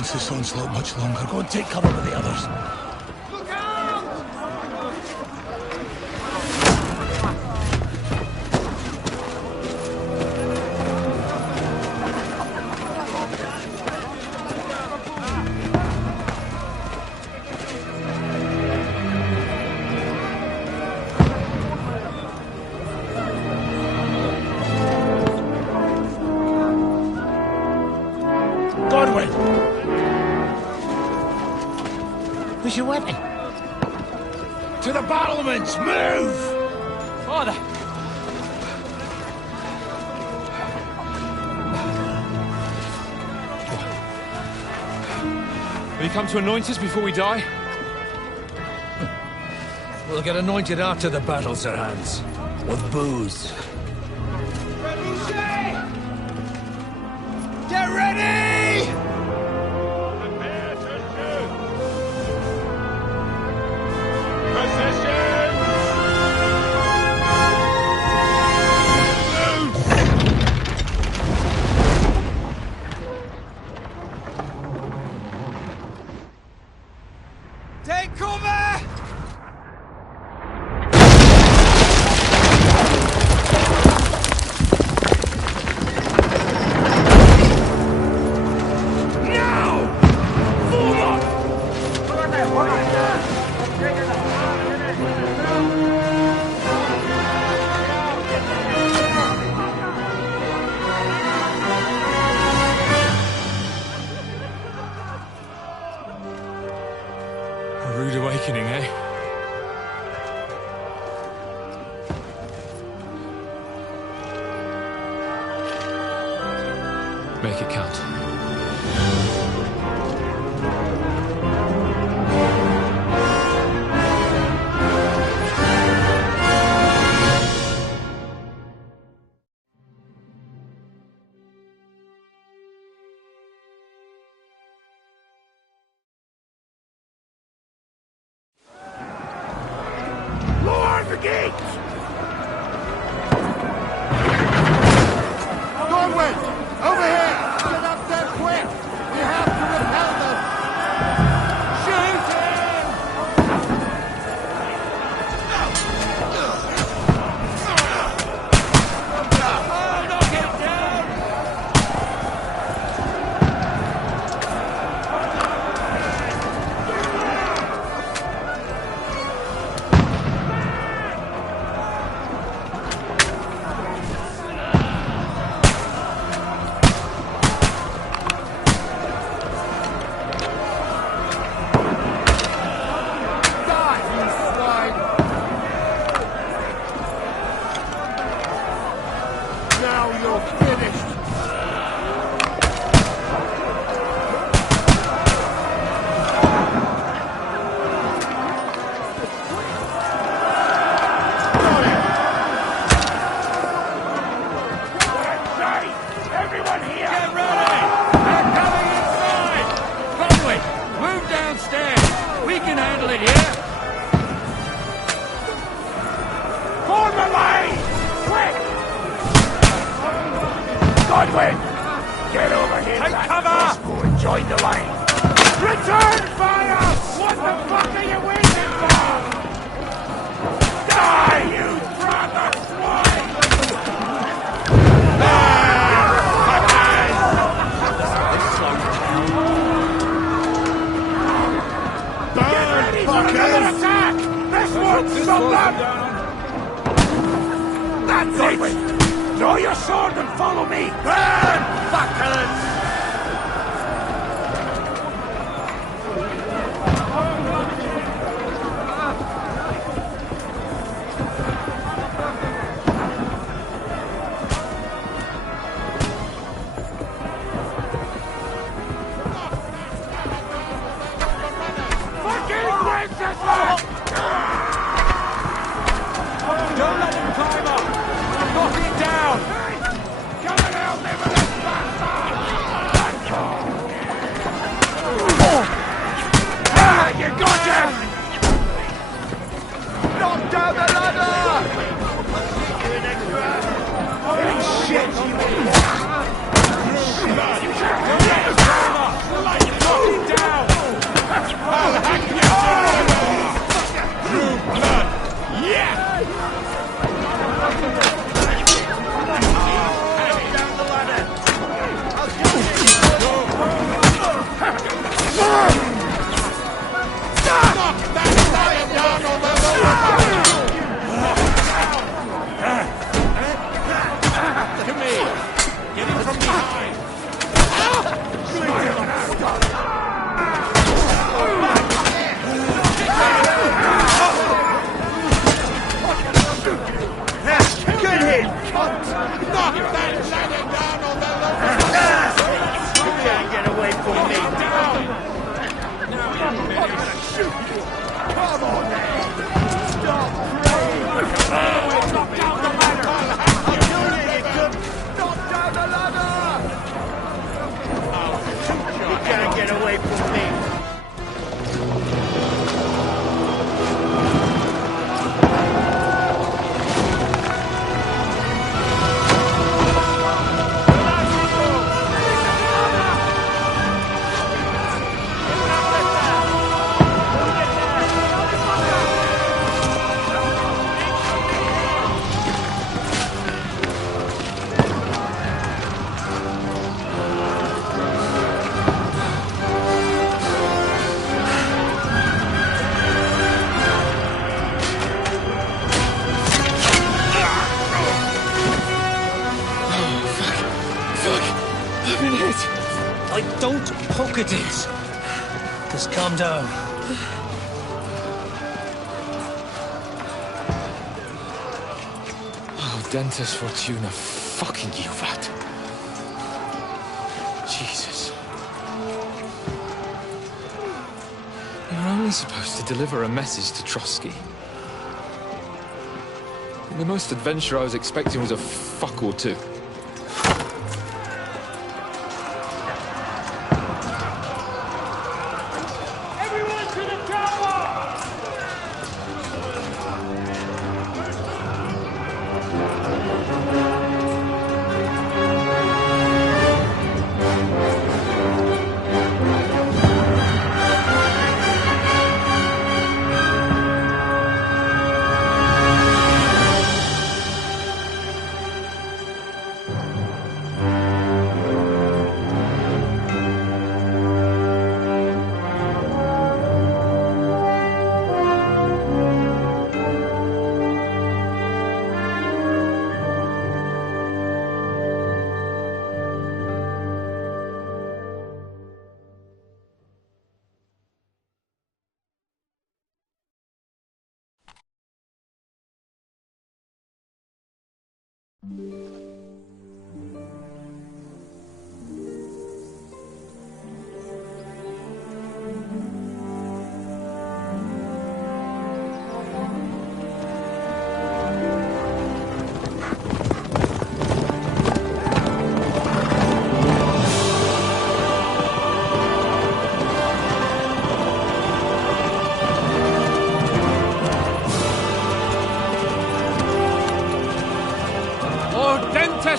against this onslaught much longer. Go and take cover with the others. Where's your weapon? To the battlements! Move! Father! Will you come to anoint us before we die? We'll get anointed after the battles are hands. With booze. Get ready! Take cover! A rude awakening, eh? Make it count. Lower the gates! Godwin! Over here! Get up there quick! We have to repel them! Shoot him! Knock it down! Now you're finished! Everyone here! Get ready! They're coming inside! Conway, move downstairs! We can handle it here! Form a line! Quick! Godwin! Get over here! Take lad. cover! Let's go and join the line! Return fire! What the fuck are you waiting for? Die, you brother swine! Get ready for another attack! This one's stop them! That's it! Draw your sword and follow me! Burn, fuckers! Fucking princesses! Don't let them climb up! Knock it down! Come and help me with this bastard! Ah, you got him! Knock down the ladder! Shit! Don't let them climb up! fucking cunt! Knock that ladder down or they'll You can't get away from me! Come on now! Stop praying! Drop down the ladder! I'll do you good! Stop down the ladder! You can't get away from me! Don't poke at it. Just calm down. Oh, Dentes Fortuna, fucking you, that. Jesus. You're only supposed to deliver a message to Trotsky. The most adventure I was expecting was a fuck or two.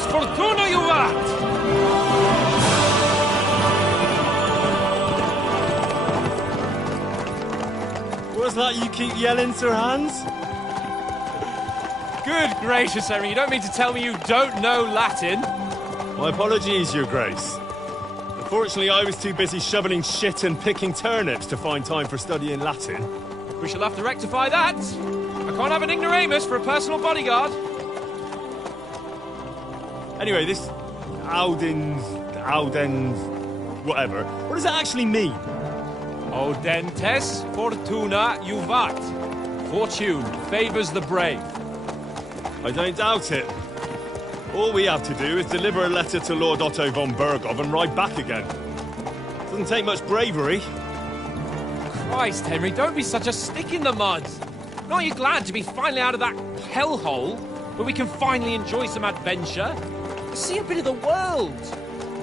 Fortuna, you art! What's that you keep yelling, Sir Hans? Good gracious, Henry, you don't mean to tell me you don't know Latin? My apologies, Your Grace. Unfortunately, I was too busy shoveling shit and picking turnips to find time for studying Latin. We shall have to rectify that. I can't have an ignoramus for a personal bodyguard. Anyway, this Audens, whatever. What does it actually mean? Audentes Fortuna Juvat. Fortune favours the brave. I don't doubt it. All we have to do is deliver a letter to Lord Otto von Bergov and ride back again. Doesn't take much bravery. Christ, Henry, don't be such a stick in the mud. Aren't you glad to be finally out of that hellhole where we can finally enjoy some adventure? See a bit of the world,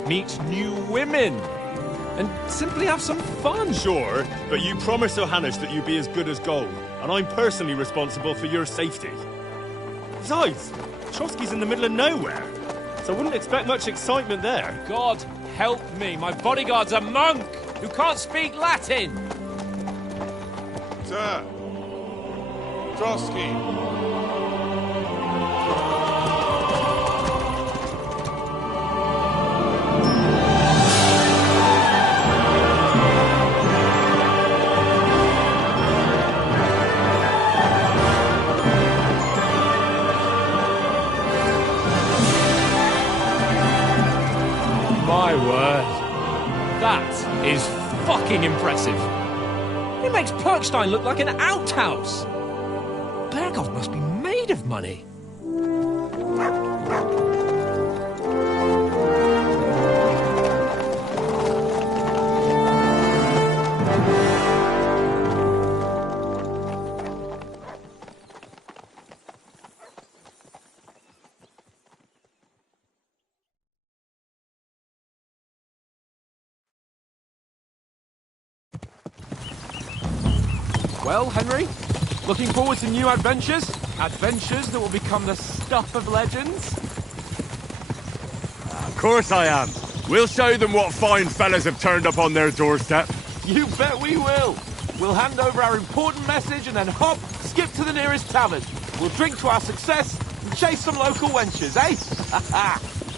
meet new women, and simply have some fun. Sure, but you promised Johannes that you'd be as good as gold, and I'm personally responsible for your safety. Besides, Trotsky's in the middle of nowhere, so I wouldn't expect much excitement there. God help me, my bodyguard's a monk who can't speak Latin. Sir! Trotsky! My word. That is fucking impressive. It makes Perkstein look like an outhouse. Bergov must be made of money. Well, Henry, looking forward to new adventures? Adventures that will become the stuff of legends? Of course I am. We'll show them what fine fellas have turned up on their doorstep. You bet we will. We'll hand over our important message and then hop, skip to the nearest tavern. We'll drink to our success and chase some local wenches, eh?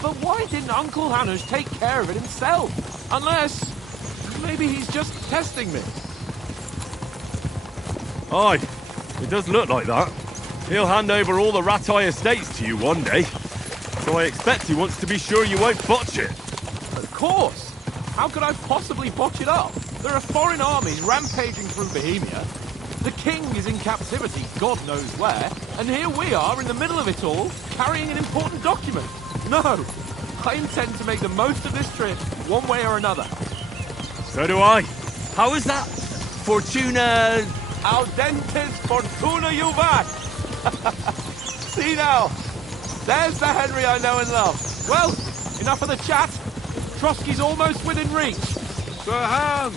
But why didn't Uncle Hanush take care of it himself? Unless, maybe he's just testing me. Aye, it does look like that. He'll hand over all the Ratai estates to you one day. So I expect he wants to be sure you won't botch it. Of course. How could I possibly botch it up? There are foreign armies rampaging through Bohemia. The king is in captivity, God knows where, and here we are in the middle of it all, carrying an important document. No, I intend to make the most of this trip, one way or another. So do I. How is that? Fortuna... Audentes fortuna juvat! See now, there's the Henry I know and love. Well, enough of the chat. Trotsky's almost within reach. Sir Hans,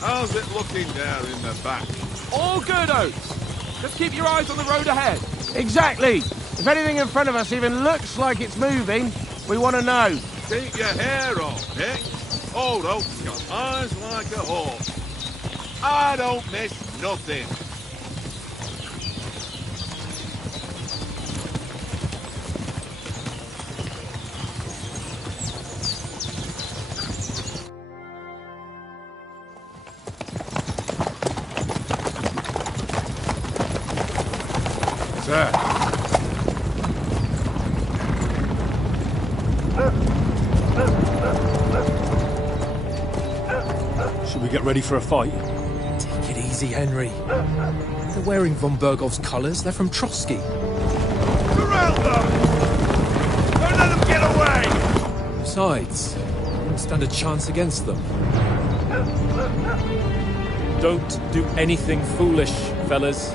how's it looking there in the back? All good, Oates. Just keep your eyes on the road ahead. Exactly. If anything in front of us even looks like it's moving, we want to know. Keep your hair on, Nick. Old Oak's got eyes like a hawk. I don't miss nothing. Sir. Should we get ready for a fight? Take it easy, Henry. They're wearing von Bergov's colours. They're from Trotsky. Surround them! Don't let them get away! Besides, I won't stand a chance against them. Don't do anything foolish, fellas.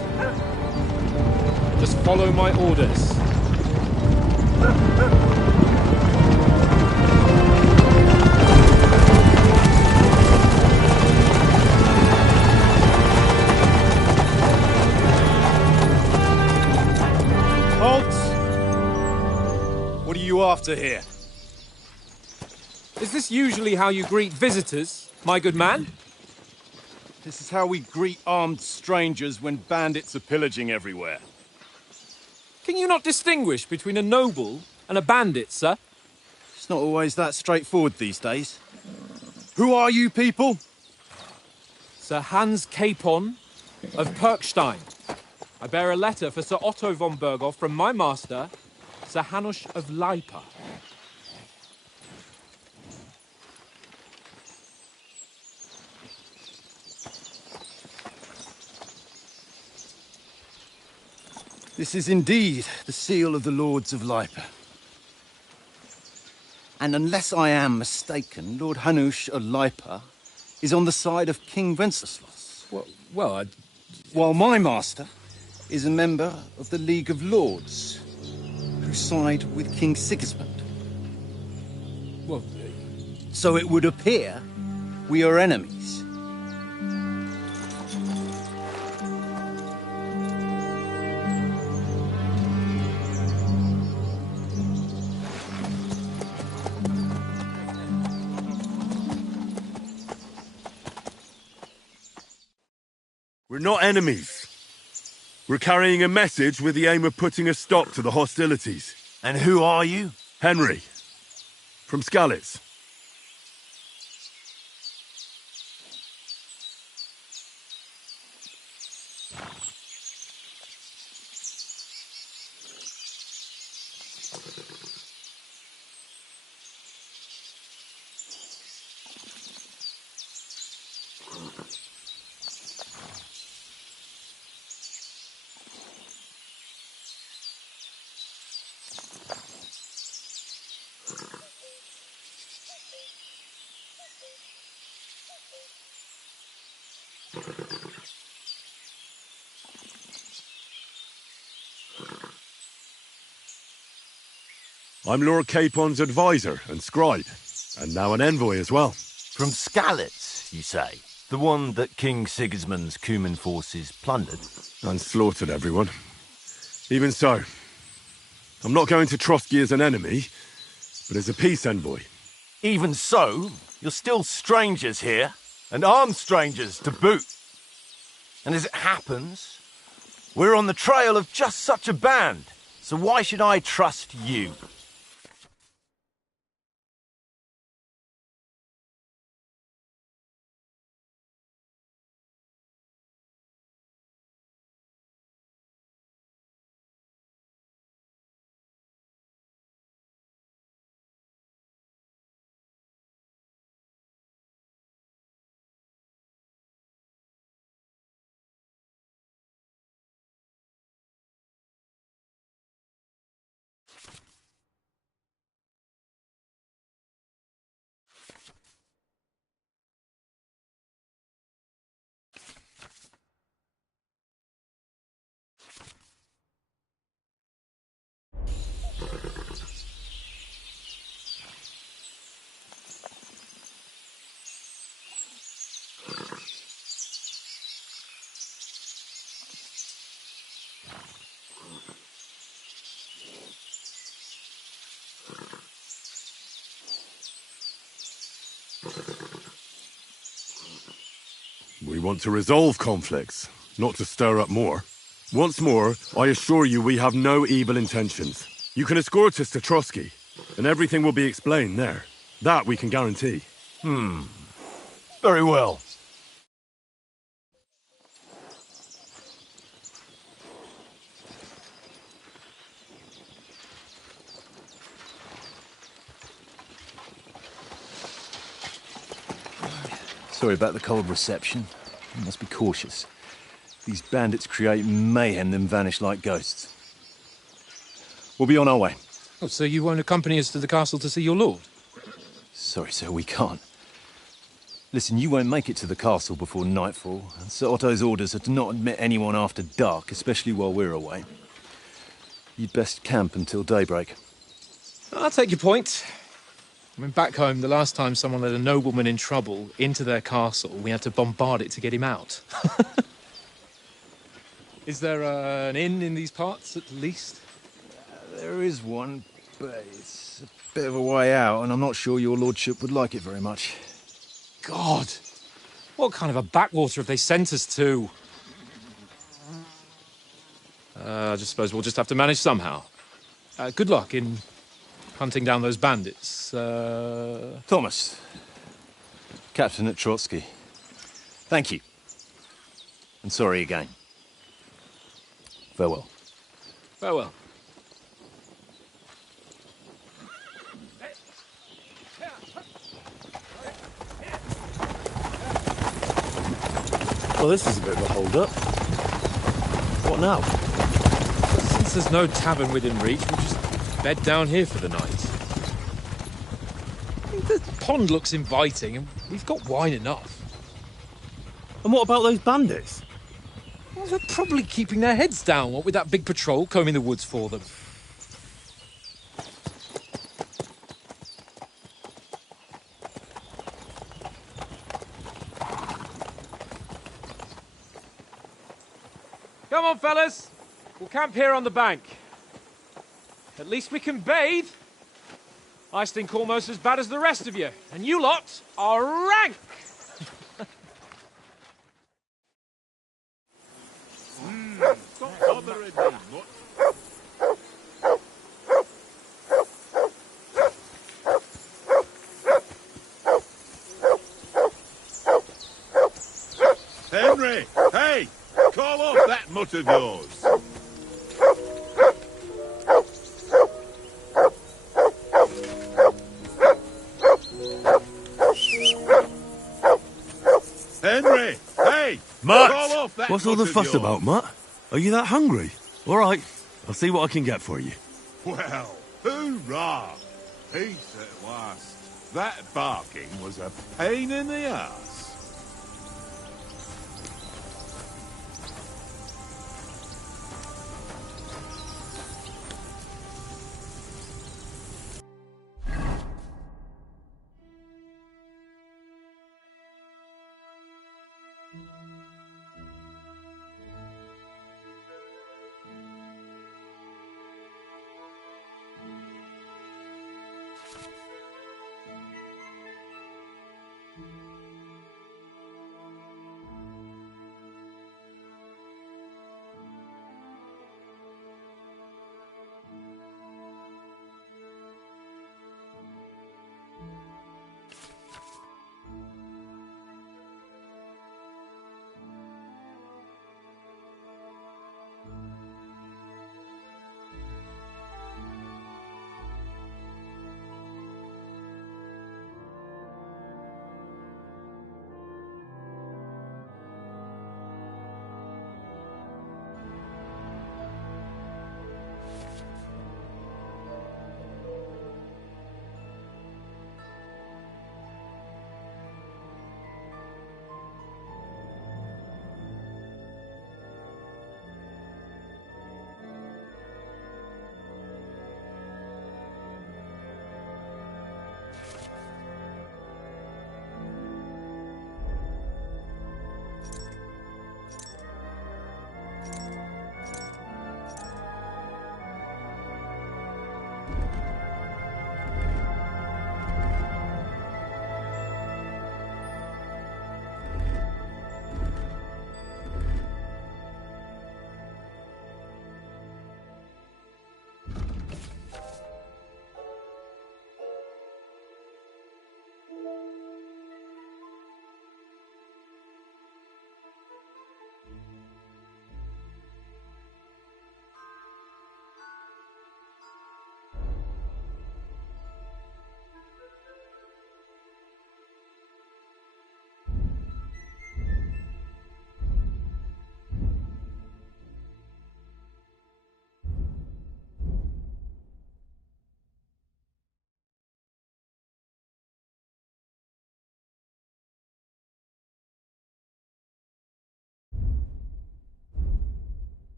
Just follow my orders. Halt! What are you after here? Is this usually how you greet visitors, my good man? This is how we greet armed strangers when bandits are pillaging everywhere. Can you not distinguish between a noble and a bandit, sir? It's not always that straightforward these days. Who are you people? Sir Hans Capon of Perkstein. I bear a letter for Sir Otto von Berghoff from my master, Sir Hanush of Lipa. This is indeed the seal of the Lords of Lipa. And unless I am mistaken, Lord Hanush of Lipa is on the side of King Wenceslas. Well, While my master is a member of the League of Lords, who side with King Sigismund. well, So it would appear we are enemies. We're not enemies. We're carrying a message with the aim of putting a stop to the hostilities. And who are you? Henry, from Skalitz. I'm Lord Capon's advisor and scribe, and now an envoy as well. From Skalitz, you say? The one that King Sigismund's Cuman forces plundered? And slaughtered everyone. Even so, I'm not going to Trotsky as an enemy, but as a peace envoy. Even so, you're still strangers here, and armed strangers to boot. And as it happens, we're on the trail of just such a band, so why should I trust you? We want to resolve conflicts, not to stir up more. Once more, I assure you we have no evil intentions. You can escort us to Trotsky, and everything will be explained there. That we can guarantee. Very well. Sorry about the cold reception. You must be cautious. These bandits create mayhem, then vanish like ghosts. We'll be on our way. Oh, so you won't accompany us to the castle to see your lord? Sorry, sir, we can't. Listen, you won't make it to the castle before nightfall, and Sir Otto's orders are to not admit anyone after dark, especially while we're away. You'd best camp until daybreak. I'll take your point. I mean, back home, the last time someone let a nobleman in trouble into their castle, we had to bombard it to get him out. Is there an inn in these parts, at least? There is one, but it's a bit of a way out, and I'm not sure your lordship would like it very much. God! What kind of a backwater have they sent us to? I just suppose we'll just have to manage somehow. Good luck in hunting down those bandits. Thomas, captain at Trotsky. Thank you. And sorry again. Farewell. Farewell. Well, this is a bit of a hold-up. What now? Since there's no tavern within reach, we'll just bed down here for the night. The pond looks inviting, and we've got wine enough. And what about those bandits? Well, they're probably keeping their heads down, what with that big patrol combing the woods for them. Come on, fellas. We'll camp here on the bank. At least we can bathe. I stink almost as bad as the rest of you, and you lot are rank! Stop bothering me much. Henry! Hey! Call off that mutt of yours! Henry! Hey! Mutt! Call off that What's all the mutt of fuss yours. about, Mutt? Are you that hungry? All right, I'll see what I can get for you. Well, hoorah! Peace at last. That barking was a pain in the ass.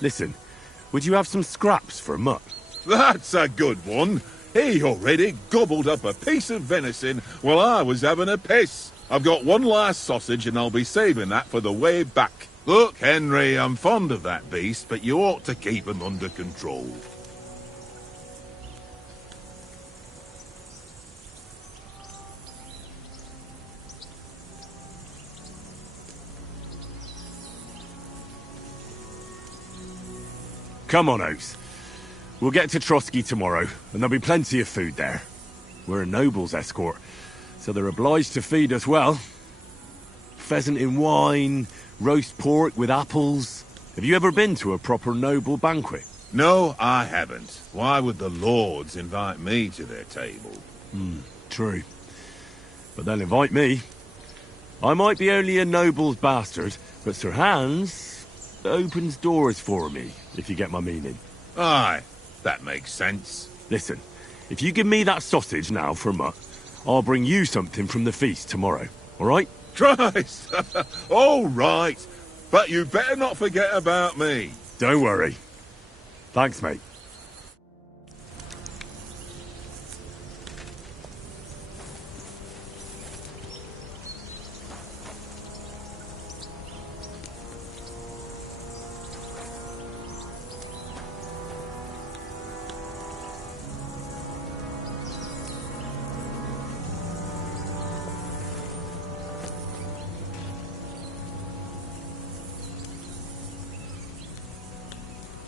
Listen, would you have some scraps for a mutt? That's a good one. He already gobbled up a piece of venison while I was having a piss. I've got one last sausage and I'll be saving that for the way back. Look, Henry, I'm fond of that beast, but you ought to keep him under control. Come on, Oaks. We'll get to Trotsky tomorrow, and there'll be plenty of food there. We're a noble's escort, so they're obliged to feed us well. Pheasant in wine, roast pork with apples. Have you ever been to a proper noble banquet? No, I haven't. Why would the lords invite me to their table? True. But they'll invite me. I might be only a noble's bastard, but Sir Hans opens doors for me, if you get my meaning. Aye, that makes sense. Listen, if you give me that sausage now for a mutt, I'll bring you something from the feast tomorrow, all right? Christ! All right, but you better not forget about me. Don't worry. Thanks, mate.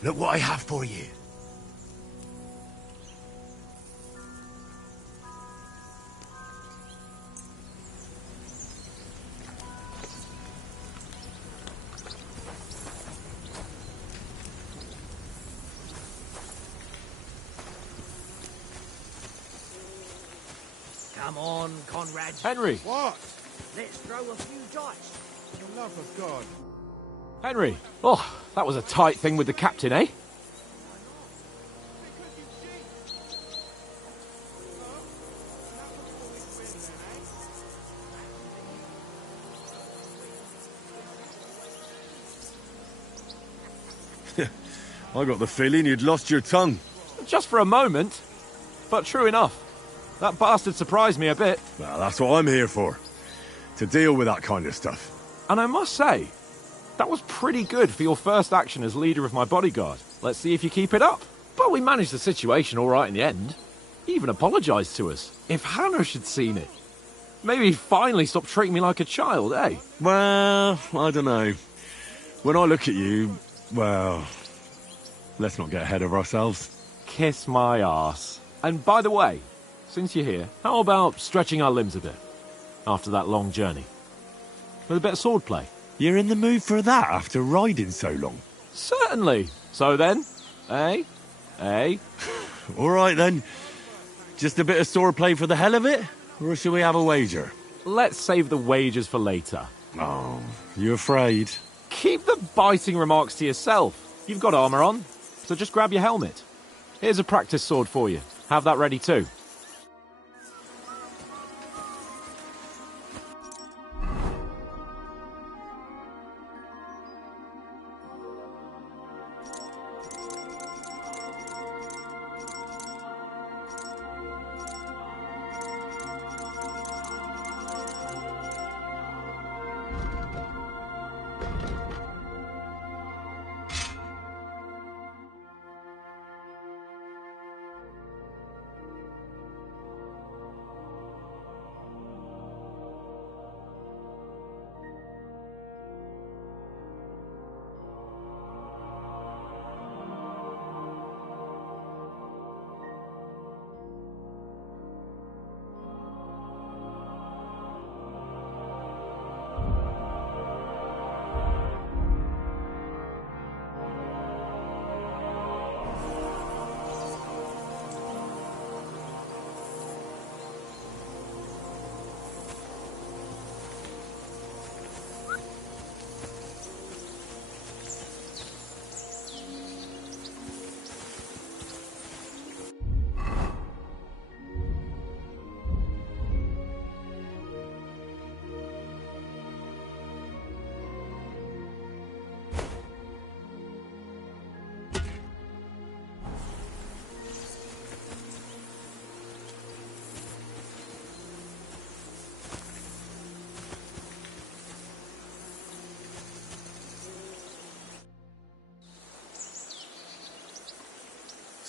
Look what I have for you. Come on, Conrad. Henry! What? Let's throw a few dice. For the love of God. Henry! Oh, that was a tight thing with the captain, eh? I got the feeling you'd lost your tongue. Just for a moment. But true enough. That bastard surprised me a bit. Well, that's what I'm here for. To deal with that kind of stuff. And I must say, that was pretty good for your first action as leader of my bodyguard. Let's see if you keep it up. But we managed the situation all right in the end. He even apologised to us. If Hannah had seen it. Maybe he'd finally stop treating me like a child, eh? Well, I don't know. When I look at you, well, let's not get ahead of ourselves. Kiss my arse. And by the way, since you're here, how about stretching our limbs a bit? After that long journey. With a bit of swordplay. You're in the mood for that after riding so long? Certainly. So then, eh? Eh? All right then. Just a bit of swordplay for the hell of it? Or shall we have a wager? Let's save the wagers for later. Oh, you afraid? Keep the biting remarks to yourself. You've got armour on, so just grab your helmet. Here's a practice sword for you. Have that ready too.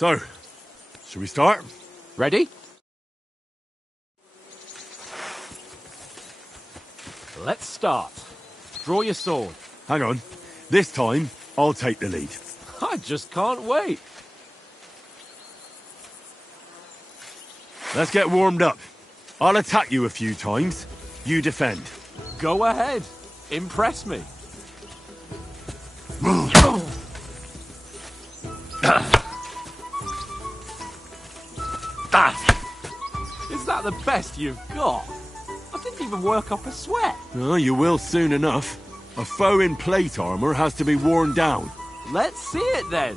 So, should we start? Ready? Let's start. Draw your sword. Hang on. This time, I'll take the lead. I just can't wait. Let's get warmed up. I'll attack you a few times. You defend. Go ahead. Impress me. Is that the best you've got? I didn't even work up a sweat. Oh, you will soon enough. A foe in plate armor has to be worn down. Let's see it then.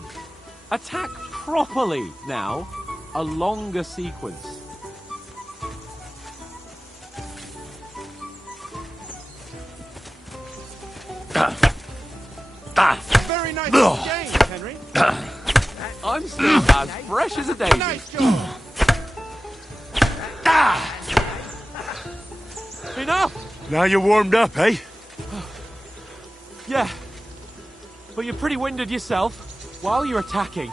Attack properly now. A longer sequence. Very nice exchange, Henry. I'm still as fresh as a daisy. Nice job. Enough! Now you're warmed up, eh? Yeah. But you're pretty winded yourself. While you're attacking,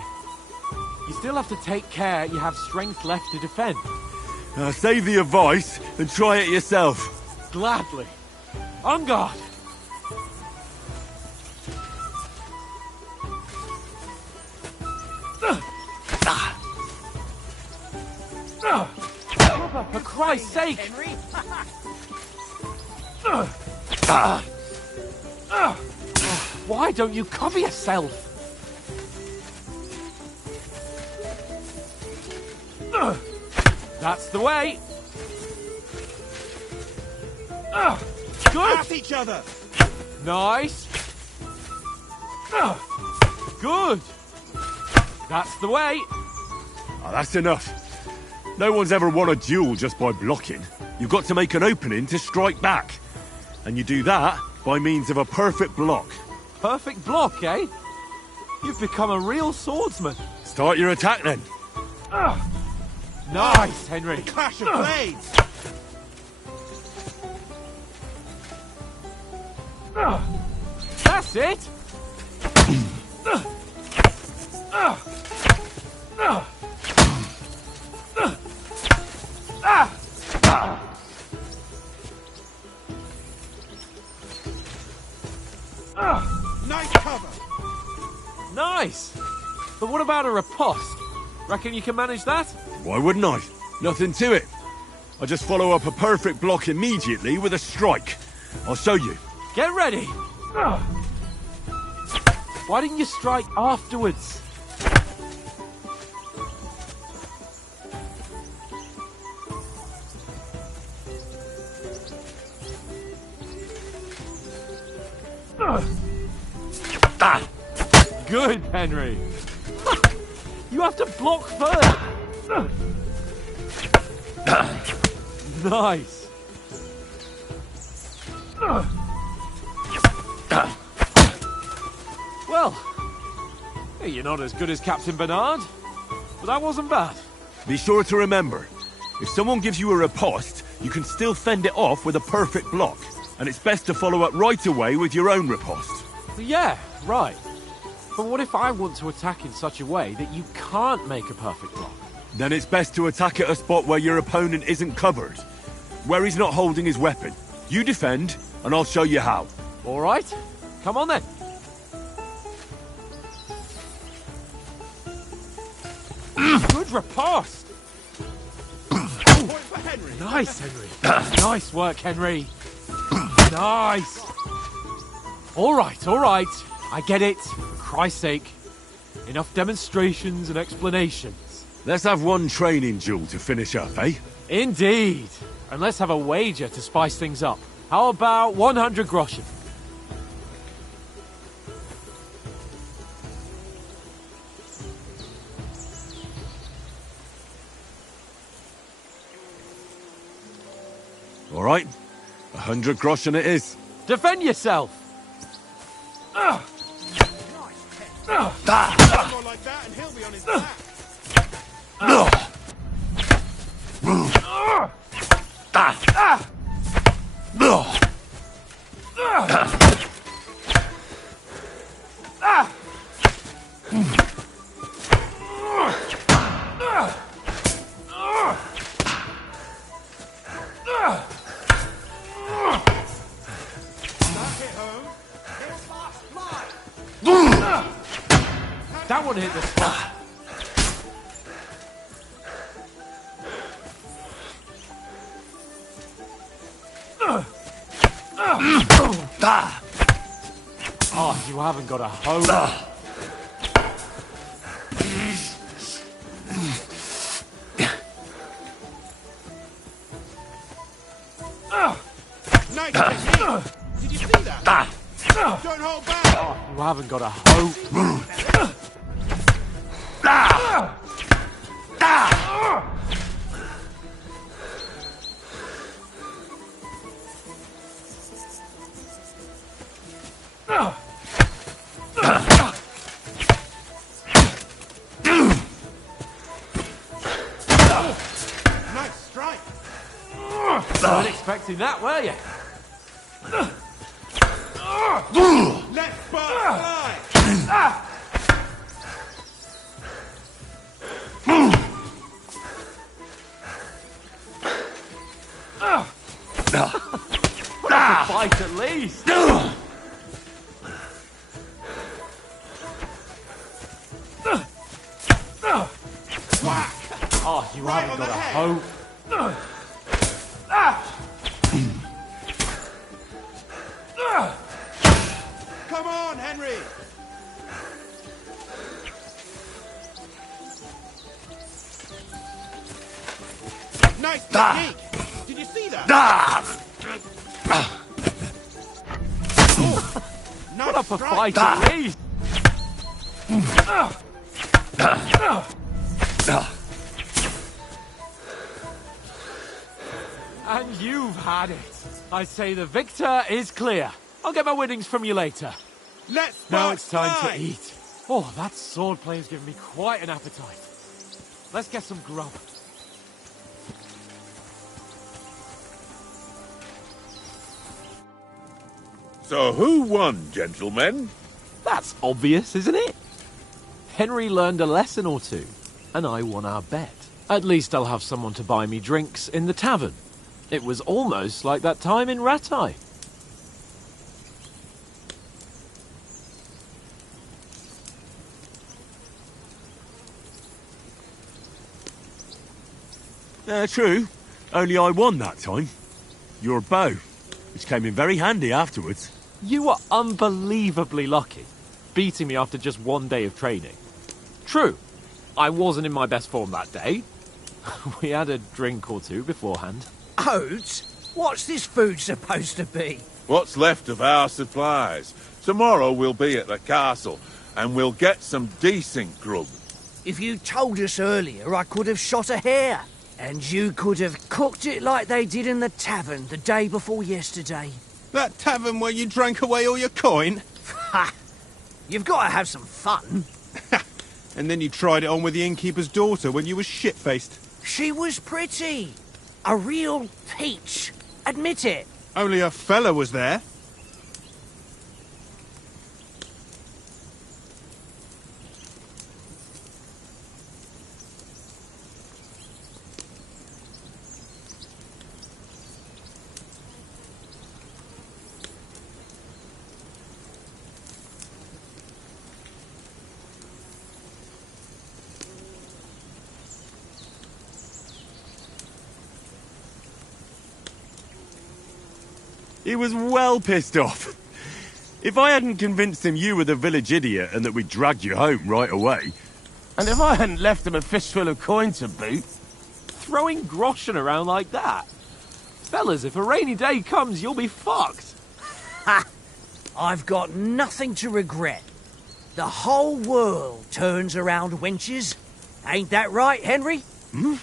you still have to take care you have strength left to defend. Save the advice and try it yourself. Gladly. On guard. For Christ's sake! Henry. Why don't you cover yourself? That's the way. Good. At each other. Nice. Good. That's the way. Oh, that's enough. No one's ever won a duel just by blocking. You've got to make an opening to strike back. And you do that by means of a perfect block. Perfect block, eh? You've become a real swordsman. Start your attack then. Nice, Henry. Clash of blades. That's it. Nice cover. Nice. But what about a riposte? Reckon you can manage that? Why wouldn't I? Nothing to it. I just follow up a perfect block immediately with a strike. I'll show you. Get ready. Why didn't you strike afterwards? Good, Henry. You have to block first. Nice. Well, you're not as good as Captain Bernard, but that wasn't bad. Be sure to remember, if someone gives you a riposte, you can still fend it off with a perfect block. And it's best to follow up right away with your own riposte. Yeah, right. But what if I want to attack in such a way that you can't make a perfect block? Then it's best to attack at a spot where your opponent isn't covered. Where he's not holding his weapon. You defend, and I'll show you how. All right. Come on then. Good riposte. Point for Henry. Nice, Henry. Nice work, Henry. Nice. All right, all right. I get it. For Christ's sake. Enough demonstrations and explanations. Let's have one training duel to finish up, eh? Indeed. And let's have a wager to spice things up. How about 100 groschen? All right. 100 groschen it is. Defend yourself. More like that and he'll be on his back. That one hit the spot. Oh, you haven't got a hose. Nice technique. Did you see that? Don't hold back. You haven't got a hose. Nice strike. Weren't expecting that, were you? Let's fly. Fight at least. Oh, you Right haven't on got the a head. hose. Come on, Henry. Nice technique. Did you see that? Nice Put up a strike. fight at least. And you've had it. I say the victor is clear. I'll get my winnings from you later. Let's Now it's time fly. to eat. Oh, that swordplay has given me quite an appetite. Let's get some grub. So who won, gentlemen? That's obvious, isn't it? Henry learned a lesson or two, and I won our bet. At least I'll have someone to buy me drinks in the tavern. It was almost like that time in Rattay. True. Only I won that time. Your bow, which came in very handy afterwards. You were unbelievably lucky, beating me after just one day of training. True, I wasn't in my best form that day. We had a drink or two beforehand. Oats? What's this food supposed to be? What's left of our supplies. Tomorrow we'll be at the castle, and we'll get some decent grub. If you told us earlier, I could have shot a hare. And you could have cooked it like they did in the tavern the day before yesterday. That tavern where you drank away all your coin? Ha! You've got to have some fun. And then you tried it on with the innkeeper's daughter when you were shit-faced. She was pretty. A real peach. Admit it. Only a fella was there. He was well pissed off. If I hadn't convinced him you were the village idiot and that we'd dragged you home right away... And if I hadn't left him a fistful of coin to boot, Throwing groschen around like that? Fellas, if a rainy day comes, you'll be fucked. Ha! I've got nothing to regret. The whole world turns around wenches. Ain't that right, Henry? Hmm?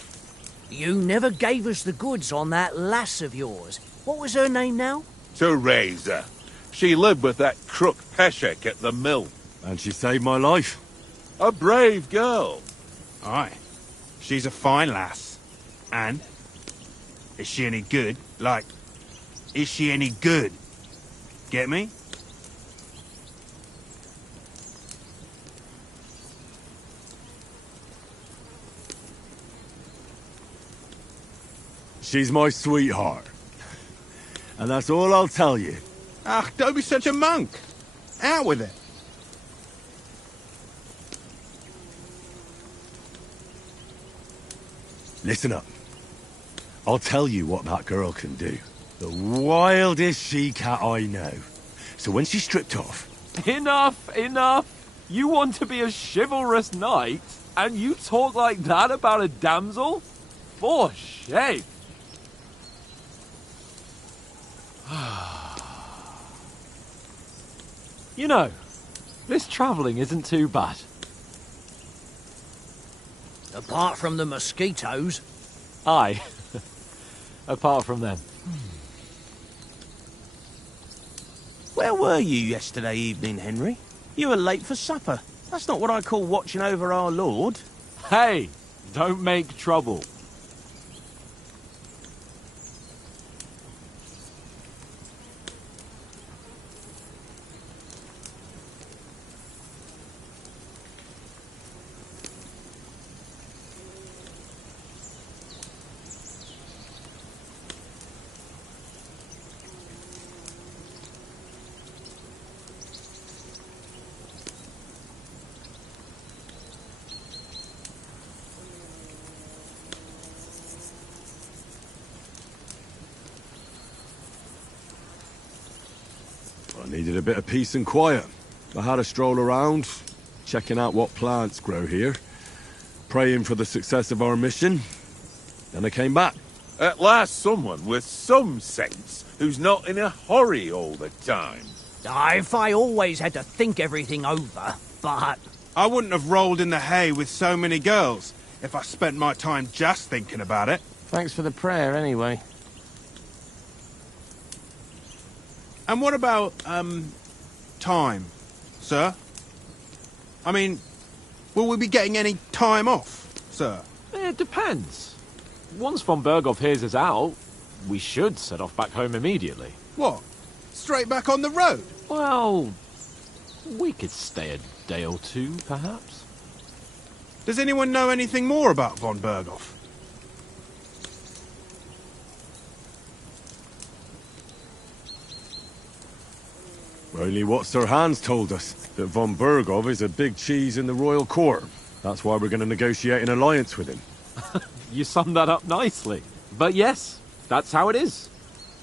You never gave us the goods on that lass of yours. What was her name now? Teresa. She lived with that crook Peshek at the mill. And she saved my life. A brave girl. Aye. She's a fine lass. And? Is she any good? Like, is she any good? Get me? She's my sweetheart. And that's all I'll tell you. Ach, don't be such a monk. Out with it. Listen up. I'll tell you what that girl can do. The wildest she-cat I know. So when she's stripped off... Enough, enough! You want to be a chivalrous knight, and you talk like that about a damsel? For shame! You know, this travelling isn't too bad. Apart from the mosquitoes. Aye. Apart from them. Where were you yesterday evening, Henry? You were late for supper. That's not what I call watching over our Lord. Hey, don't make trouble. I needed a bit of peace and quiet. I had a stroll around, checking out what plants grow here, praying for the success of our mission. Then I came back. At last someone with some sense who's not in a hurry all the time. If I always had to think everything over, but... I wouldn't have rolled in the hay with so many girls if I spent my time just thinking about it. Thanks for the prayer, anyway. And what about, time, sir? I mean, will we be getting any time off, sir? It depends. Once von Berghoff hears us out, we should set off back home immediately. What? Straight back on the road? Well, we could stay a day or two, perhaps. Does anyone know anything more about von Berghoff? Only what Sir Hans told us, that von Berghoff is a big cheese in the royal court. That's why we're going to negotiate an alliance with him. You summed that up nicely. But yes, that's how it is.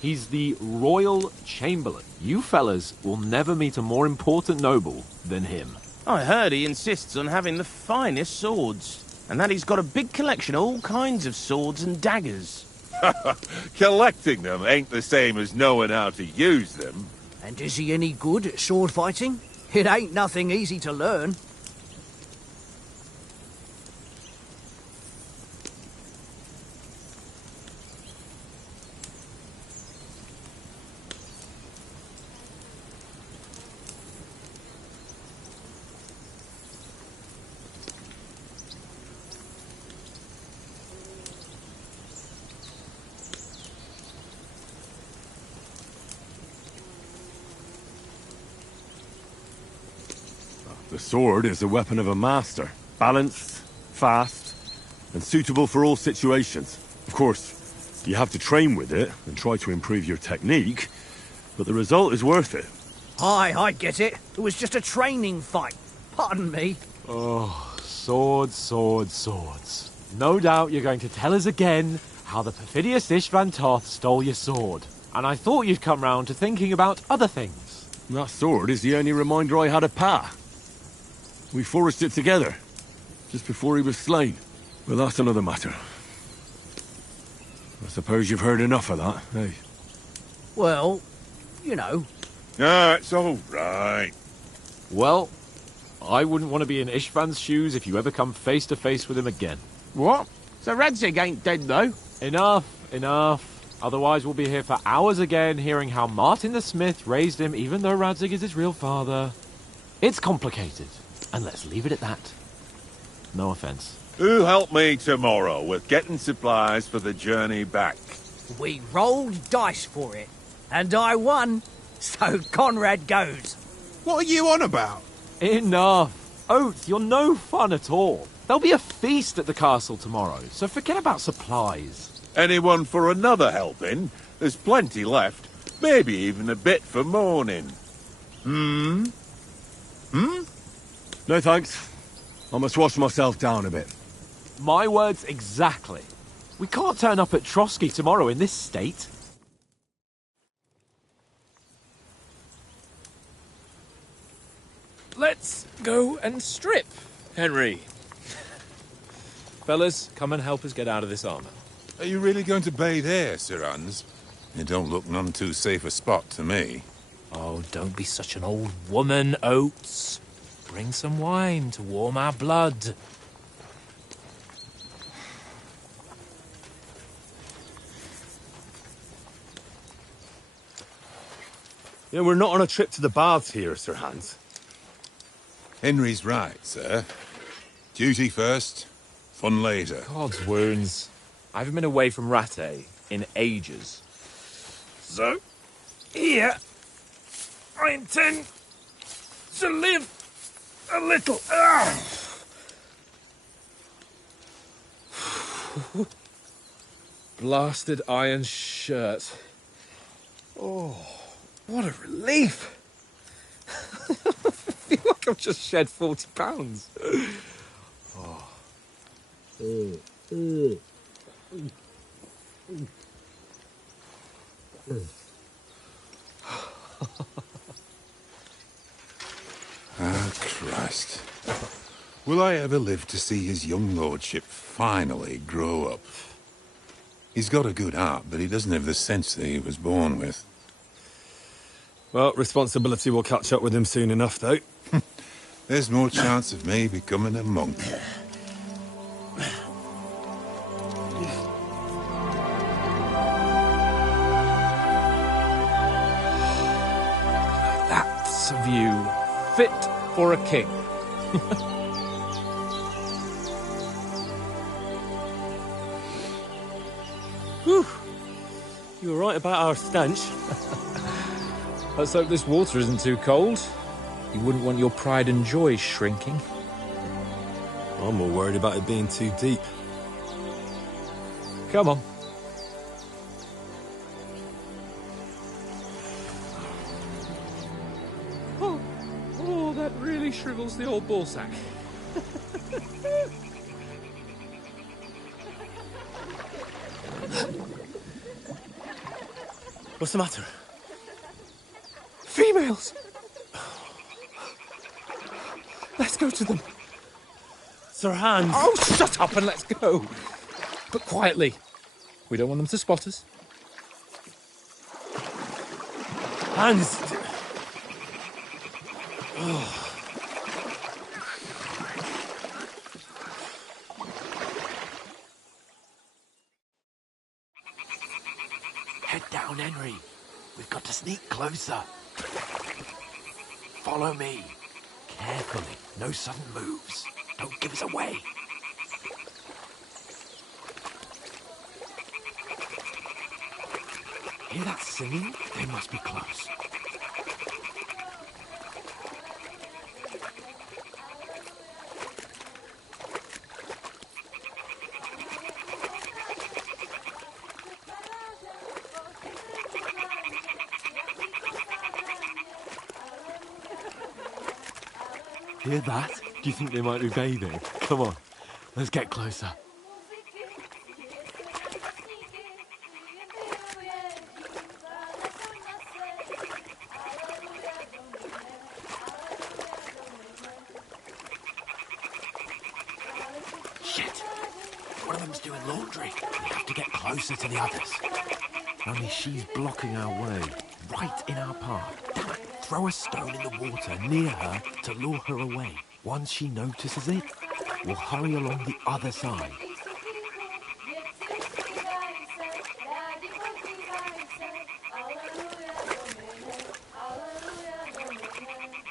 He's the Royal Chamberlain. You fellas will never meet a more important noble than him. I heard he insists on having the finest swords, and that he's got a big collection of all kinds of swords and daggers. Collecting them ain't the same as knowing how to use them. And is he any good at sword fighting? It ain't nothing easy to learn. The sword is the weapon of a master. Balanced, fast, and suitable for all situations. Of course, you have to train with it and try to improve your technique, but the result is worth it. Aye, I get it. It was just a training fight. Pardon me. Oh, swords, swords, swords. No doubt you're going to tell us again how the perfidious Istvan Toth stole your sword. And I thought you'd come round to thinking about other things. That sword is the only reminder I had of Pa. We forged it together, just before he was slain. Well, that's another matter. I suppose you've heard enough of that, eh? Well, you know. No, it's all right. Well, I wouldn't want to be in Istvan's shoes if you ever come face to face with him again. What? So Radzig ain't dead, though? Enough, enough. Otherwise we'll be here for hours again hearing how Martin the Smith raised him even though Radzig is his real father. It's complicated, and let's leave it at that. No offense. Who help me tomorrow with getting supplies for the journey back? We rolled dice for it, and I won, so Conrad goes. What are you on about? Enough. Oath, you're no fun at all. There'll be a feast at the castle tomorrow, so forget about supplies. Anyone for another helping? There's plenty left. Maybe even a bit for morning. No thanks. I must wash myself down a bit. My words exactly. We can't turn up at Trotsky tomorrow in this state. Let's go and strip, Henry. Fellas, come and help us get out of this armor. Are you really going to bathe here, Sir Hans? It don't look none too safe a spot to me. Oh, don't be such an old woman, Oates. Bring some wine to warm our blood. You know, we're not on a trip to the baths here, Sir Hans. Henry's right, sir. Duty first, fun later. God's wounds. I haven't been away from Rattay in ages. So, here, I intend to live a little. Blasted iron shirt. Oh, what a relief. I feel like I've just shed 40 pounds. Oh. Ah, Christ. Will I ever live to see his young lordship finally grow up? He's got a good heart, but he doesn't have the sense that he was born with. Well, responsibility will catch up with him soon enough, though. There's more chance of me becoming a monk. That's a view fit for a king. Whew. You were right about our stench. Let's hope this water isn't too cold. You wouldn't want your pride and joy shrinking. I'm more worried about it being too deep. Come on. Oh, that really shrivels the old ballsack. What's the matter? Females! Let's go to them. Sir Hans! Oh, shut up and let's go. But quietly. We don't want them to spot us. Hans! Head down, Henry. We've got to sneak closer. Follow me. Carefully. No sudden moves. Don't give us away. Hear that singing? They must be close. Hear that? Do you think they might be bathing? Come on, let's get closer. Shit! One of them's doing laundry. We have to get closer to the others. Only she's blocking our way, right in our path. Damn it! Throw a stone in the water near her to lure her away. Once she notices it, we'll hurry along the other side.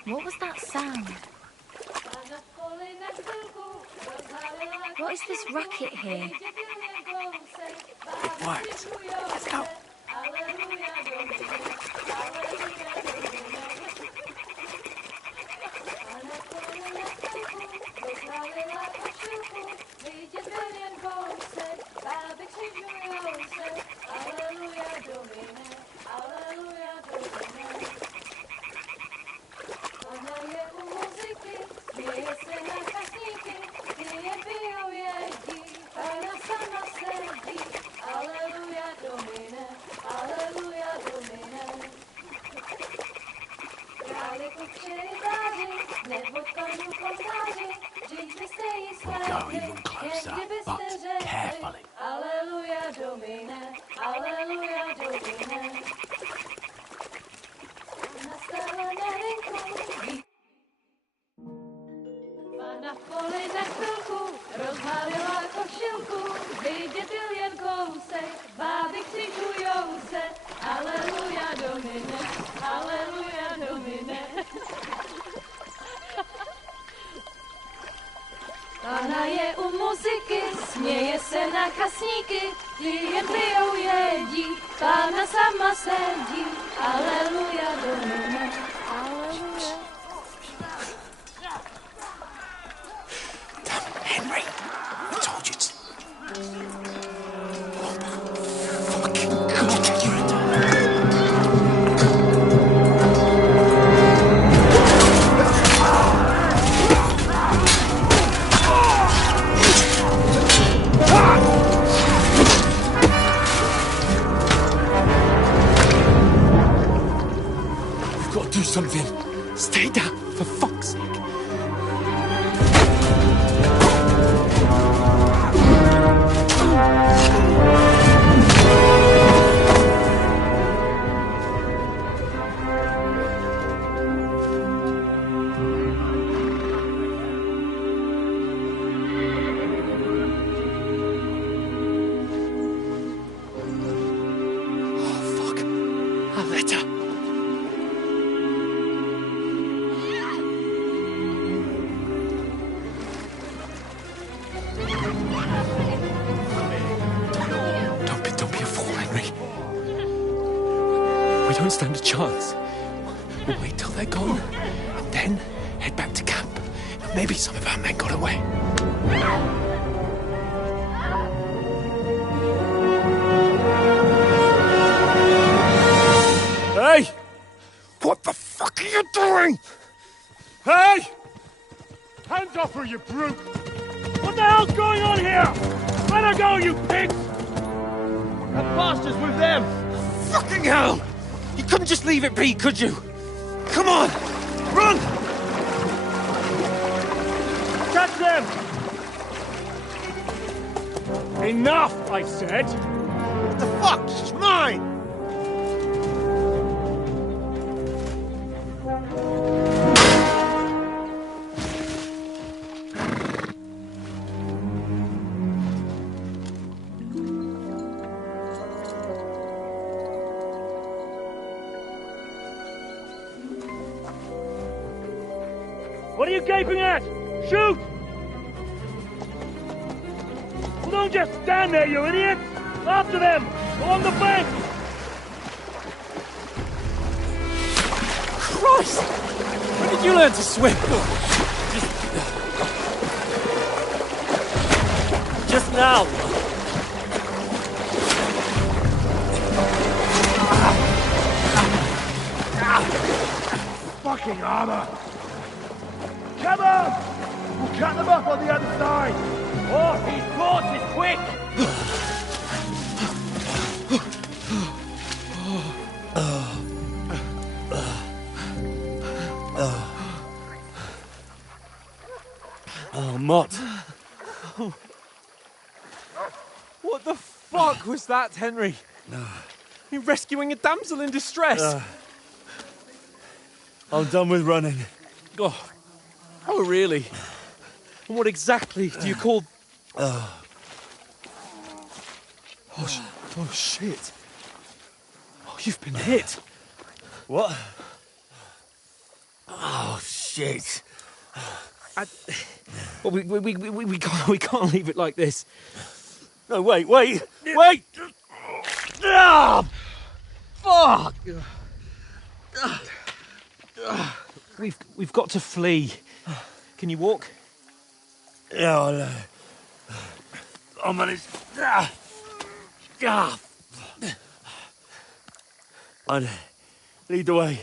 What was that sound? What is this racket here? It worked. Let's go. We'll go even closer, but carefully. Alleluia Domine, Alleluia Domine. Nastala na rynku, Pana v poli za chvilku rozhalila košilku, vidět byl jen kousek, báby křičujou se, Alleluia Domine, Alleluia Domine. Pana je u muziky, směje se na kasníky, ty jen pijou jedí, Pána sama sedí, Alleluia Domine, Alleluia. Henry, I told you to... Fucking God, you're a... We've got to do something. Stay down, for fuck's sake. We don't stand a chance. We'll wait till they're gone, and then head back to camp. Maybe some of our men got away. Hey! What the fuck are you doing? Hey! Hands off her, you brute! What the hell's going on here? Let her go, you pig! That bastard's with them! Fucking hell! You couldn't just leave it be, could you? Come on! Run! Catch them! Enough, I said! What the fuck? It's mine! What are you gaping at? Shoot! Well, don't just stand there, you idiots! After them! Along the bank! Christ! When did you learn to swim? Just now. Fucking armor! Come on! We'll cut them off on the other side! Oh, these horses, quick! Oh, Mott. What the fuck was that, Henry? You're rescuing a damsel in distress. I'm done with running. Oh, really? And what exactly do you call... Oh, shit. Oh, you've been hit. What? Oh, shit. Well, we can't leave it like this. No, wait! Ah! Fuck! We've got to flee. Can you walk? Yeah, I'll manage. I'd lead the way.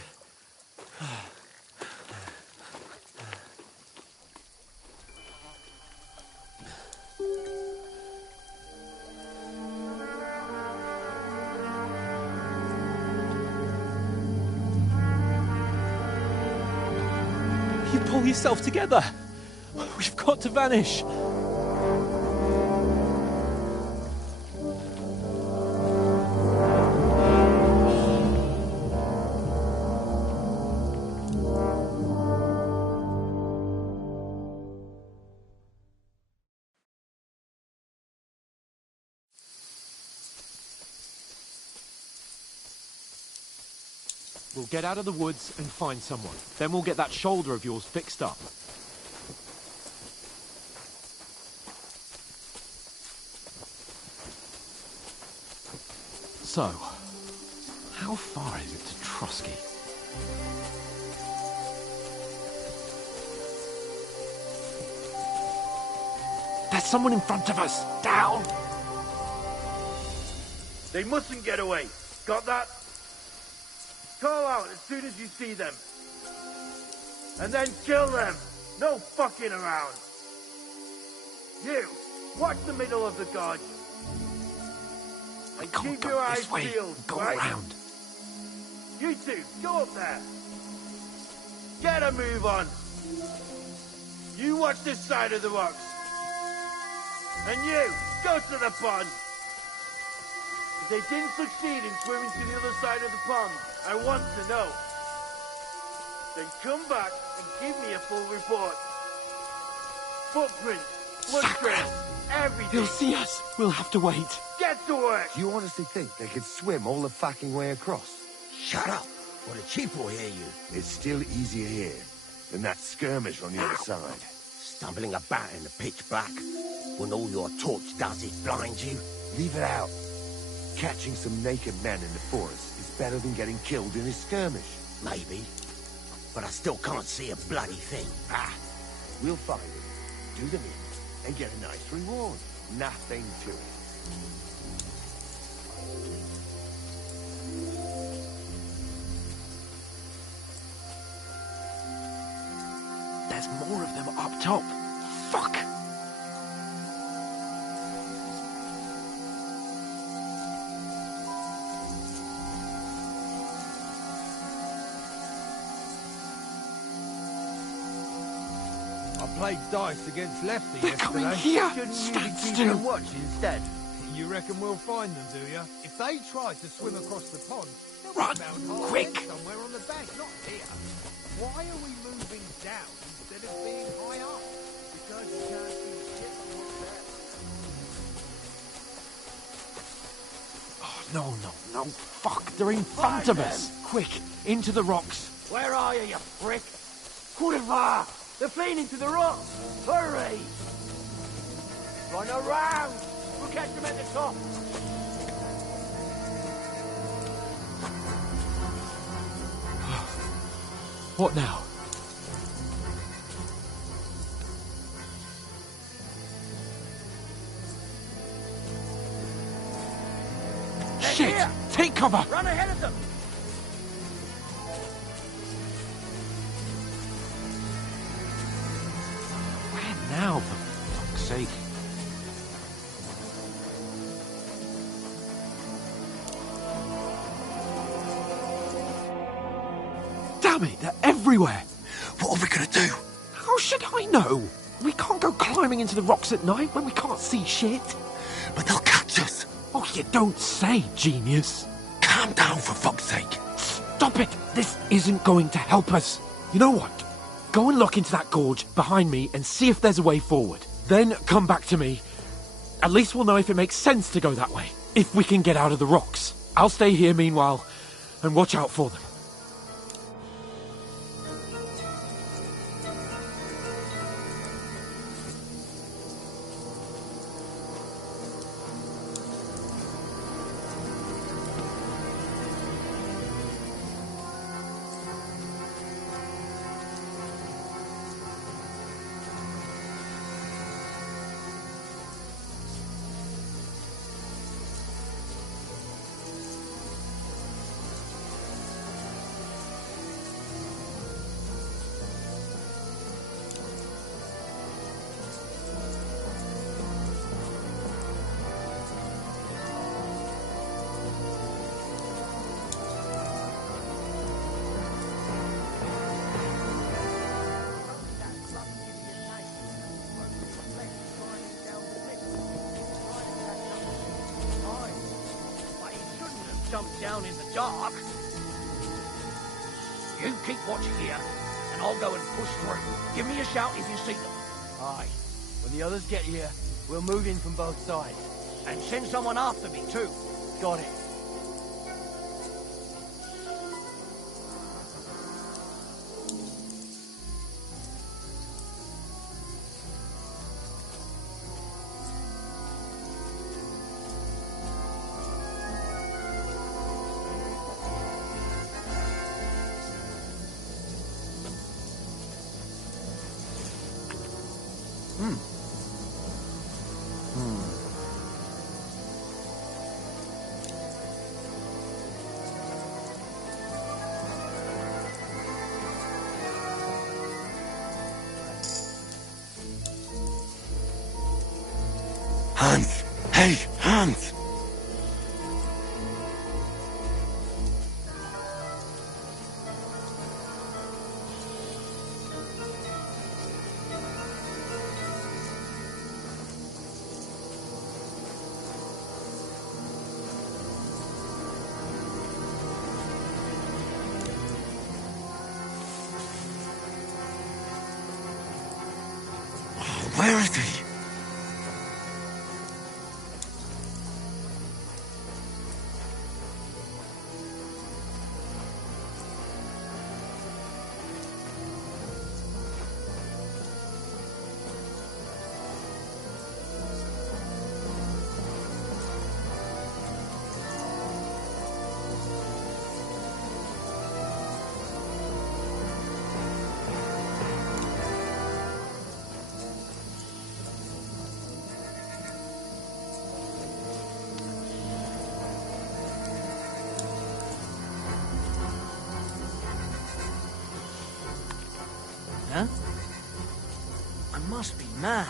Pull yourself together. We've got to vanish. We'll get out of the woods and find someone. Then we'll get that shoulder of yours fixed up. So, how far is it to Trusky? There's someone in front of us! Down! They mustn't get away. Got that? Call out as soon as you see them. And then kill them. No fucking around. You, watch the middle of the gorge. We And can't keep go your eyes this way. peeled, Go right? around. You two, go up there. Get a move on. You watch this side of the rocks. And you, go to the pond. If they didn't succeed in swimming to the other side of the pond, I want to know. Then come back and give me a full report. Footprints, footprints, everything. He'll see us. We'll have to wait. Get to work. Do you honestly think they could swim all the fucking way across? Shut up, or the chief will hear you. It's still easier here than that skirmish on the other side. Stumbling about in the pitch black, when all your torch does is blind you. Leave it out. Catching some naked men in the forest is better than getting killed in a skirmish. Maybe, but I still can't see a bloody thing. We'll find it, do them in, and get a nice reward. Nothing to it. There's more of them up top. Fuck! I played dice against Lefty They're yesterday. coming here! Shouldn't Stand you keep still! them watch instead? You reckon we'll find them, do you? If they try to swim across the pond, they'll Run! be found hard Quick! dead somewhere on the bank, not here. Why are we moving down instead of being high up? Because you can't see shit from up there. Oh, no. Fuck, they're in front of us. Quick, into the rocks. Where are you, you prick? Courtevar! They're fleeing into the rocks! Hurry! Run around! We'll catch them at the top! What now? Shit! Here. Take cover! Run ahead of them! Where now, for fuck's sake? Damn it, they're everywhere! What are we gonna do? How should I know? We can't go climbing into the rocks at night when we can't see shit. But they'll catch us. Oh, you don't say, genius. Calm down, for fuck's sake. Stop it! This isn't going to help us. You know what? Go and look into that gorge behind me and see if there's a way forward. Then come back to me. At least we'll know if it makes sense to go that way. If we can get out of the rocks. I'll stay here meanwhile and watch out for them. jump down in the dark. You keep watch here, and I'll go and push through. Give me a shout if you see them. Aye. When the others get here, we'll move in from both sides. And send someone after me, too. Got it. Hans! Hey, Hans! Where is he? Huh? I must be mad.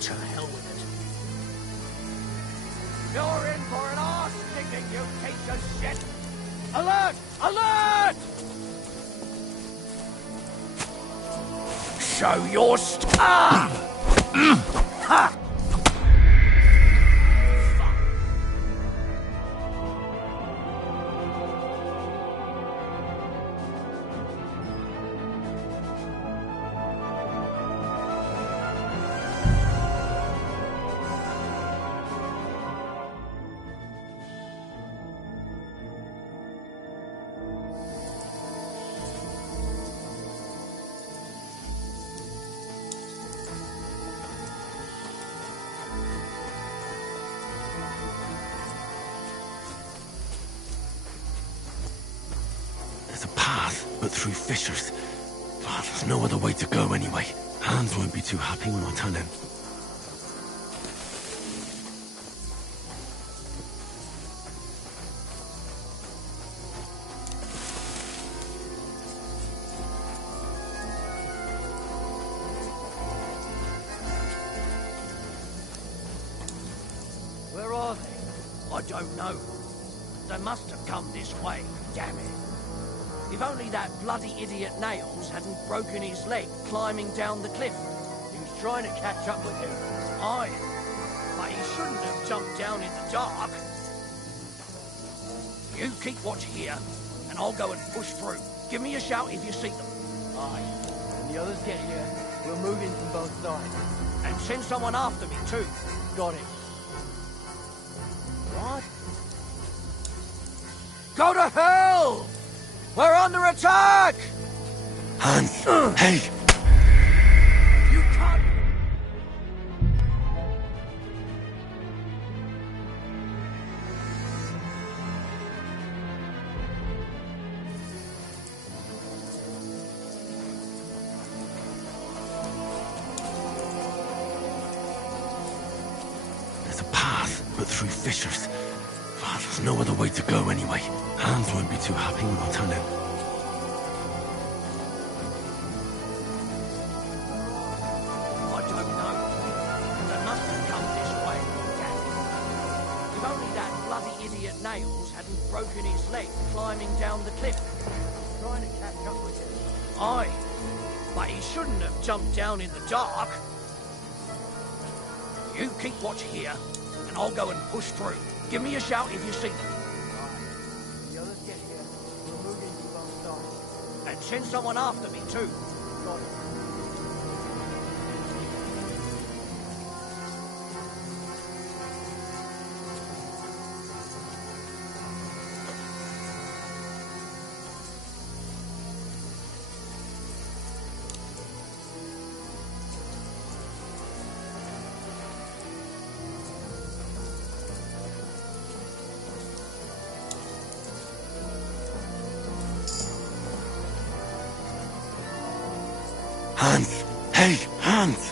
To hell with it. You're in for an arse-kicking, you piece of shit! Alert! Alert! Show your ha! There's a path, but through fissures. Oh, there's no other way to go anyway. Hans won't be too happy when I tell him. Where are they? I don't know. They must have come this way, damn it. If only that bloody idiot Nails hadn't broken his leg climbing down the cliff. He was trying to catch up with you. Aye, but he shouldn't have jumped down in the dark. You keep watch here, and I'll go and push through. Give me a shout if you see them. Aye. When the others get here, we'll move in from both sides. And send someone after me, too. Got it. What? Go to hell! We're under attack! Hans! Hey! You can't... There's a path, but through fissures. Oh, there's no other way to go anyway. Hans won't be too happy when I tell him. I don't know. They must have come this way, damn it. If only that bloody idiot Nails hadn't broken his leg climbing down the cliff. Trying to catch up with you. Aye, But he shouldn't have jumped down in the dark. You keep watch here, and I'll go and push through. Give me a shout if you see them. The others get here. We're moving you alongside. And send someone after me, too. Got it. Hans! Hey, Hans!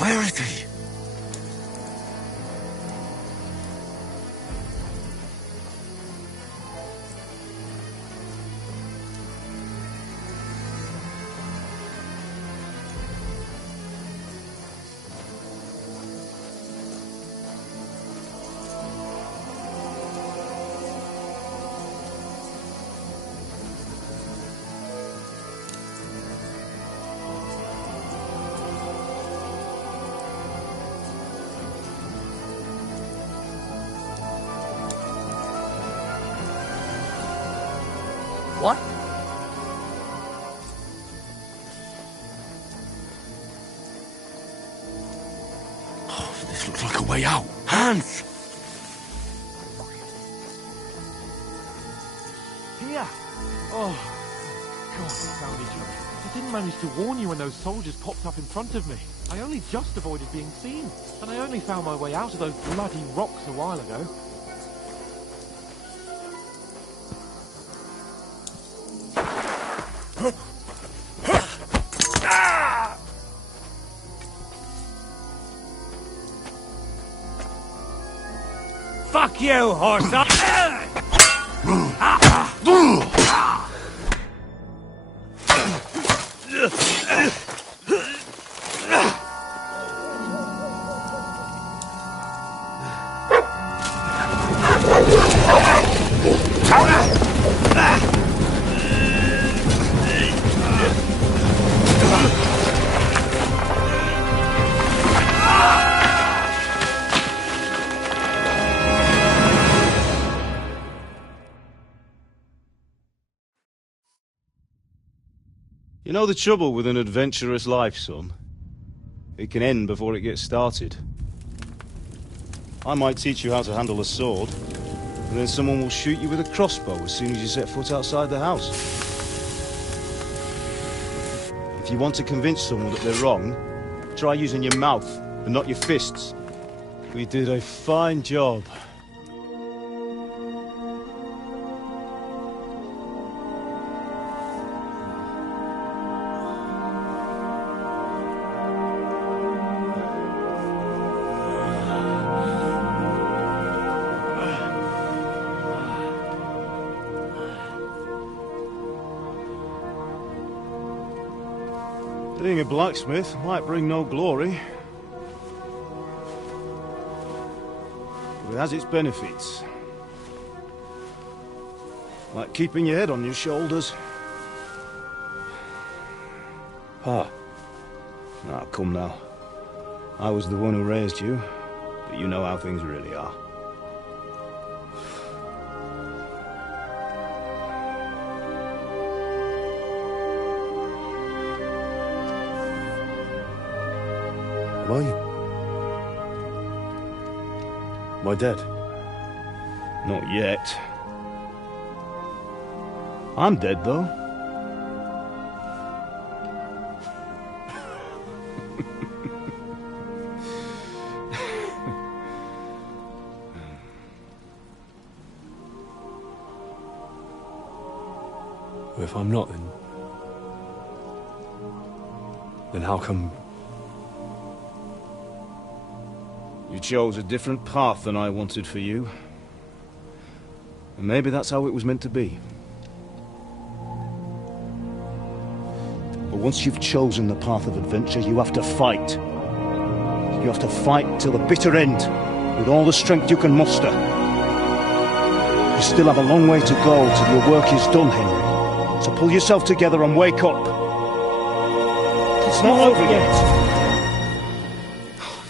Where is he? What? Oh, this looks like a way out. Hans! Here! Oh, God, we found each other. I didn't manage to warn you when those soldiers popped up in front of me. I only just avoided being seen, and I only found my way out of those bloody rocks a while ago. Fuck you, horse! You know the trouble with an adventurous life, son? It can end before it gets started. I might teach you how to handle a sword, and then someone will shoot you with a crossbow as soon as you set foot outside the house. If you want to convince someone that they're wrong, try using your mouth and not your fists. We did a fine job. Being a blacksmith might bring no glory, but it has its benefits. Like keeping your head on your shoulders. Pa. Ah, come now. I was the one who raised you, but you know how things really are. Am I dead? Not yet. I'm dead, though. Well, if I'm not, then how come... You chose a different path than I wanted for you. And maybe that's how it was meant to be. But once you've chosen the path of adventure, you have to fight. You have to fight till the bitter end, with all the strength you can muster. You still have a long way to go till your work is done, Henry. So pull yourself together and wake up. It's not over yet.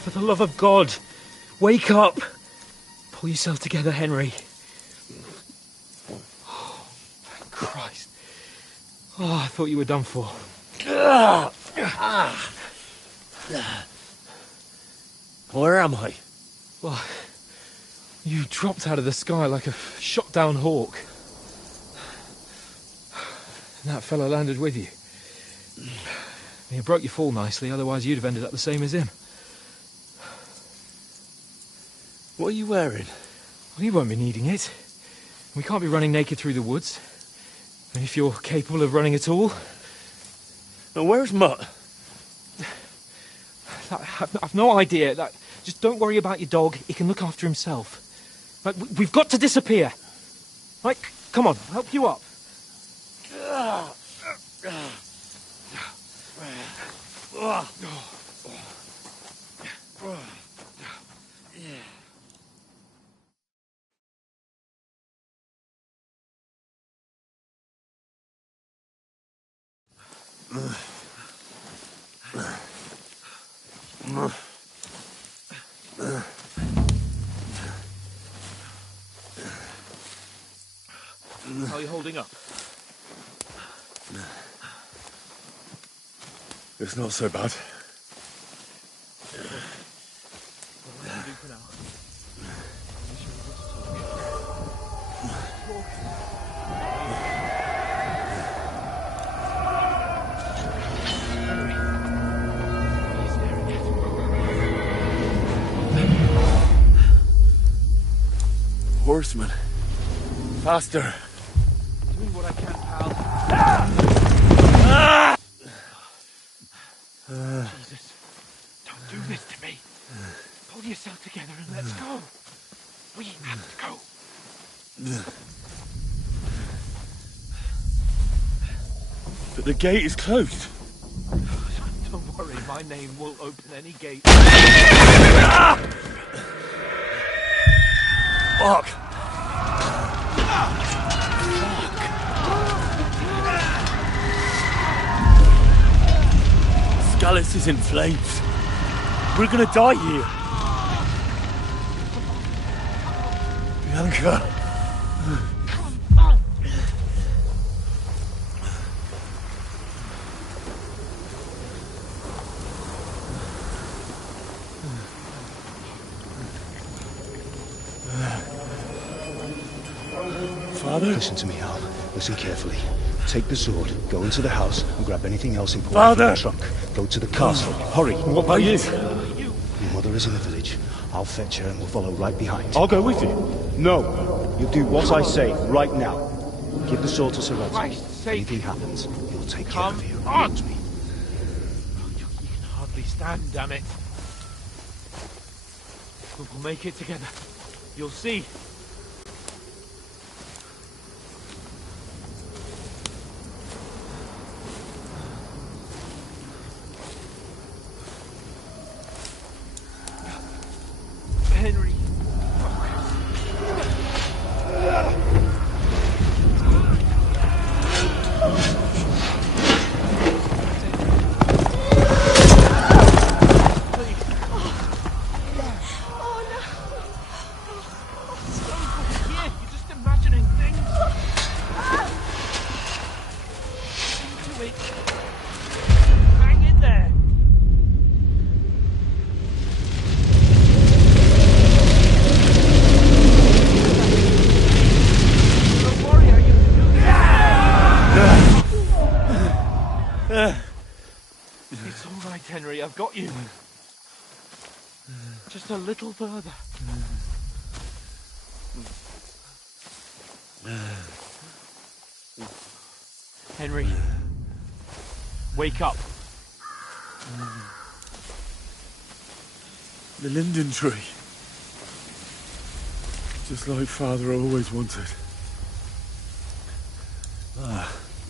For the love of God, wake up! Pull yourself together, Henry. Oh, thank Christ. Oh, I thought you were done for. Where am I? Well, you dropped out of the sky like a shot-down hawk. And that fellow landed with you. You broke your fall nicely, otherwise you'd have ended up the same as him. What are you wearing? Well, you won't be needing it. We can't be running naked through the woods. And if you're capable of running at all... And where's Mutt? I've no idea. Just don't worry about your dog. He can look after himself. Right, we've got to disappear. Right, come on, I'll help you up. How are you holding up? It's not so bad. What do you do for now? Horseman. Faster. Doing what I can, pal. Jesus, don't do this to me. Pull yourself together and let's go. We have to go. But the gate is closed. Don't worry, my name will open any gate. Fuck. Scallis is in flames. We're gonna die here. Bianca. Father? Listen to me, Al. Listen carefully. Take the sword, go into the house, and grab anything else important Father! from the trunk. Go to the castle. Hurry. What about you? Your mother is in the village. I'll fetch her and we'll follow right behind. I'll go with you. No. You do what I say right now. Give the sword to Sir Roger. Christ's If sake. anything happens, he'll take Come care of you. on! You can hardly stand, damn it. But we'll make it together. You'll see. Henry. Hang in there. Don't worry, I can do this. It's all right, Henry. I've got you. Just a little further. Henry, wake up. The linden tree. Just like Father always wanted.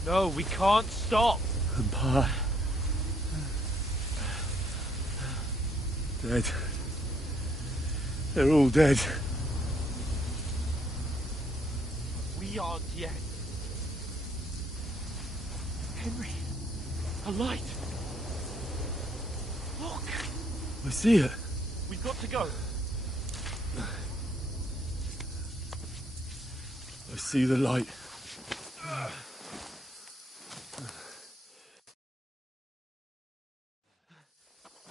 No, we can't stop. And Pa... dead. They're all dead. We aren't yet. Henry, a light. Look. I see it. We've got to go. I see the light.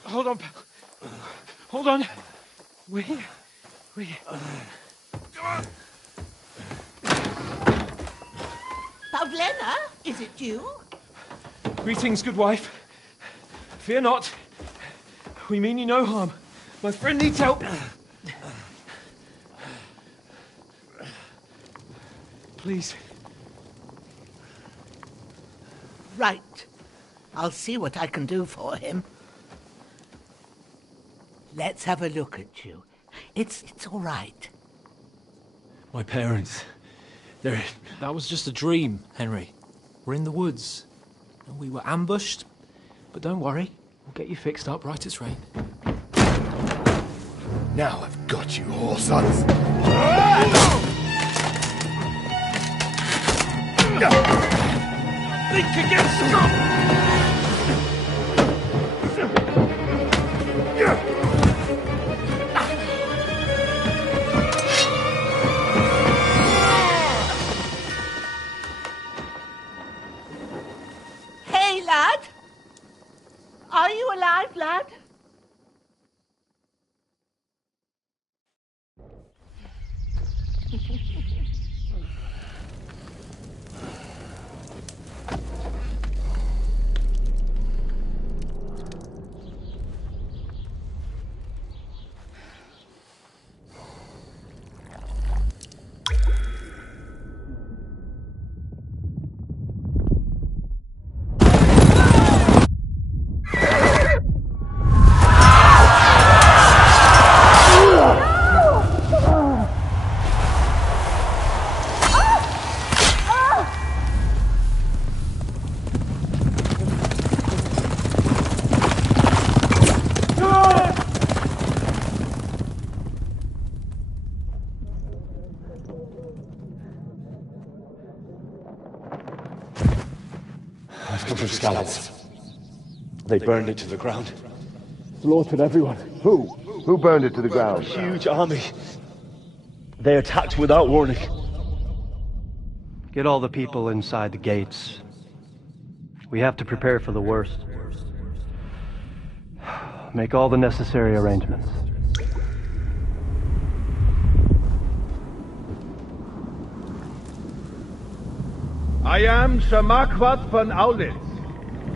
Hold on, pal. Hold on. We... Pavlena, is it you? Greetings, good wife. Fear not. We mean you no harm. My friend needs help. Please. Right. I'll see what I can do for him. Let's have a look at you. It's all right. My parents. They're... That was just a dream, Henry. We're in the woods. And we were ambushed. But don't worry. We'll get you fixed up right as rain. Now I've got you, whore sons. Think again, Scott! Hey, lad! Are you alive, lad? I've come from Scallops. They burned it to the ground. Slaughtered everyone. Who? Who burned it to the ground? A huge army. They attacked without warning. Get all the people inside the gates. We have to prepare for the worst. Make all the necessary arrangements. I am Sir Marquardt von Aulitz.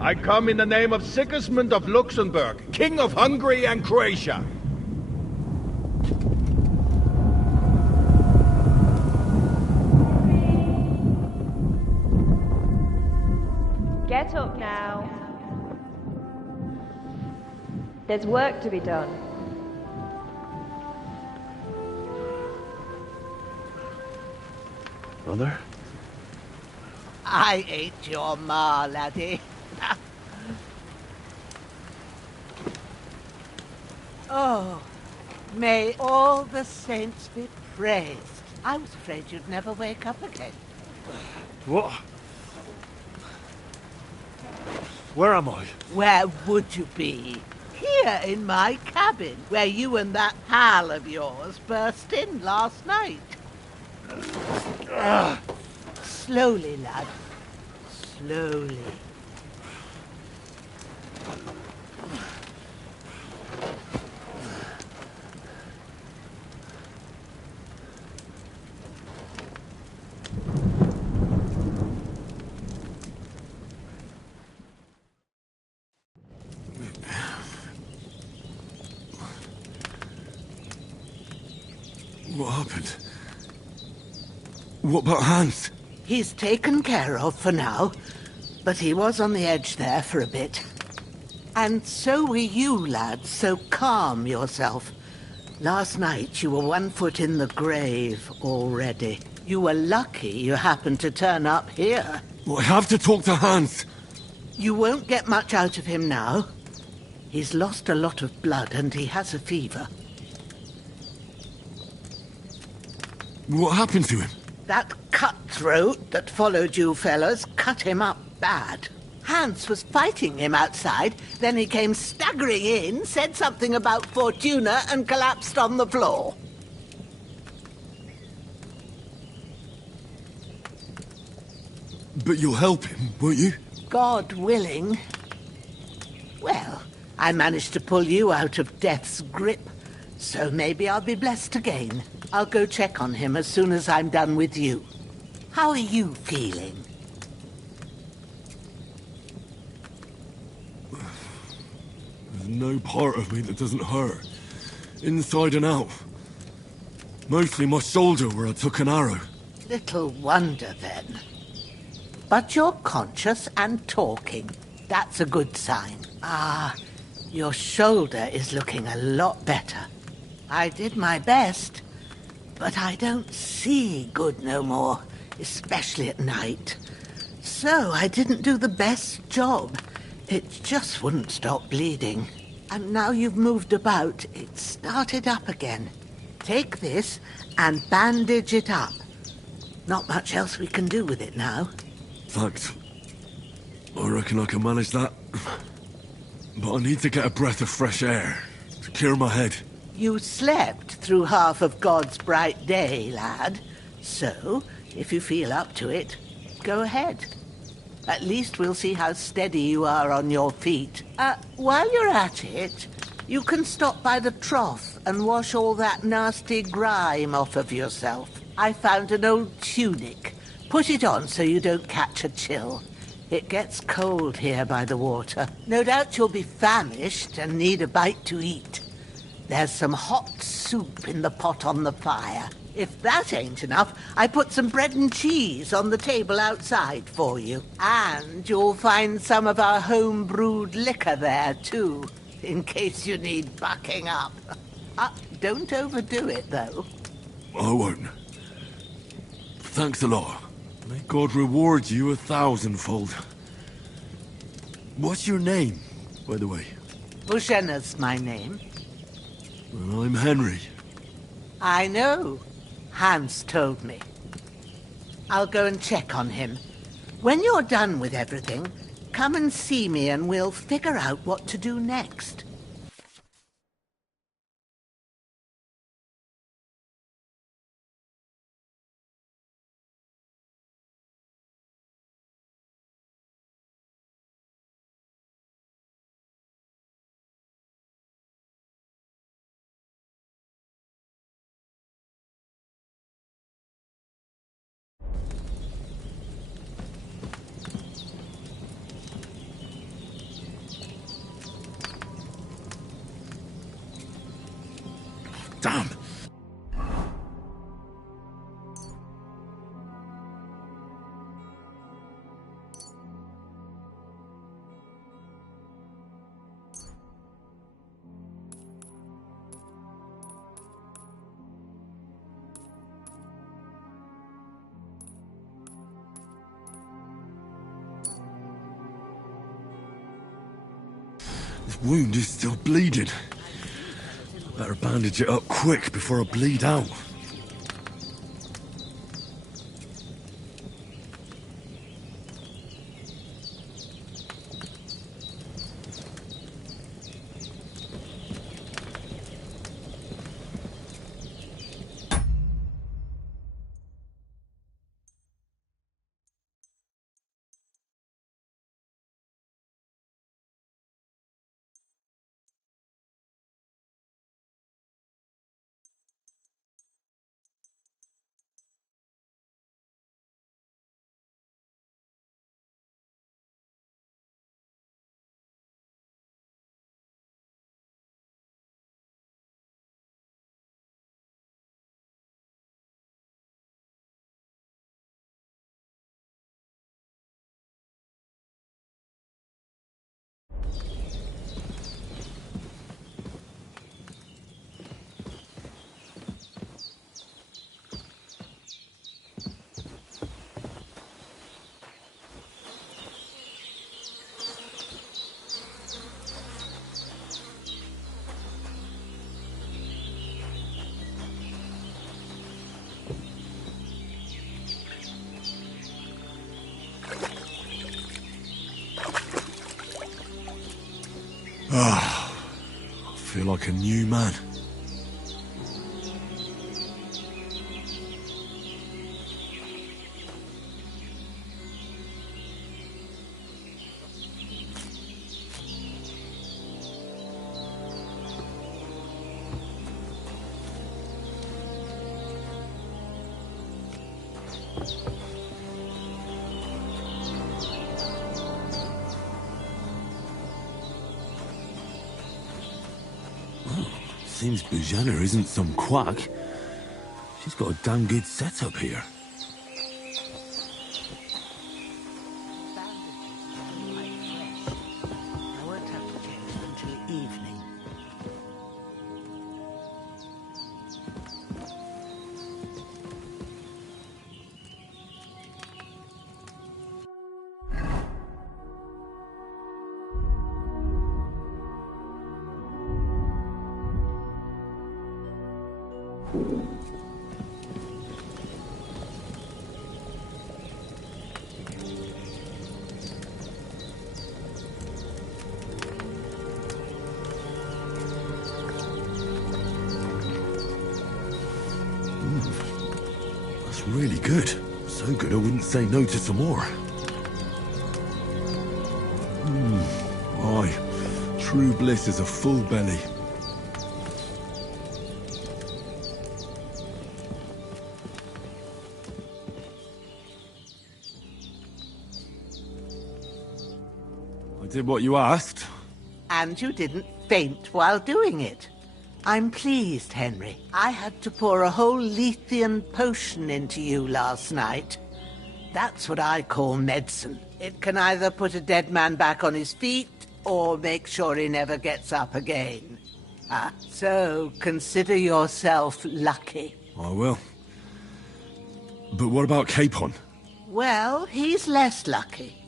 I come in the name of Sigismund of Luxembourg, King of Hungary and Croatia. Get up now. There's work to be done. Mother? I ain't your ma, laddie. Oh, may all the saints be praised. I was afraid you'd never wake up again. What? Where am I? Where would you be? Here in my cabin, where you and that pal of yours burst in last night. Slowly, lad. Slowly. What happened? What about Hans? He's taken care of for now, but he was on the edge there for a bit. And so were you, lad, so calm yourself. Last night you were 1 foot in the grave already. You were lucky you happened to turn up here. Well, I have to talk to Hans. You won't get much out of him now. He's lost a lot of blood and he has a fever. What happened to him? That cutthroat that followed you fellas cut him up bad. Hans was fighting him outside, then he came staggering in, said something about Fortuna, and collapsed on the floor. But you'll help him, won't you? God willing. Well, I managed to pull you out of death's grip, so maybe I'll be blessed again. I'll go check on him as soon as I'm done with you. How are you feeling? There's no part of me that doesn't hurt. Inside and out. Mostly my shoulder where I took an arrow. Little wonder, then. But you're conscious and talking. That's a good sign. Ah, your shoulder is looking a lot better. I did my best, but I don't see good no more, especially at night. So I didn't do the best job. It just wouldn't stop bleeding. And now you've moved about, it started up again. Take this and bandage it up. Not much else we can do with it now. Thanks. I reckon I can manage that. But I need to get a breath of fresh air to clear my head. You slept through half of God's bright day, lad. So, if you feel up to it, go ahead. At least we'll see how steady you are on your feet. While you're at it, you can stop by the trough and wash all that nasty grime off of yourself. I found an old tunic. Put it on so you don't catch a chill. It gets cold here by the water. No doubt you'll be famished and need a bite to eat. There's some hot soup in the pot on the fire. If that ain't enough, I put some bread and cheese on the table outside for you. And you'll find some of our home-brewed liquor there, too, in case you need bucking up. Don't overdo it, though. I won't. Thanks a lot. May God reward you 1,000-fold. What's your name, by the way? Bushenna's my name. Well, I'm Henry. I know. Hans told me. I'll go and check on him. When you're done with everything, come and see me and we'll figure out what to do next. Damn! This wound is still bleeding. Better bandage it up quick before I bleed out. Ah, I feel like a new man. Seems Bujana isn't some quack. She's got a damn good setup here. I won't have to change them until evening. That's really good. So good I wouldn't say no to some more. Aye, true bliss is a full belly. I did what you asked. And you didn't faint while doing it. I'm pleased, Henry. I had to pour a whole Lethean potion into you last night. That's what I call medicine. It can either put a dead man back on his feet, or make sure he never gets up again. So consider yourself lucky. I will. But what about Capon? Well, he's less lucky.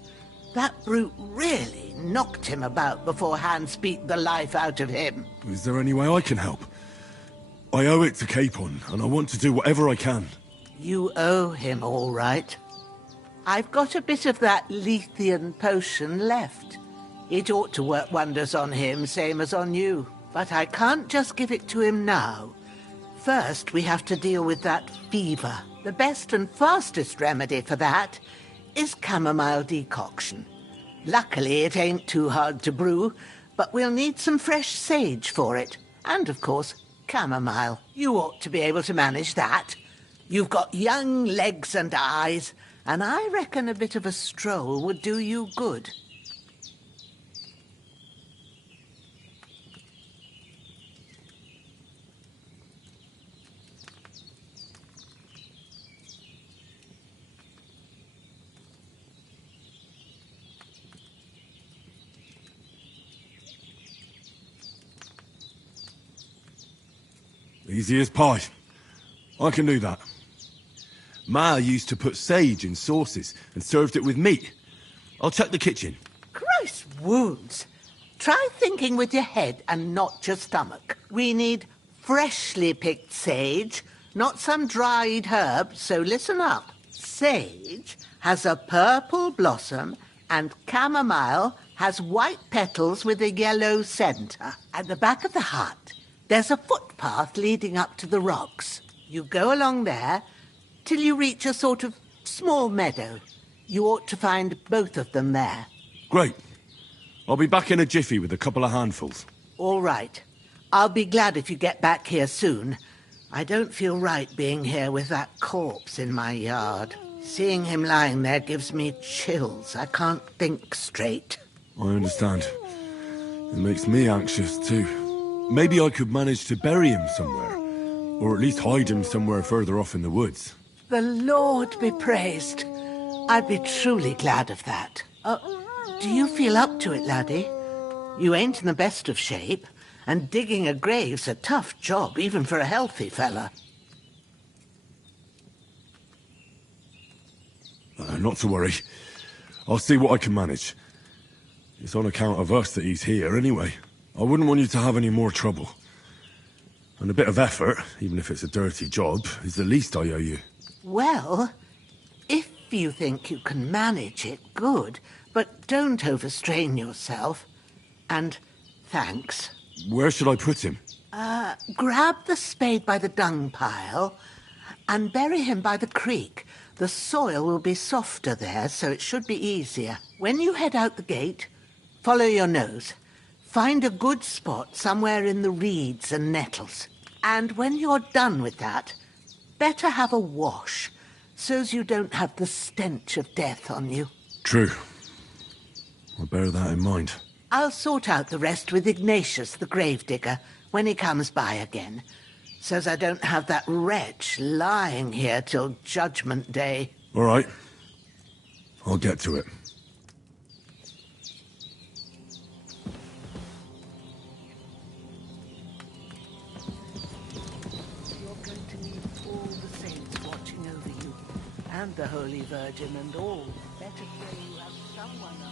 That brute really knocked him about before Hans beat the life out of him. Is there any way I can help? I owe it to Capon, and I want to do whatever I can. You owe him, all right. I've got a bit of that Lethean potion left. It ought to work wonders on him, same as on you. But I can't just give it to him now. First, we have to deal with that fever. The best and fastest remedy for that is chamomile decoction. Luckily, it ain't too hard to brew, but we'll need some fresh sage for it. And, of course, chamomile. You ought to be able to manage that. You've got young legs and eyes, and I reckon a bit of a stroll would do you good. Easy as pie. I can do that. Ma used to put sage in sauces and served it with meat. I'll check the kitchen. Christ wounds! Try thinking with your head and not your stomach. We need freshly picked sage, not some dried herb, so listen up. Sage has a purple blossom and chamomile has white petals with a yellow centre. At the back of the hut, there's a footpath leading up to the rocks. You go along there till you reach a sort of small meadow. You ought to find both of them there. Great. I'll be back in a jiffy with a couple of handfuls. All right. I'll be glad if you get back here soon. I don't feel right being here with that corpse in my yard. Seeing him lying there gives me chills. I can't think straight. I understand. It makes me anxious too. Maybe I could manage to bury him somewhere. Or at least hide him somewhere further off in the woods. The Lord be praised. I'd be truly glad of that. Do you feel up to it, laddie? You ain't in the best of shape, and digging a grave's a tough job, even for a healthy fella. Not to worry. I'll see what I can manage. It's on account of us that he's here anyway. I wouldn't want you to have any more trouble. And a bit of effort, even if it's a dirty job, is the least I owe you. Well, if you think you can manage it, good. But don't overstrain yourself. And thanks. Where should I put him? Grab the spade by the dung pile and bury him by the creek. The soil will be softer there, so it should be easier. When you head out the gate, follow your nose. Find a good spot somewhere in the reeds and nettles. And when you're done with that, better have a wash, so's you don't have the stench of death on you. True. I'll bear that in mind. I'll sort out the rest with Ignatius, the gravedigger, when he comes by again, so's I don't have that wretch lying here till Judgment Day. All right. I'll get to it. You're going to need all the saints watching over you, and the Holy Virgin and all. Better pray you have someone up.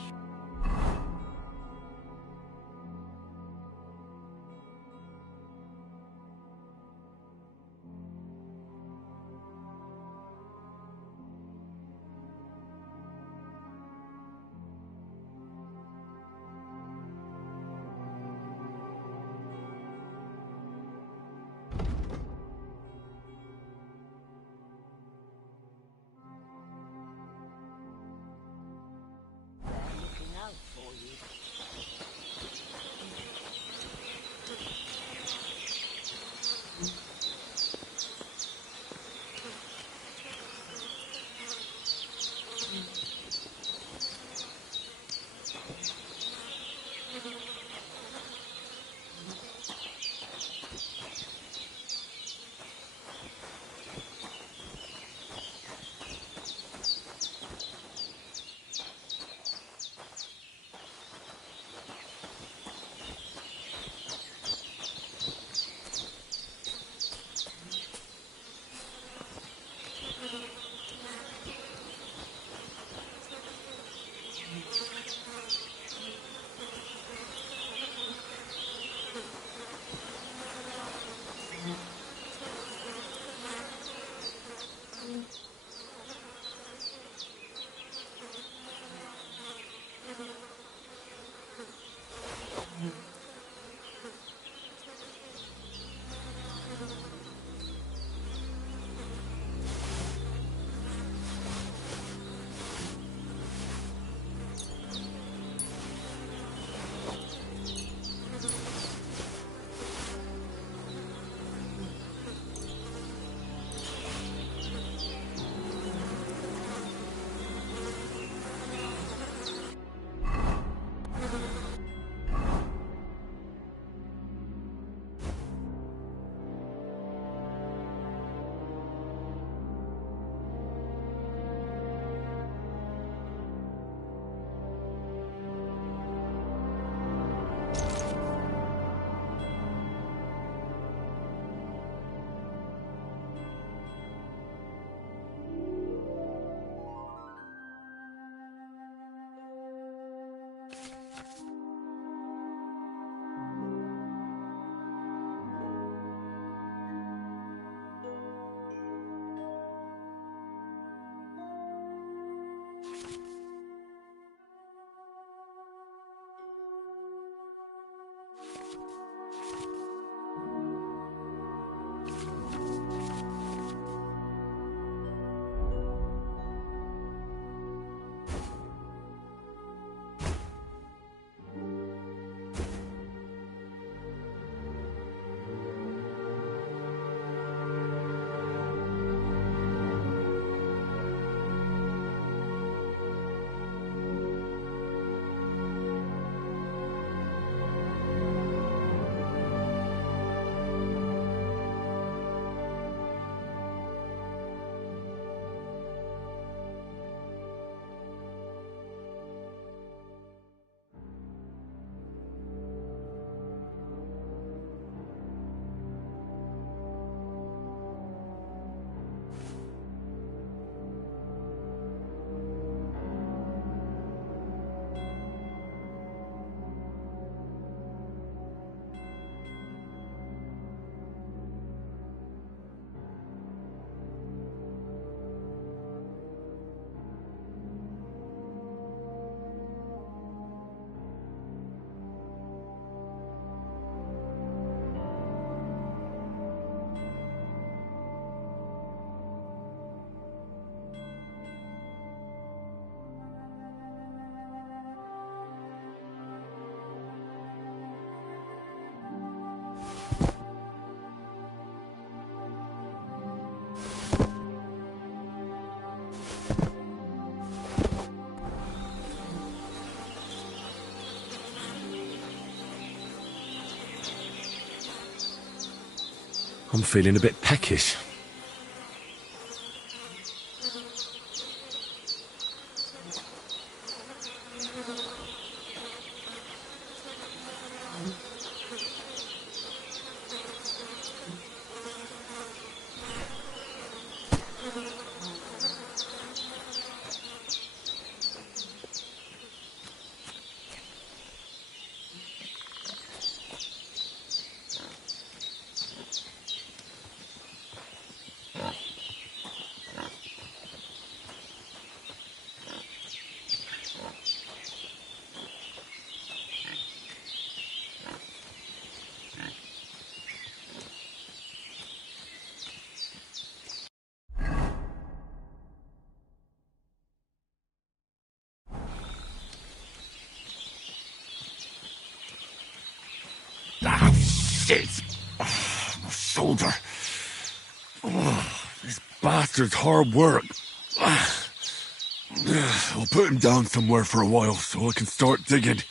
I'm feeling a bit peckish. Ah, shit! Oh, my shoulder. Oh, this bastard's hard work. I'll put him down somewhere for a while so I can start digging.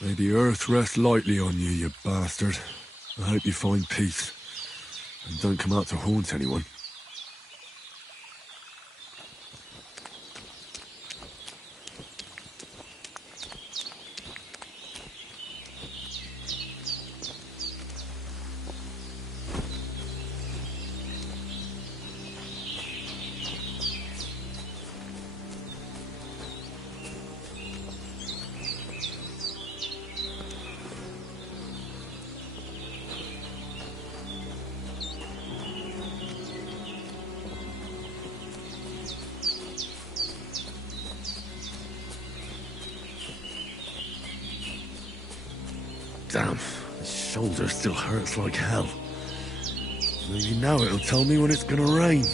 May the earth rest lightly on you, you bastard. I hope you find peace. And don't come out to haunt anyone. Damn, my shoulder still hurts like hell. Maybe now it'll tell me when it's gonna rain.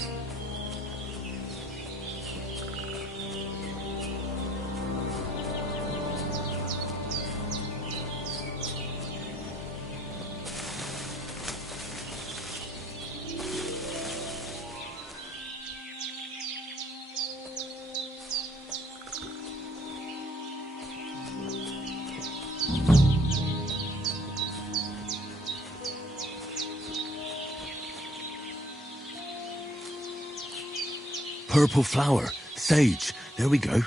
Purple flower. Sage. There we go.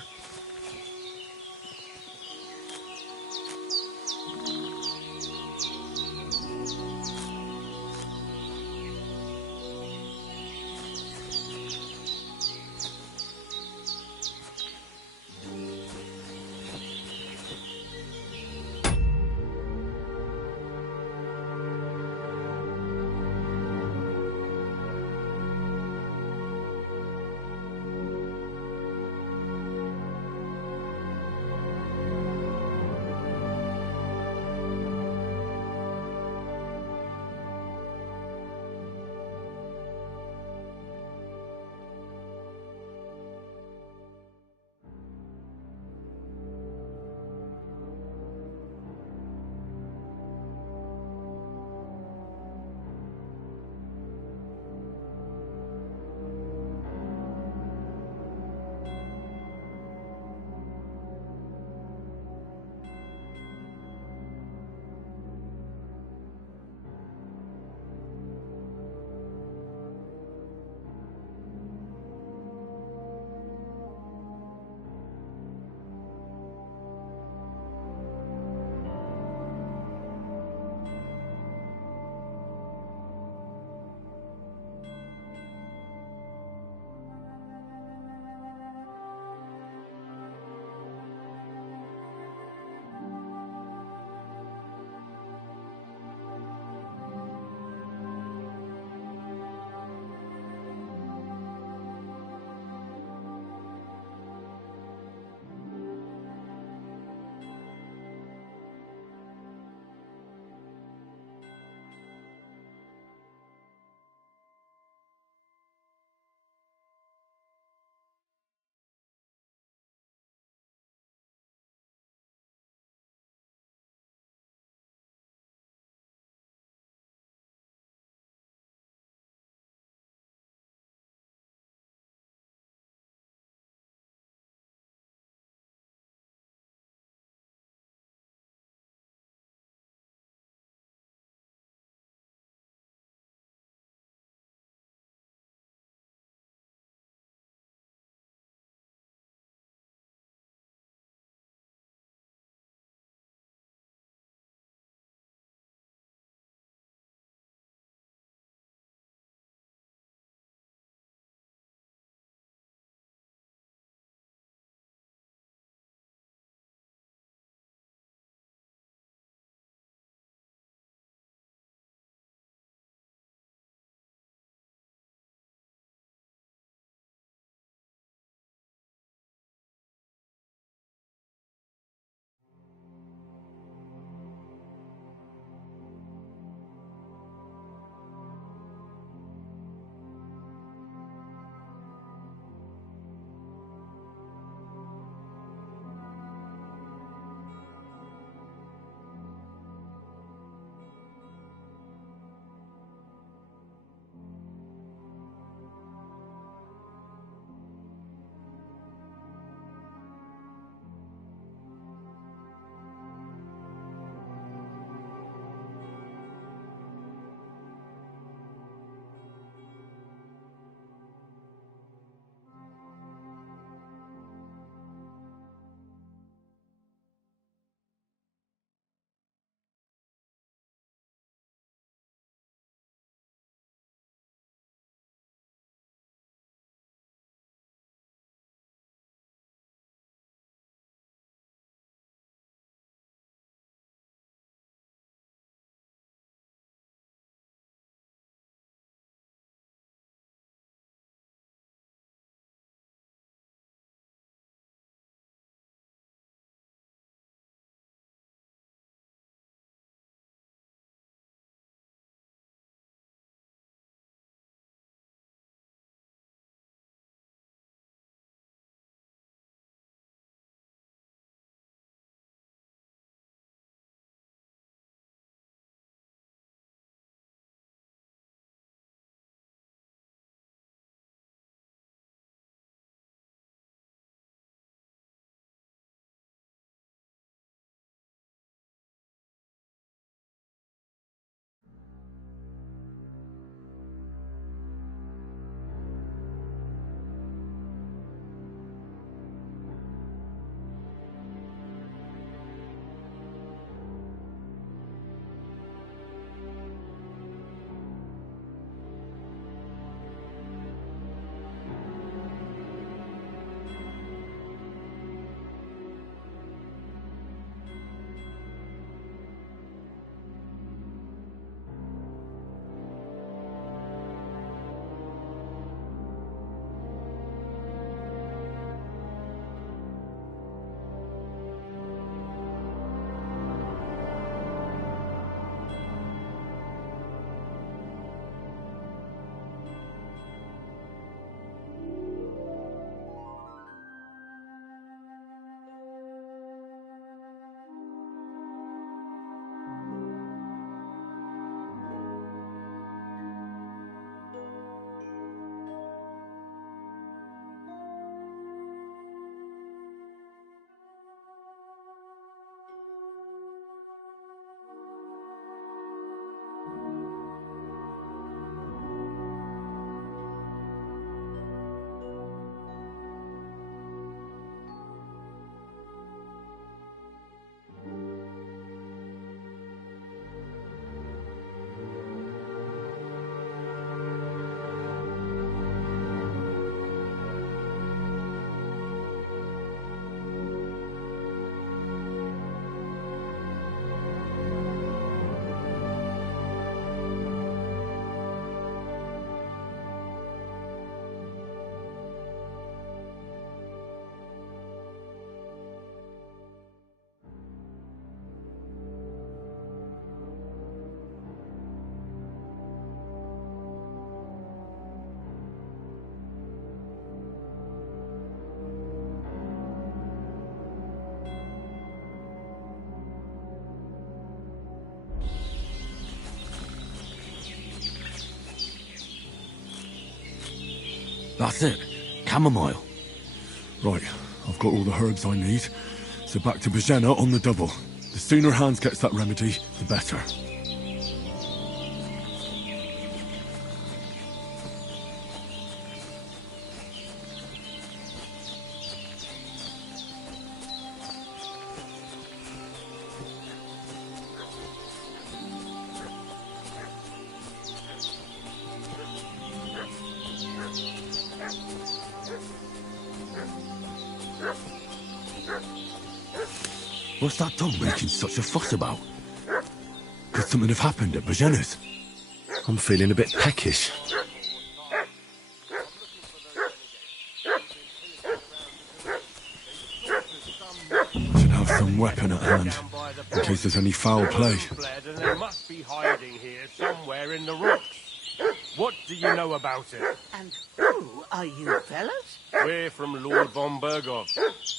That's it. Chamomile. Right, I've got all the herbs I need. So back to Bajena on the double. The sooner Hans gets that remedy, the better. What's that dog making such a fuss about? Could something have happened at Bajena's? I'm feeling a bit peckish. I should have some weapon at hand, in case there's any foul play. And they must be hiding here somewhere in the rocks. What do you know about it? And who are you, fellas? We're from Lord von Bergov,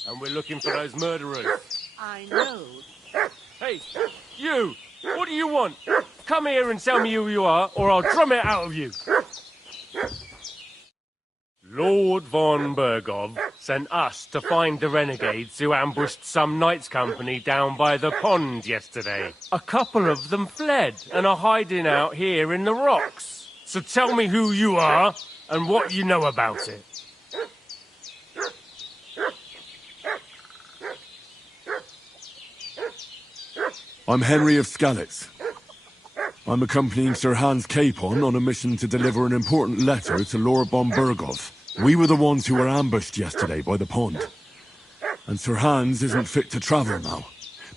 and we're looking for those murderers. I know. Hey, you! What do you want? Come here and tell me who you are, or I'll drum it out of you. Lord von Bergov sent us to find the renegades who ambushed some knights' company down by the pond yesterday. A couple of them fled and are hiding out here in the rocks. So tell me who you are and what you know about it. I'm Henry of Skalitz. I'm accompanying Sir Hans Capon on a mission to deliver an important letter to Lord von Bergov. We were the ones who were ambushed yesterday by the pond. And Sir Hans isn't fit to travel now.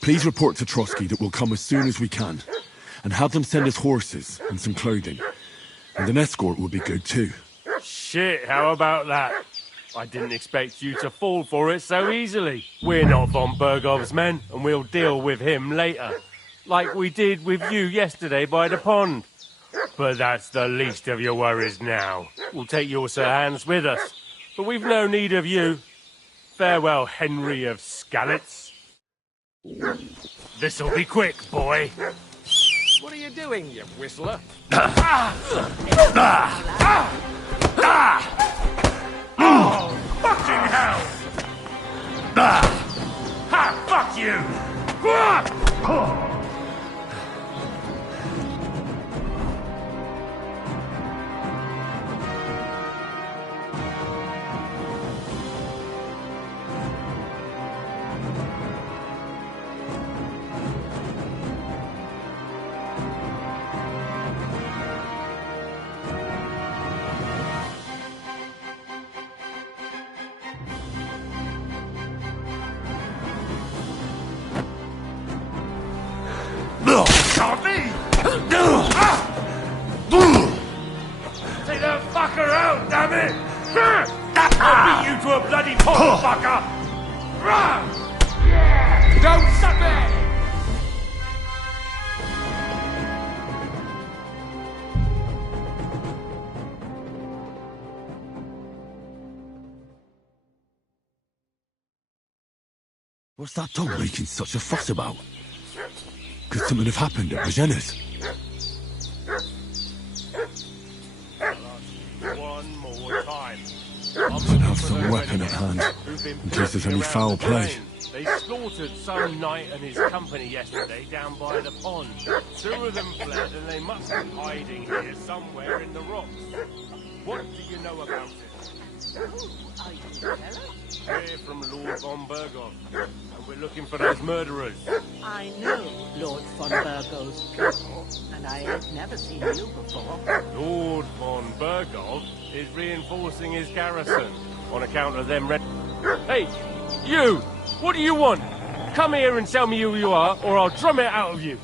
Please report to Trotsky that we'll come as soon as we can. And have them send us horses and some clothing. And an escort would be good too. Shit, how about that? I didn't expect you to fall for it so easily. We're not von Bergov's men, and we'll deal with him later. Like we did with you yesterday by the pond. But that's the least of your worries now. We'll take your Sir Hans with us, but we've no need of you. Farewell, Henry of Skalitz. This'll be quick, boy. What are you doing, you whistler? Oh, fucking hell! Ha, fuck you! Take that fucker out, damn it! I'll beat you to a bloody pulp, fucker! Don't suck me! What's that dog making such a fuss about? Could something have happened at Bajena's? One more time. I should have some weapon at hand, in case there's any foul play. They slaughtered some knight and his company yesterday down by the pond. Two of them fled, and they must be hiding here somewhere in the rocks. What do you know about it? Who are you, fellas? We're from Lord von Bergov, and we're looking for those murderers. I know Lord von Bergov's people, and I ain't never seen you before. Lord von Bergov is reinforcing his garrison on account of them red... Hey, you! What do you want? Come here and tell me who you are, or I'll drum it out of you.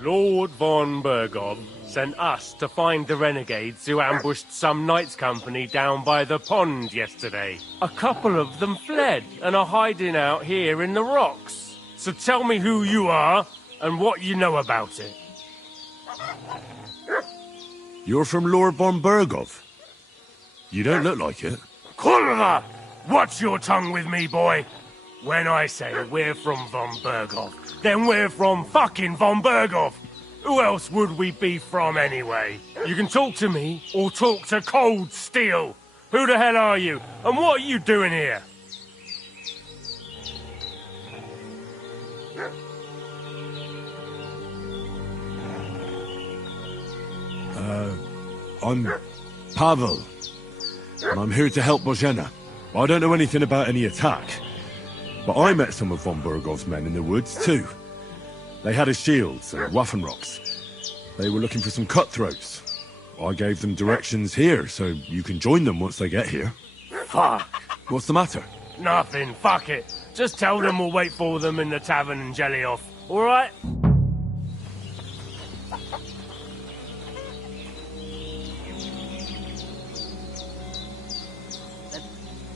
Lord von Bergov sent us to find the renegades who ambushed some knights' company down by the pond yesterday. A couple of them fled and are hiding out here in the rocks. So tell me who you are and what you know about it. You're from Lord von Bergov? You don't look like it. Kurva! Watch your tongue with me, boy. When I say we're from von Bergov, then we're from fucking von Bergov. Who else would we be from anyway? You can talk to me or talk to Cold Steel. Who the hell are you? And what are you doing here? I'm Pavel, and I'm here to help Bozhena. I don't know anything about any attack, but I met some of von Burgov's men in the woods, too. They had his shields and Waffenrocks. They were looking for some cutthroats. I gave them directions here, so you can join them once they get here. Fuck. What's the matter? Nothing, fuck it. Just tell them we'll wait for them in the tavern in Jelioff, alright?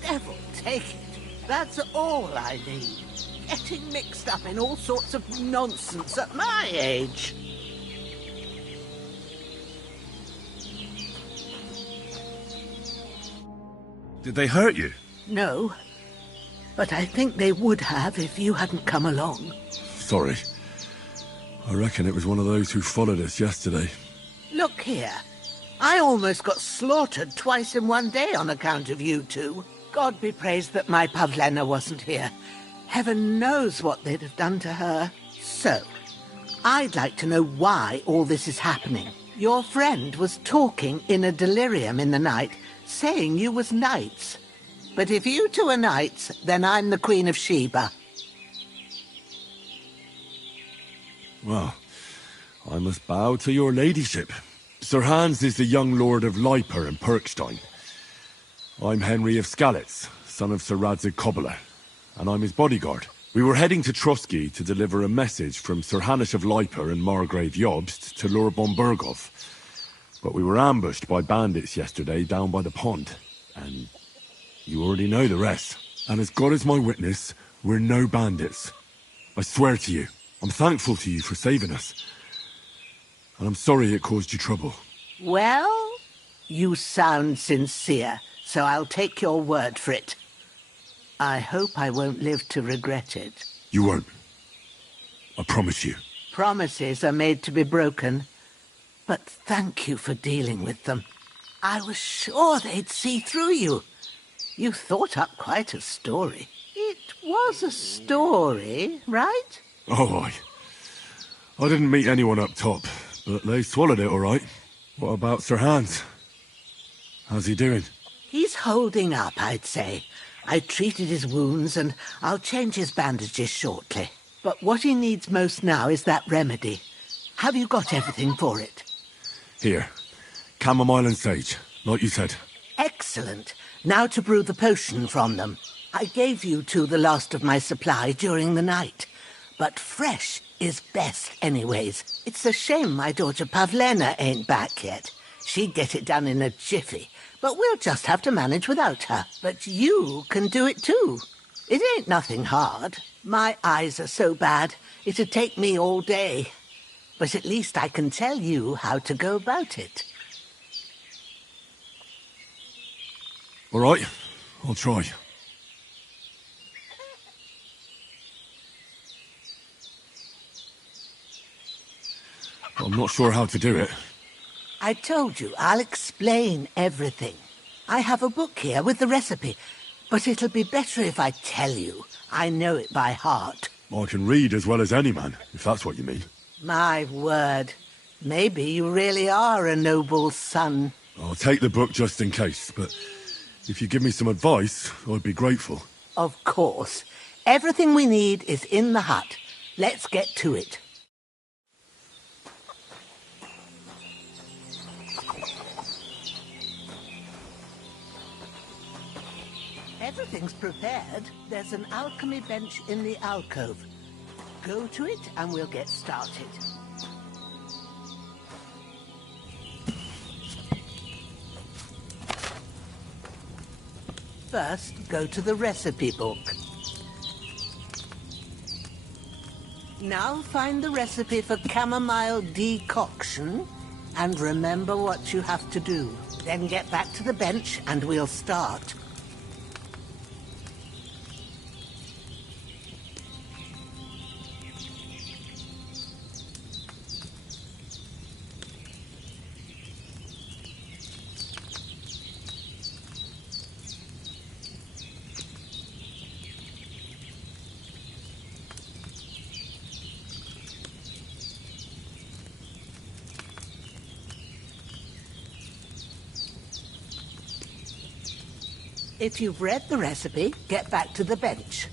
Devil take it. That's all I need. Getting mixed up in all sorts of nonsense at my age. Did they hurt you? No, but I think they would have if you hadn't come along. Sorry. I reckon it was one of those who followed us yesterday. Look here. I almost got slaughtered twice in one day on account of you two. God be praised that my Pavlena wasn't here. Heaven knows what they'd have done to her. So, I'd like to know why all this is happening. Your friend was talking in a delirium in the night, saying you was knights. But if you two are knights, then I'm the Queen of Sheba. Well, I must bow to your ladyship. Sir Hans is the young lord of Leiper and Perkstein. I'm Henry of Skalitz, son of Sir Radzig Kobyla, and I'm his bodyguard. We were heading to Trotsky to deliver a message from Sir Hanush of Leiper and Margrave Jobst to Lord von Burgov. But we were ambushed by bandits yesterday down by the pond, and you already know the rest. And as God is my witness, we're no bandits. I swear to you, I'm thankful to you for saving us. And I'm sorry it caused you trouble. Well, you sound sincere, so I'll take your word for it. I hope I won't live to regret it. You won't. I promise you. Promises are made to be broken. But thank you for dealing with them. I was sure they'd see through you. You thought up quite a story. It was a story, right? Oh, I didn't meet anyone up top, but they swallowed it all right. What about Sir Hans? How's he doing? He's holding up, I'd say. I treated his wounds, and I'll change his bandages shortly. But what he needs most now is that remedy. Have you got everything for it? Here. Chamomile and sage, like you said. Excellent. Now to brew the potion from them. I gave you two the last of my supply during the night. But fresh is best anyways. It's a shame my daughter Pavlena ain't back yet. She'd get it done in a jiffy. But we'll just have to manage without her. But you can do it too. It ain't nothing hard. My eyes are so bad, it'd take me all day. But at least I can tell you how to go about it. All right, I'll try. I'm not sure how to do it. I told you, I'll explain everything. I have a book here with the recipe, but it'll be better if I tell you. I know it by heart. I can read as well as any man, if that's what you mean. My word. Maybe you really are a noble son. I'll take the book just in case, but if you give me some advice, I'd be grateful. Of course. Everything we need is in the hut. Let's get to it. Everything's prepared. There's an alchemy bench in the alcove. Go to it and we'll get started. First, go to the recipe book. Now find the recipe for chamomile decoction and remember what you have to do. Then get back to the bench and we'll start. If you've read the recipe, get back to the bench.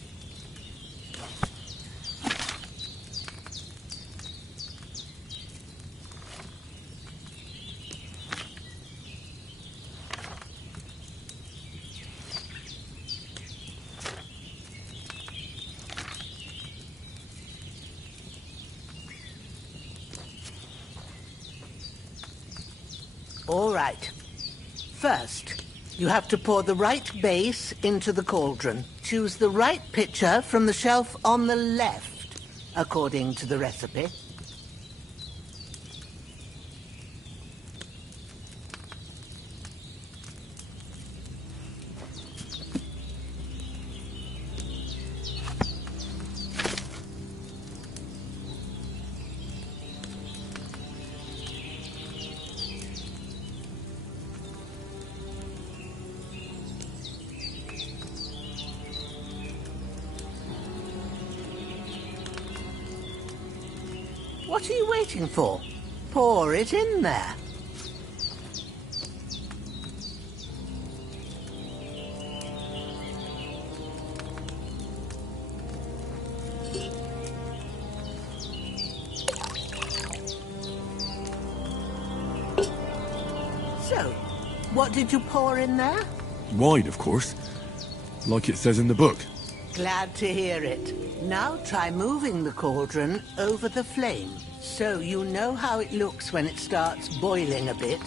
All right. First, you have to pour the right base into the cauldron. Choose the right pitcher from the shelf on the left, according to the recipe. What are you waiting for? Pour it in there. So, what did you pour in there? Wine, of course. Like it says in the book. Glad to hear it. Now try moving the cauldron over the flame, so you know how it looks when it starts boiling a bit.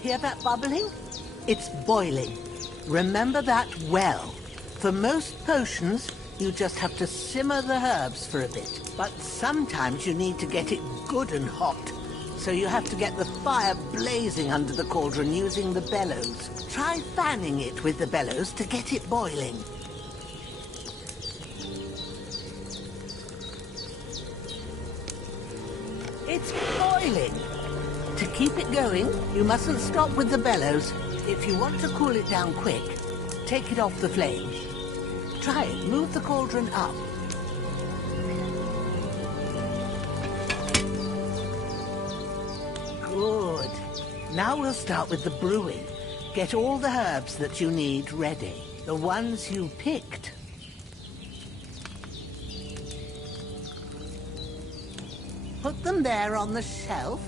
Hear that bubbling? It's boiling. Remember that well. For most potions, you just have to simmer the herbs for a bit. But sometimes you need to get it good and hot. So you have to get the fire blazing under the cauldron using the bellows. Try fanning it with the bellows to get it boiling. It's boiling. To keep it going, you mustn't stop with the bellows. If you want to cool it down quick, take it off the flame. Try it. Move the cauldron up. Good. Now we'll start with the brewing. Get all the herbs that you need ready. The ones you picked. Put them there on the shelf,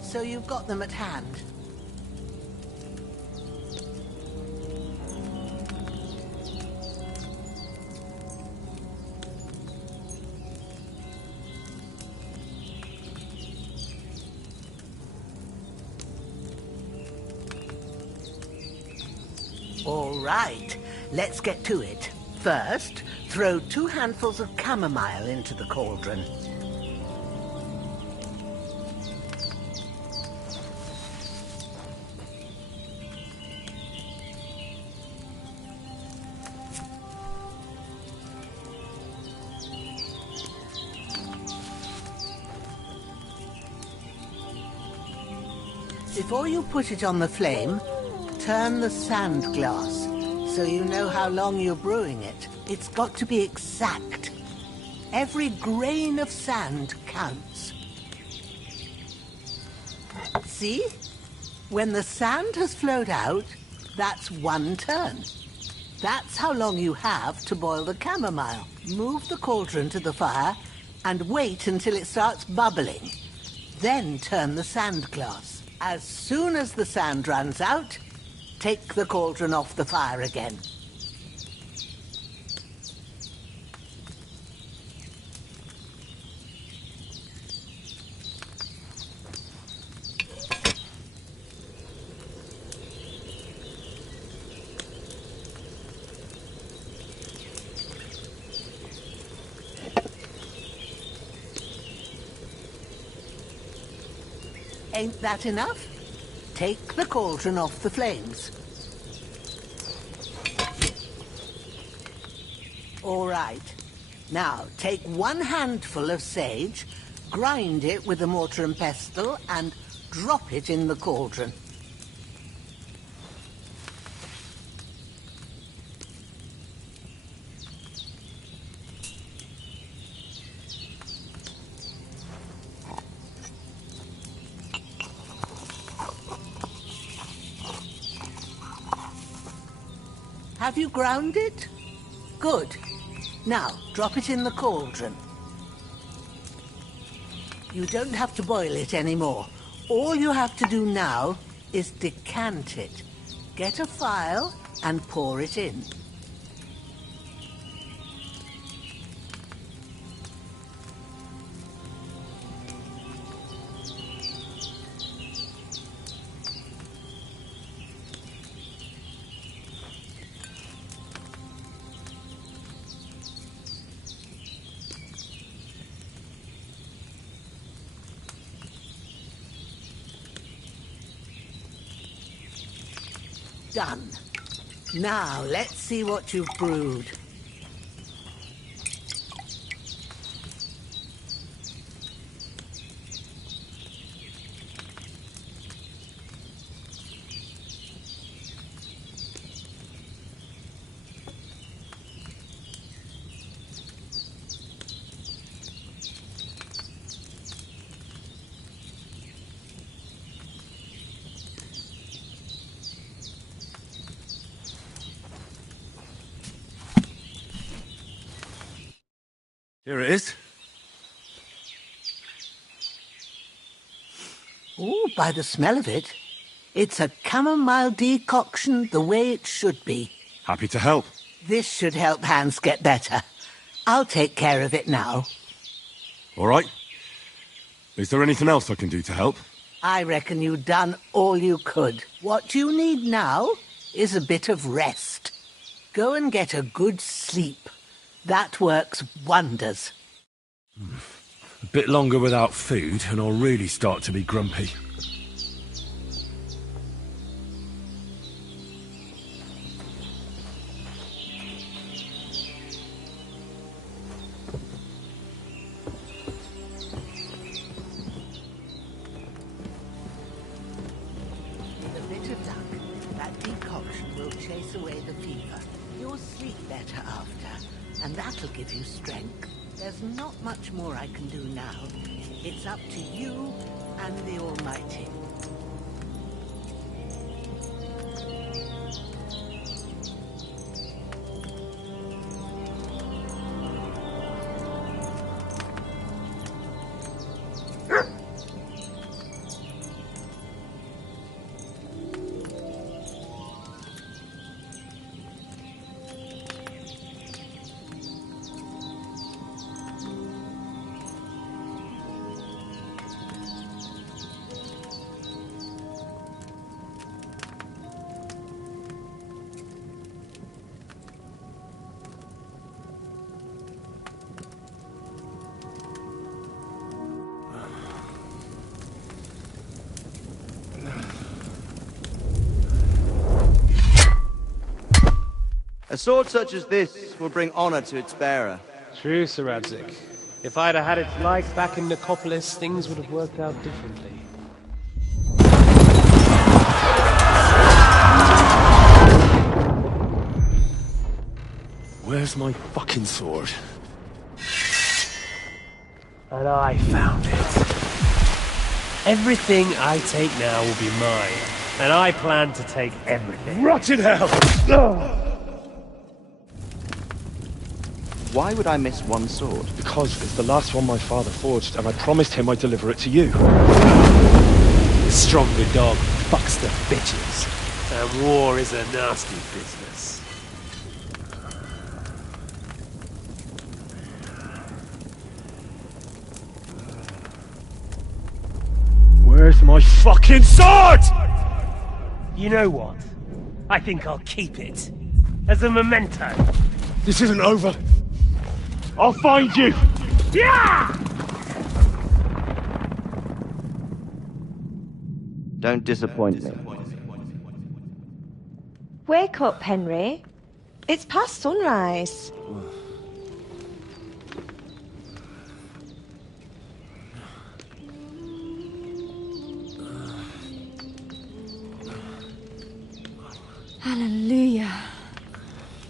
so you've got them at hand. All right, let's get to it. First, throw 2 handfuls of chamomile into the cauldron. Before you put it on the flame, turn the sand glass, so you know how long you're brewing it. It's got to be exact. Every grain of sand counts. See? When the sand has flowed out, that's 1 turn. That's how long you have to boil the chamomile. Move the cauldron to the fire and wait until it starts bubbling. Then turn the sand glass. As soon as the sand runs out, take the cauldron off the fire again. Ain't that enough? Take the cauldron off the flames. All right. Now, take 1 handful of sage, grind it with a mortar and pestle, and drop it in the cauldron. Have you ground it? Good. Now, drop it in the cauldron. You don't have to boil it anymore. All you have to do now is decant it. Get a phial and pour it in. Done. Now, let's see what you've brewed. Here it is. Oh, by the smell of it, it's a chamomile decoction the way it should be. Happy to help. This should help Hans get better. I'll take care of it now. All right. Is there anything else I can do to help? I reckon you've done all you could. What you need now is a bit of rest. Go and get a good sleep. That works wonders. A bit longer without food, and I'll really start to be grumpy. With a bit of luck, that decoction will chase away the fever. You'll sleep better after, and that'll give you strength. There's not much more I can do now. It's up to you and the Almighty. A sword such as this will bring honor to its bearer. True, Sir Radzik. If I'd have had its like back in Nicopolis, things would have worked out differently. Where's my fucking sword? And I found it. Everything I take now will be mine, and I plan to take everything. Rot in hell! Why would I miss one sword? Because it's the last one my father forged, and I promised him I'd deliver it to you. The stronger dog fucks the bitches, and war is a nasty business. Where's my fucking sword? You know what? I think I'll keep it. As a memento. This isn't over. I'll find you! Yeah! Don't disappoint me. Wake up, Henry. It's past sunrise. Hallelujah.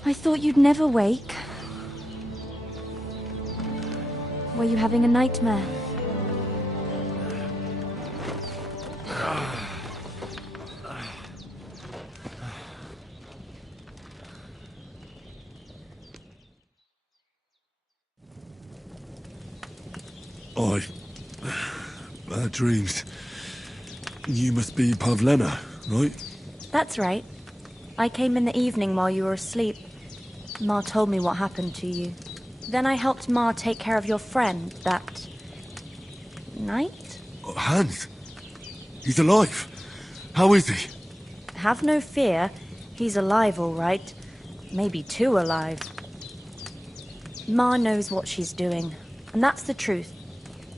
I thought you'd never wake. Were you having a nightmare? I... Bad dreams. You must be Pavlena, right? That's right. I came in the evening while you were asleep. Ma told me what happened to you. Then I helped Ma take care of your friend that... night? Hans! He's alive! How is he? Have no fear. He's alive, all right. Maybe too alive. Ma knows what she's doing, and that's the truth.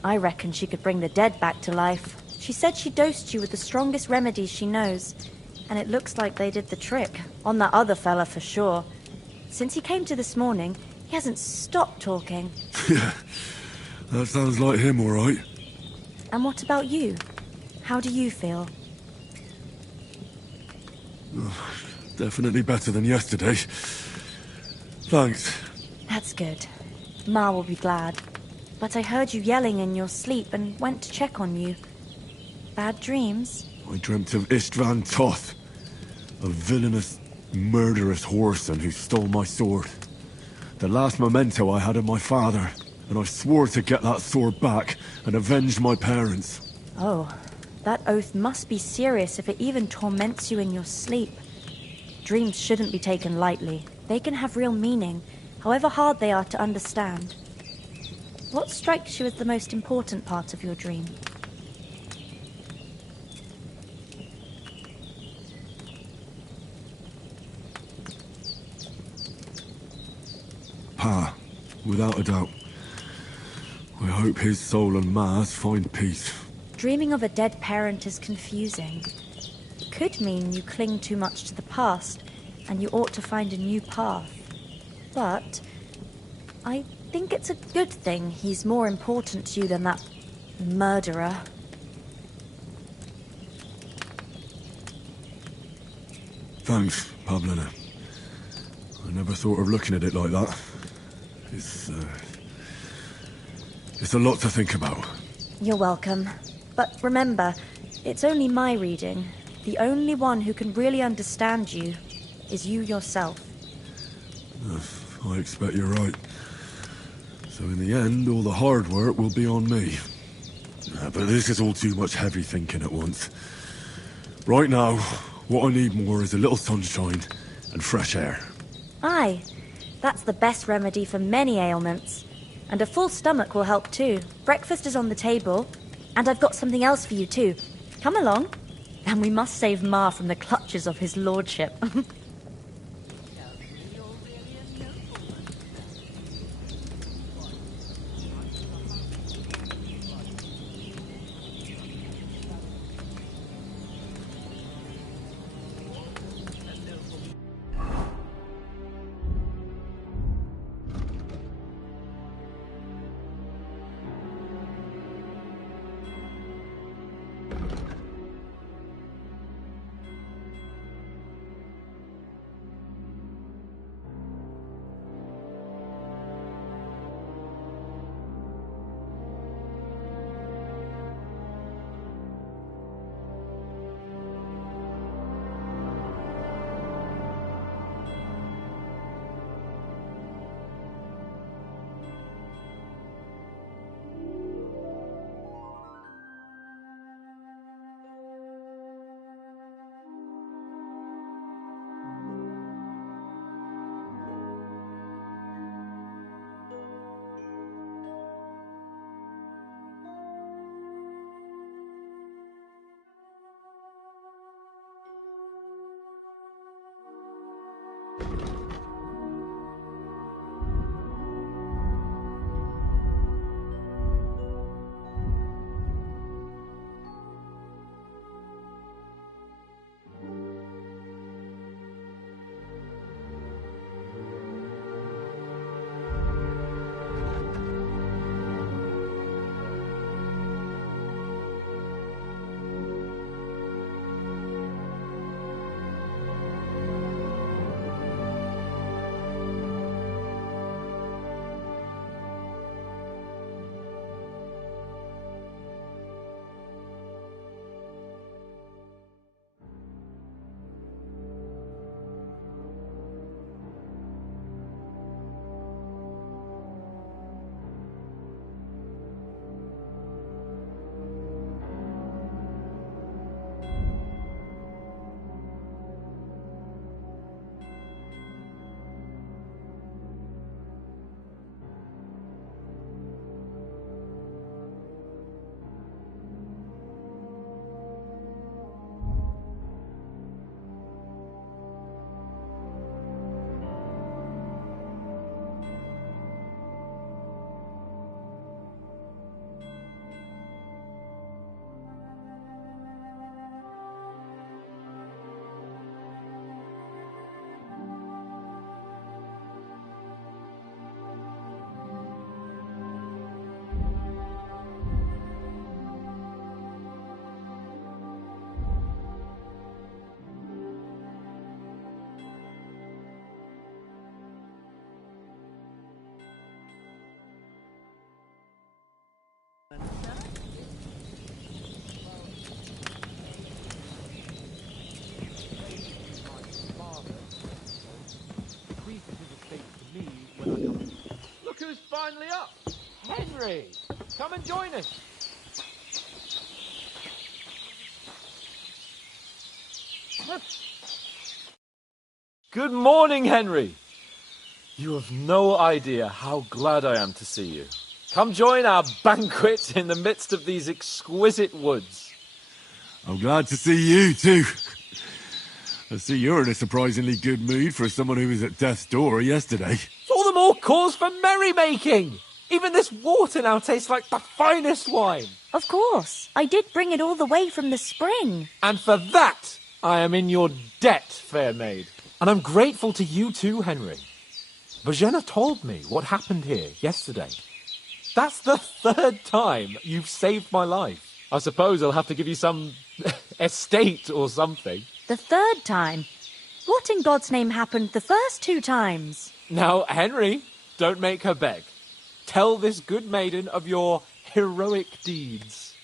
I reckon she could bring the dead back to life. She said she dosed you with the strongest remedies she knows, and it looks like they did the trick. On that other fella for sure. Since he came to this morning, he hasn't stopped talking. Yeah, that sounds like him, all right. And what about you? How do you feel? Definitely better than yesterday. Thanks. That's good. Ma will be glad. But I heard you yelling in your sleep and went to check on you. Bad dreams? I dreamt of Istvan Toth, a villainous, murderous whoreson who stole my sword. The last memento I had of my father, and I swore to get that sword back and avenge my parents. Oh, that oath must be serious if it even torments you in your sleep. Dreams shouldn't be taken lightly. They can have real meaning, however hard they are to understand. What strikes you as the most important part of your dream? Pa, without a doubt. I hope his soul and Ma's find peace. Dreaming of a dead parent is confusing. It could mean you cling too much to the past, and you ought to find a new path. But I think it's a good thing he's more important to you than that murderer. Thanks, Pavlena. I never thought of looking at it like that. It's a lot to think about. You're welcome. But remember, it's only my reading. The only one who can really understand you is you yourself. I expect you're right. So in the end, all the hard work will be on me. But this is all too much heavy thinking at once. Right now, what I need more is a little sunshine and fresh air. Aye, that's the best remedy for many ailments. And a full stomach will help too. Breakfast is on the table, and I've got something else for you too. Come along. And we must save Ma from the clutches of his lordship. finally up. Henry, come and join us. Good morning, Henry. You have no idea how glad I am to see you. Come join our banquet in the midst of these exquisite woods. I'm glad to see you, too. I see you're in a surprisingly good mood for someone who was at death's door yesterday. It's all the more cause for merrymaking. Even this water now tastes like the finest wine. Of course. I did bring it all the way from the spring. And for that, I am in your debt, fair maid. And I'm grateful to you too, Henry. Virginia told me what happened here yesterday. That's the 3rd time you've saved my life. I suppose I'll have to give you some estate or something. The 3rd time? What in God's name happened the first 2 times? Now, Henry, don't make her beg. Tell this good maiden of your heroic deeds.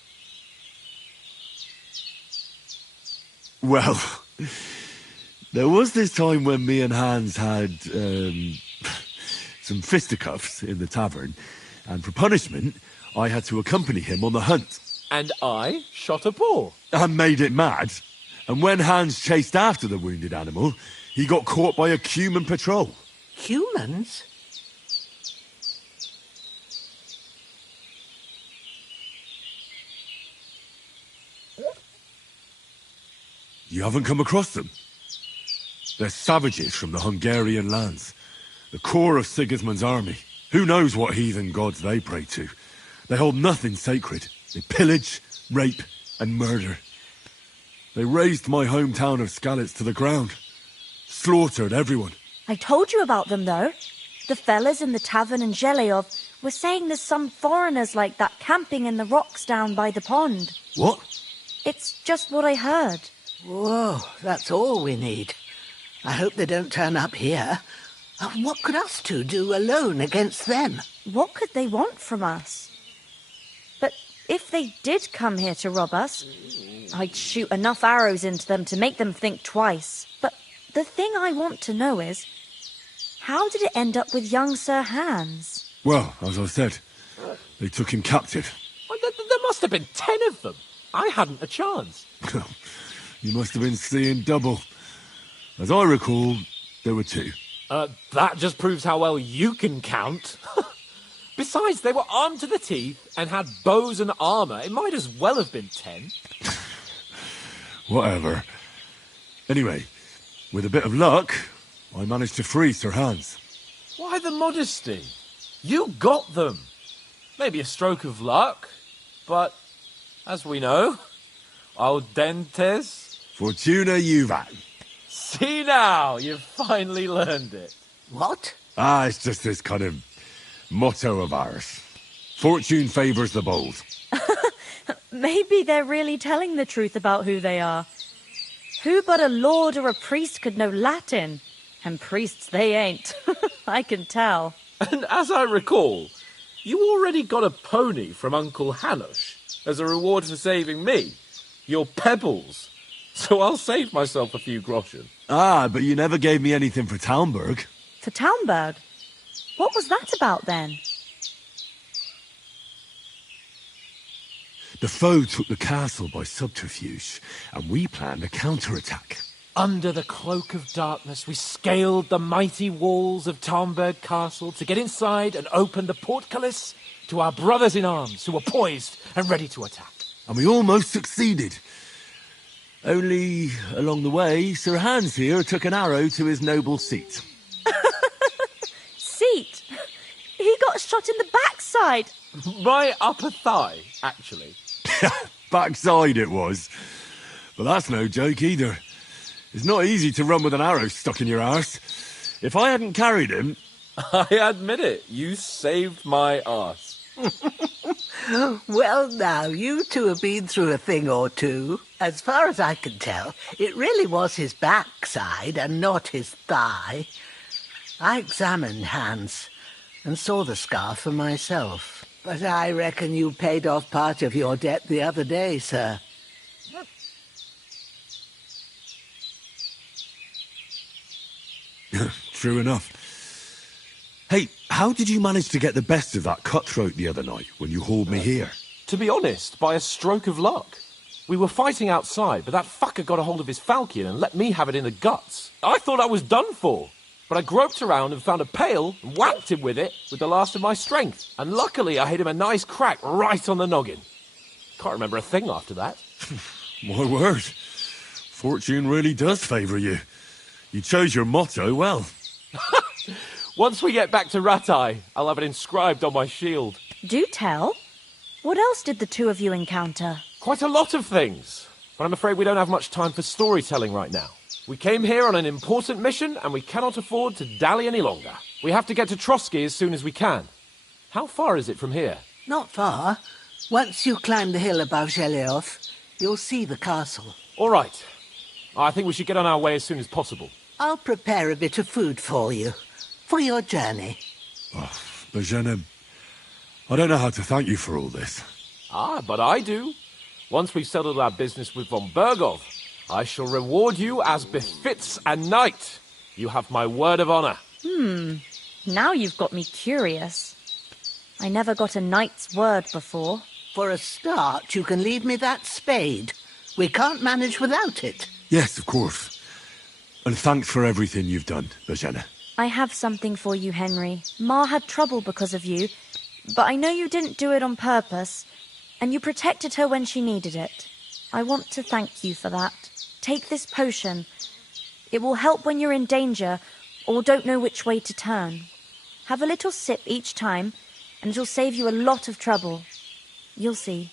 Well, there was this time when me and Hans had some fisticuffs in the tavern, and for punishment, I had to accompany him on the hunt. And I shot a boar. And made it mad. And when Hans chased after the wounded animal, he got caught by a human patrol. Humans? You haven't come across them? They're savages from the Hungarian lands. The core of Sigismund's army. Who knows what heathen gods they pray to? They hold nothing sacred. They pillage, rape, and murder. They razed my hometown of Skalitz to the ground. Slaughtered everyone. I told you about them, though. The fellas in the tavern in Zheleov were saying there's some foreigners like that camping in the rocks down by the pond. What? It's just what I heard. Whoa, that's all we need. I hope they don't turn up here. What could us two do alone against them? What could they want from us? But if they did come here to rob us, I'd shoot enough arrows into them to make them think twice. But the thing I want to know is, how did it end up with young Sir Hans? Well, as I said, they took him captive. Well, there must have been 10 of them. I hadn't a chance. You must have been seeing double. As I recall, there were 2. That just proves how well you can count. Besides, they were armed to the teeth and had bows and armour. It might as well have been 10. Whatever. Anyway, with a bit of luck, I managed to free Sir Hans. Why the modesty? You got them. Maybe a stroke of luck, but as we know, audentes. Fortuna juvat. See now, you've finally learned it. What? It's just this kind of motto of ours. Fortune favours the bold. Maybe they're really telling the truth about who they are. Who but a lord or a priest could know Latin? And priests they ain't. I can tell. And as I recall, you already got a pony from Uncle Hanush as a reward for saving me. Your pebbles. So I'll save myself a few groschen. But you never gave me anything for Talmberg. For Talmberg? What was that about then? The foe took the castle by subterfuge, and we planned a counterattack. Under the cloak of darkness, we scaled the mighty walls of Talmberg Castle to get inside and open the portcullis to our brothers in arms who were poised and ready to attack. And we almost succeeded. Only, along the way, Sir Hans here took an arrow to his noble seat. Seat? He got shot in the backside. My upper thigh, actually. Backside it was. But that's no joke either. It's not easy to run with an arrow stuck in your arse. If I hadn't carried him... I admit it, you saved my arse. Well, now, you two have been through a thing or two. As far as I can tell, it really was his backside and not his thigh. I examined Hans and saw the scar for myself. But I reckon you paid off part of your debt the other day, sir. True enough. Hey, how did you manage to get the best of that cutthroat the other night when you hauled me here? To be honest, by a stroke of luck. We were fighting outside, but that fucker got a hold of his falchion and let me have it in the guts. I thought I was done for. But I groped around and found a pail and whacked him with it with the last of my strength. And luckily I hit him a nice crack right on the noggin. Can't remember a thing after that. My word. Fortune really does favour you. You chose your motto well. Once we get back to Ratai, I'll have it inscribed on my shield. Do tell. What else did the two of you encounter? Quite a lot of things. But I'm afraid we don't have much time for storytelling right now. We came here on an important mission, and we cannot afford to dally any longer. We have to get to Trotsky as soon as we can. How far is it from here? Not far. Once you climb the hill above Zhelioth, you'll see the castle. All right. I think we should get on our way as soon as possible. I'll prepare a bit of food for you, for your journey. Oh, Bajena, I don't know how to thank you for all this. Ah, but I do. Once we've settled our business with von Bergov, I shall reward you as befits a knight. You have my word of honor. Now you've got me curious. I never got a knight's word before. For a start, you can leave me that spade. We can't manage without it. Yes, of course. And thanks for everything you've done, Bajena. I have something for you, Henry. Ma had trouble because of you, but I know you didn't do it on purpose, and you protected her when she needed it. I want to thank you for that. Take this potion. It will help when you're in danger or don't know which way to turn. Have a little sip each time, and it'll save you a lot of trouble. You'll see.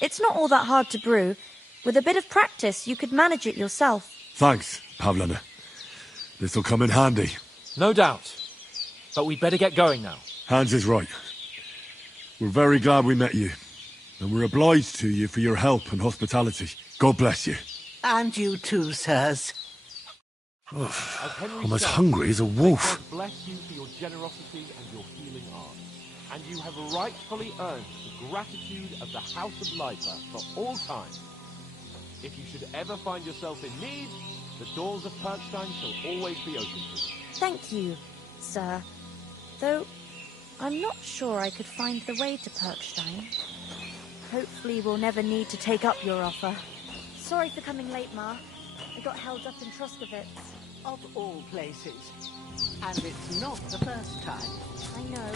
It's not all that hard to brew. With a bit of practice, you could manage it yourself. Thanks, Pavlana. This'll come in handy. No doubt. But we'd better get going now. Hans is right. We're very glad we met you. And we're obliged to you for your help and hospitality. God bless you. And you too, sirs. I'm as hungry as a wolf. God bless you for your generosity and your healing art. And you have rightfully earned the gratitude of the House of Lipa for all time. If you should ever find yourself in need, the doors of Perkstein shall always be open to you. Thank you, sir. Though, I'm not sure I could find the way to Perkstein. Hopefully we'll never need to take up your offer. Sorry for coming late, Ma. I got held up in Troskovitz. Of all places. And it's not the first time. I know.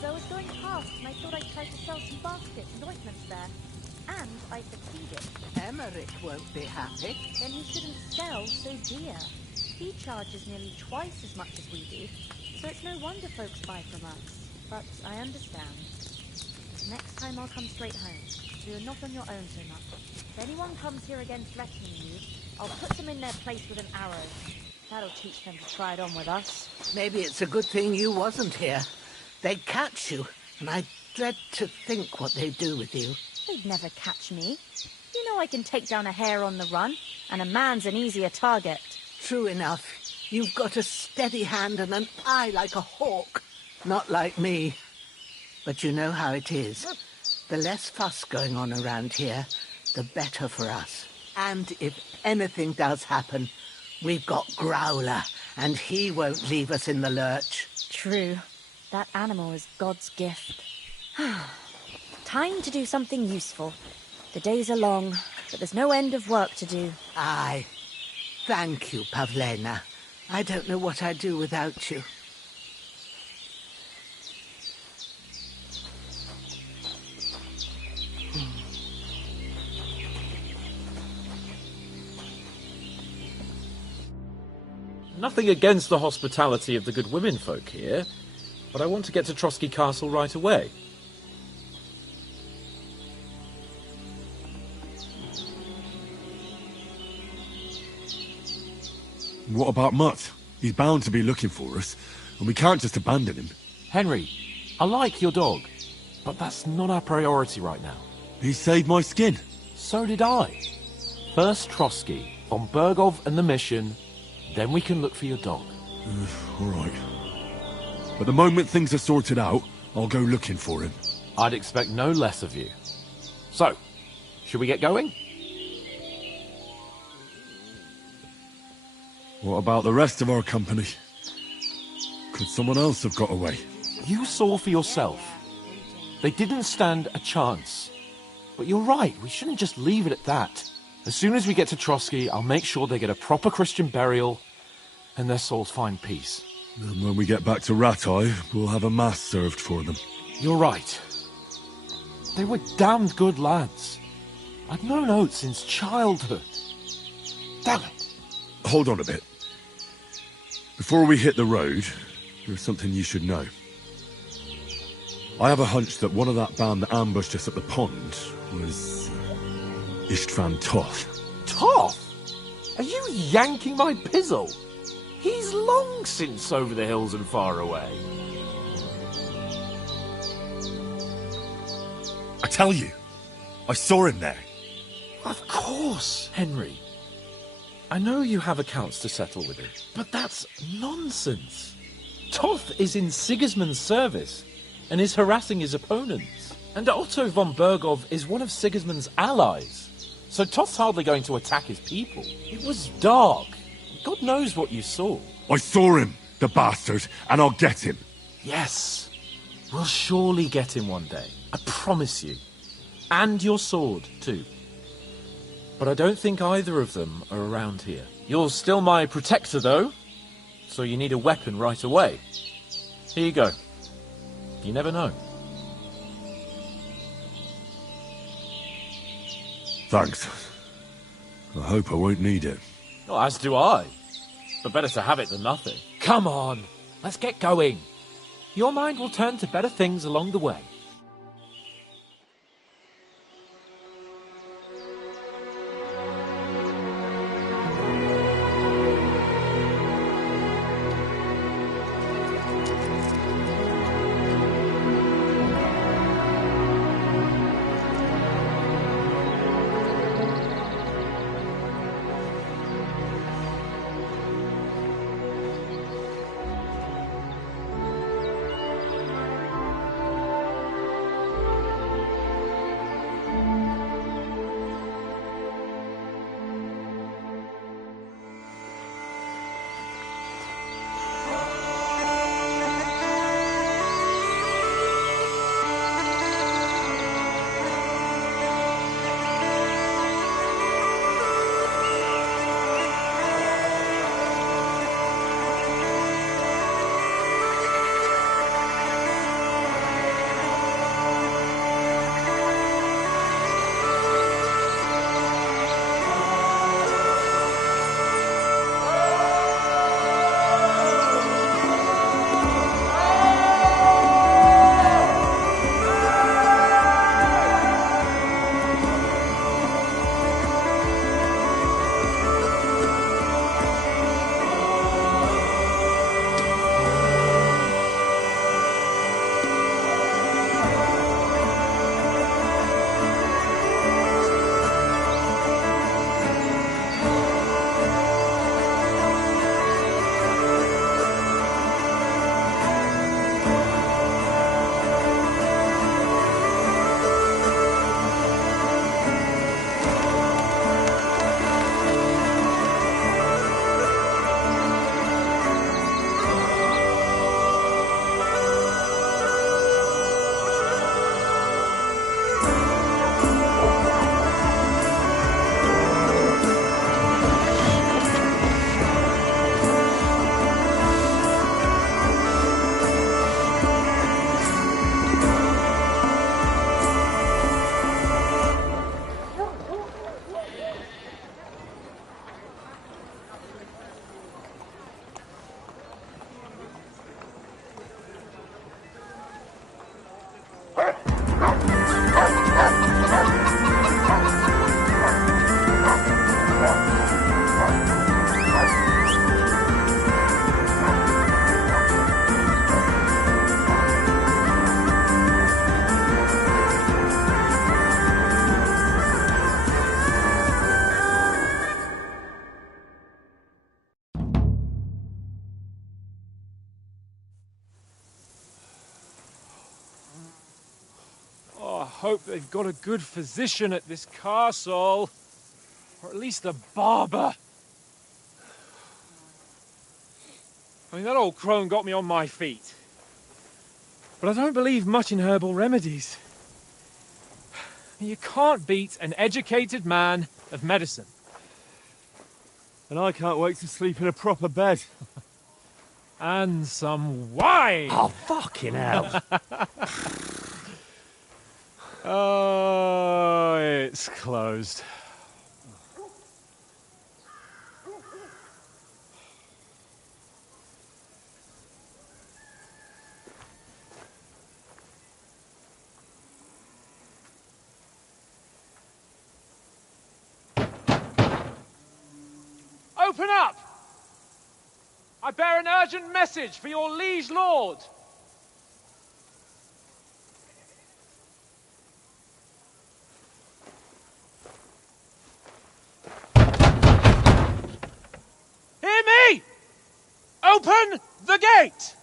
So I was going past and I thought I'd try to sell some baskets and ointments there. And I succeeded. Emmerich won't be happy. Then he shouldn't sell so dear. He charges nearly twice as much as we do, so it's no wonder folks buy from us. But I understand. Next time I'll come straight home, so you're not on your own so much. If anyone comes here again threatening you, I'll put them in their place with an arrow. That'll teach them to try it on with us. Maybe it's a good thing you wasn't here. They'd catch you, and I dread to think what they'd do with you. They'd never catch me. You know I can take down a hare on the run, and a man's an easier target. True enough. You've got a steady hand and an eye like a hawk. Not like me. But you know how it is. The less fuss going on around here, the better for us. And if anything does happen, we've got Growler, and he won't leave us in the lurch. True. That animal is God's gift. Time to do something useful. The days are long, but there's no end of work to do. Aye. Thank you, Pavlena. I don't know what I'd do without you. Nothing against the hospitality of the good women folk here, but I want to get to Trotsky Castle right away. What about Mutt? He's bound to be looking for us, and we can't just abandon him. Henry, I like your dog, but that's not our priority right now. He saved my skin. So did I. First Trotsky, von Bergov and the mission, then we can look for your dog. All right. But the moment things are sorted out, I'll go looking for him. I'd expect no less of you. So, should we get going? What about the rest of our company? Could someone else have got away? You saw for yourself. They didn't stand a chance. But you're right, we shouldn't just leave it at that. As soon as we get to Trotsky, I'll make sure they get a proper Christian burial and their souls find peace. And when we get back to Ratai, we'll have a mass served for them. You're right. They were damned good lads. I've known Oates since childhood. Damn it. Hold on a bit. Before we hit the road, there's something you should know. I have a hunch that one of that band that ambushed us at the pond was Istvan Toth. Toth? Are you yanking my pizzle? He's long since over the hills and far away. I tell you, I saw him there. Of course, Henry. I know you have accounts to settle with him, but that's nonsense. Toth is in Sigismund's service and is harassing his opponents. And Otto von Bergov is one of Sigismund's allies. So Toth's hardly going to attack his people. It was dark. God knows what you saw. I saw him, the bastard, and I'll get him. Yes. We'll surely get him one day. I promise you. And your sword, too. But I don't think either of them are around here. You're still my protector, though. So you need a weapon right away. Here you go. You never know. Thanks. I hope I won't need it. Well, as do I. But better to have it than nothing. Come on, let's get going. Your mind will turn to better things along the way. Hope they've got a good physician at this castle. Or at least a barber. I mean, that old crone got me on my feet. But I don't believe much in herbal remedies. You can't beat an educated man of medicine. And I can't wait to sleep in a proper bed. And some wine! Oh, fucking hell. Oh, it's closed. Open up! I bear an urgent message for your liege lord. Hear me! Open the gate!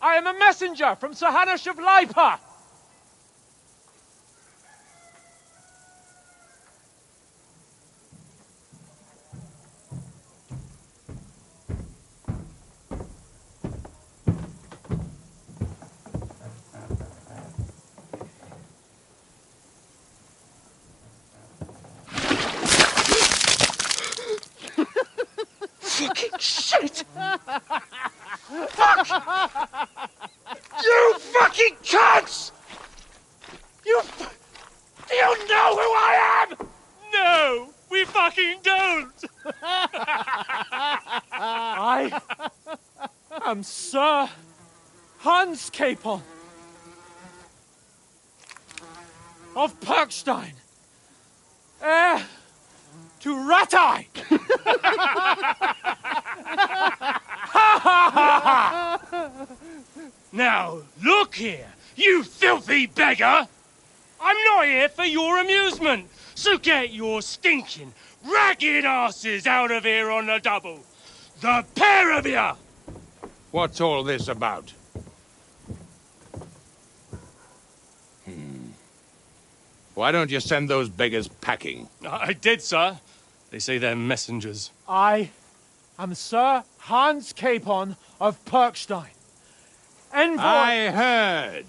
I am a messenger from Sir Hanush of Lipa. Fucking shit! Fuck! You fucking cunts! Do you know who I am? No, we fucking don't! I am Sir Hans Capon of Perkstein, heir to Ratai! Now, look here, you filthy beggar! I'm not here for your amusement, so get your stinking, ragged asses out of here on the double. The pair of you! What's all this about? Why don't you send those beggars packing? I did, sir. They say they're messengers. I am Sir Hans Capon of Perkstein. Envoy... I heard.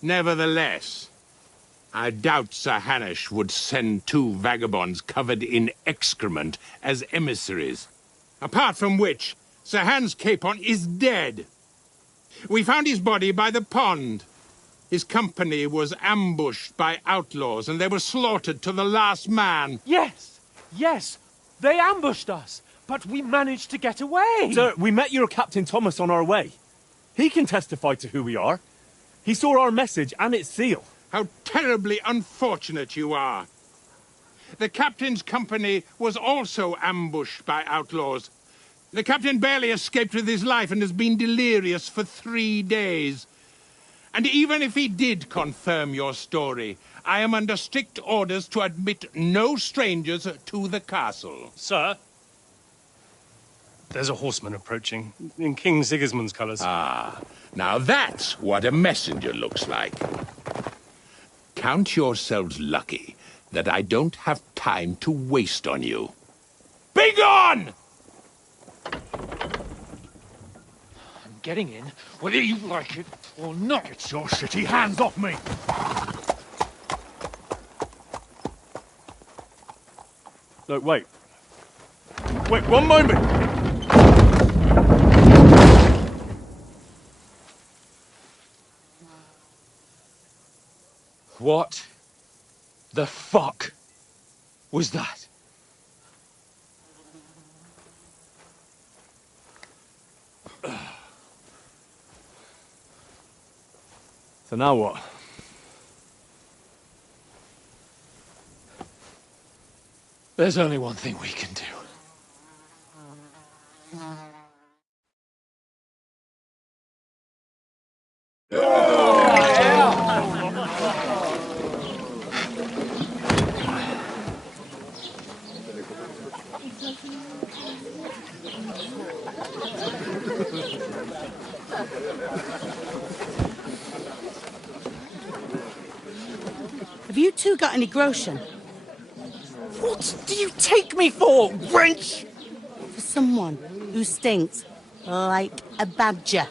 Nevertheless, I doubt Sir Hanush would send two vagabonds covered in excrement as emissaries. Apart from which, Sir Hans Capon is dead. We found his body by the pond. His company was ambushed by outlaws, and they were slaughtered to the last man. Yes, yes, they ambushed us, but we managed to get away. Sir, we met your Captain Thomas on our way. He can testify to who we are. He saw our message and its seal. How terribly unfortunate you are. The captain's company was also ambushed by outlaws. The captain barely escaped with his life and has been delirious for 3 days. And even if he did confirm your story, I am under strict orders to admit no strangers to the castle. Sir, there's a horseman approaching, in King Sigismund's colours. Ah, now that's what a messenger looks like. Count yourselves lucky that I don't have time to waste on you. Be gone! I'm getting in, whether you like it or not. Get your shitty hands off me! No, wait. Wait, one moment! What the fuck was that? So now what? There's only one thing we can do. Have you two got any groschen? What do you take me for, wench? For someone who stinks. Like a badger.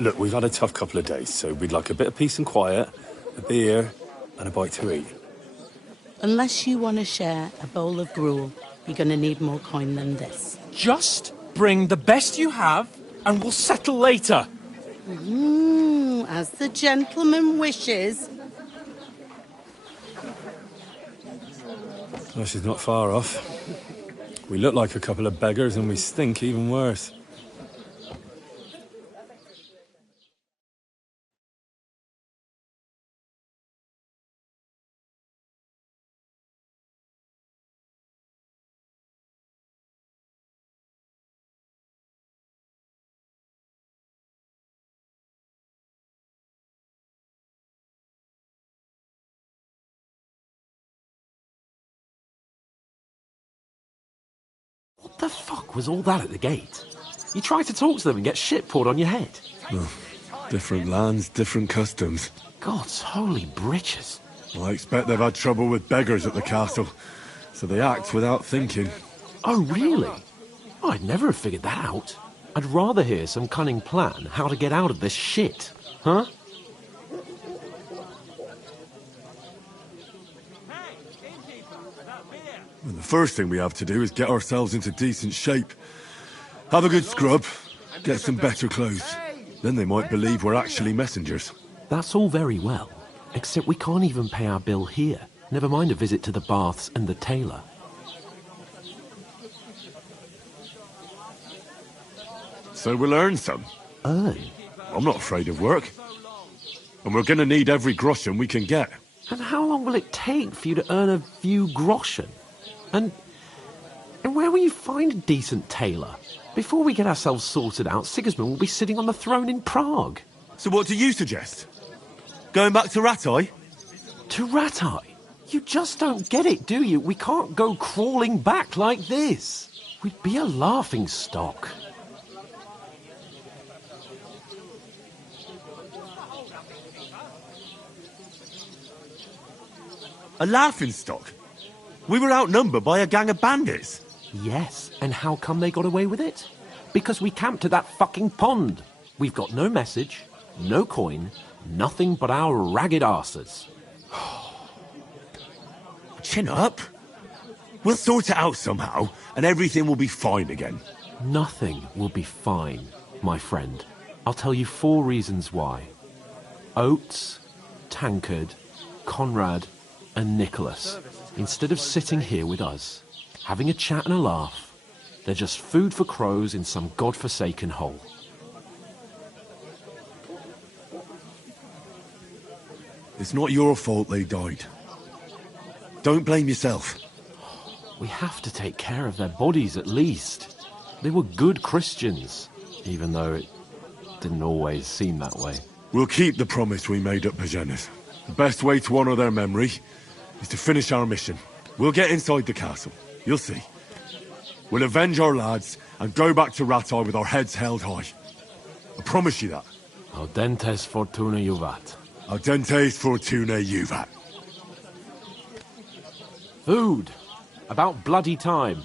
Look, we've had a tough couple of days, so we'd like a bit of peace and quiet, a beer, and a bite to eat. Unless you want to share a bowl of gruel, you're going to need more coin than this. Just bring the best you have, and we'll settle later. As the gentleman wishes. Well, she's not far off. We look like a couple of beggars, and we stink even worse. What the fuck was all that at the gate? You tried to talk to them and get shit poured on your head. Well, different lands, different customs. God's holy britches. I expect they've had trouble with beggars at the castle, so they act without thinking. Oh, really? I'd never have figured that out. I'd rather hear some cunning plan how to get out of this shit. Huh? And the first thing we have to do is get ourselves into decent shape. Have a good scrub, get some better clothes. Then they might believe we're actually messengers. That's all very well, except we can't even pay our bill here. Never mind a visit to the baths and the tailor. So we'll earn some. Earn? I'm not afraid of work. And we're gonna need every groschen we can get. And how long will it take for you to earn a few groschen? And where will you find a decent tailor? Before we get ourselves sorted out, Sigismund will be sitting on the throne in Prague. So what do you suggest? Going back to Ratai? To Ratai? You just don't get it, do you? We can't go crawling back like this. We'd be a laughing stock. A laughing stock? We were outnumbered by a gang of bandits. Yes, and how come they got away with it? Because we camped at that fucking pond. We've got no message, no coin, nothing but our ragged arses. Chin up. We'll sort it out somehow, and everything will be fine again. Nothing will be fine, my friend. I'll tell you 4 reasons why. Oates, Tankard, Conrad, and Nicholas, instead of sitting here with us, having a chat and a laugh, they're just food for crows in some godforsaken hole. It's not your fault they died. Don't blame yourself. We have to take care of their bodies at least. They were good Christians, even though it didn't always seem that way. We'll keep the promise we made at Pagenis. The best way to honour their memory is to finish our mission. We'll get inside the castle. You'll see. We'll avenge our lads and go back to Ratai with our heads held high. I promise you that. Audentes fortuna juvat. Audentes fortuna juvat. Food. About bloody time.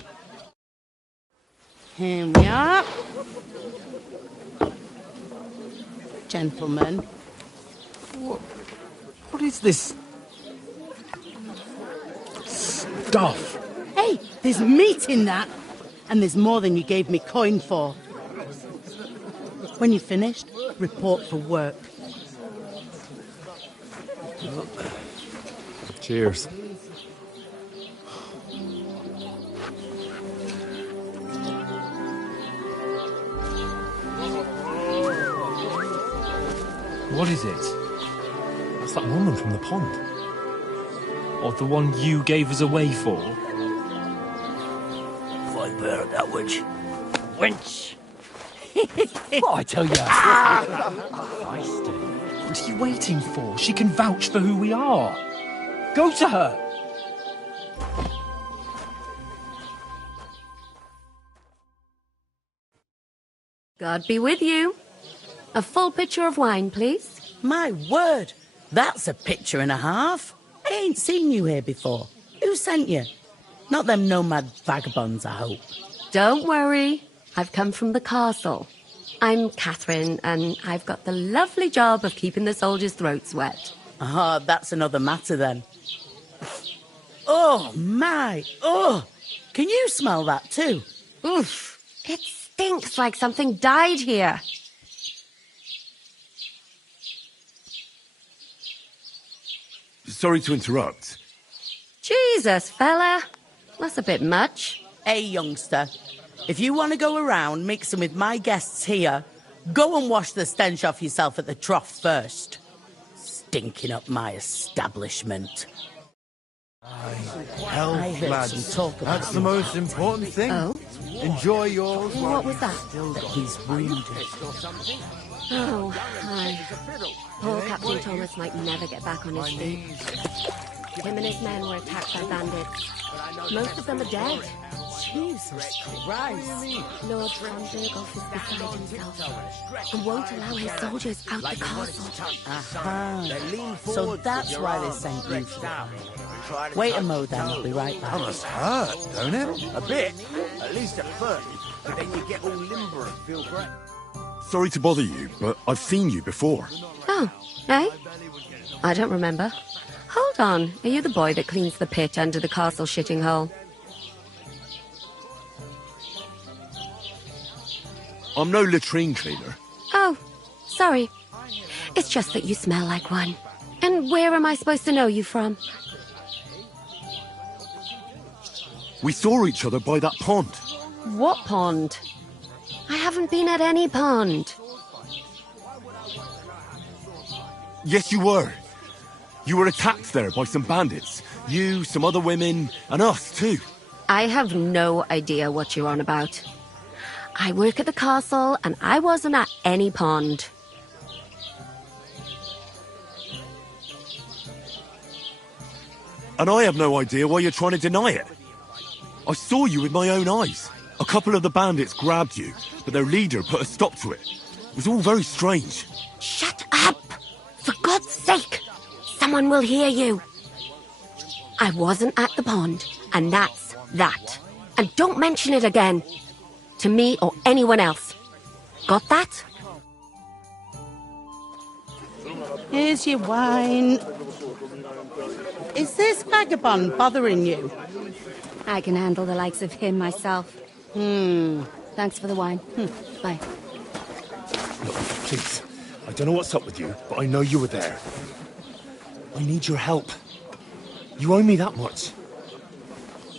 Here we are. Gentlemen. What is this stuff? Hey, there's meat in that. And there's more than you gave me coin for. When you're finished, report for work. Cheers. What is it? That's that woman from the pond. Or the one you gave us away for? Fight bear at that witch. Wench! What I tell you? What are you waiting for? She can vouch for who we are. Go to her. God be with you. A full pitcher of wine, please. My word, that's a picture and a half. I ain't seen you here before. Who sent you? Not them nomad vagabonds, I hope. Don't worry. I've come from the castle. I'm Catherine, and I've got the lovely job of keeping the soldiers' throats wet. Ah, that's another matter then. Oh, my. Oh, can you smell that too? Oof. It stinks like something died here. Sorry to interrupt. Jesus, fella. That's a bit much. Hey, youngster. If you want to go around mixing with my guests here, go and wash the stench off yourself at the trough first. Stinking up my establishment. Health, I heard lads. some talk about That's the most important thing. Oh? Enjoy yours. What was that? That he's wounded. Oh, hi. Poor Captain Thomas might never get back on his feet. Him and his men were attacked by bandits. Most of them are dead. Jesus Christ. Lord von Berghoff is beside himself and won't allow his soldiers out the castle. Aha. So that's why they sent you for it. Wait a mo then, I'll be right back. That must hurt, don't it? A bit. At least at first. But then you get all limber and feel great. Sorry to bother you, but I've seen you before. Oh, eh? I don't remember. Hold on. Are you the boy that cleans the pit under the castle shitting hole? I'm no latrine cleaner. Oh, sorry. It's just that you smell like one. And where am I supposed to know you from? We saw each other by that pond. What pond? I haven't been at any pond. Yes, you were. You were attacked there by some bandits. You, some other women, and us too. I have no idea what you're on about. I work at the castle, and I wasn't at any pond. And I have no idea why you're trying to deny it. I saw you with my own eyes. A couple of the bandits grabbed you, but their leader put a stop to it. It was all very strange. Shut up! For God's sake! Someone will hear you. I wasn't at the pond, and that's that. And don't mention it again. To me or anyone else. Got that? Here's your wine. Is this vagabond bothering you? I can handle the likes of him myself. Thanks for the wine. Bye. Look, please. I don't know what's up with you, but I know you were there. I need your help. You owe me that much.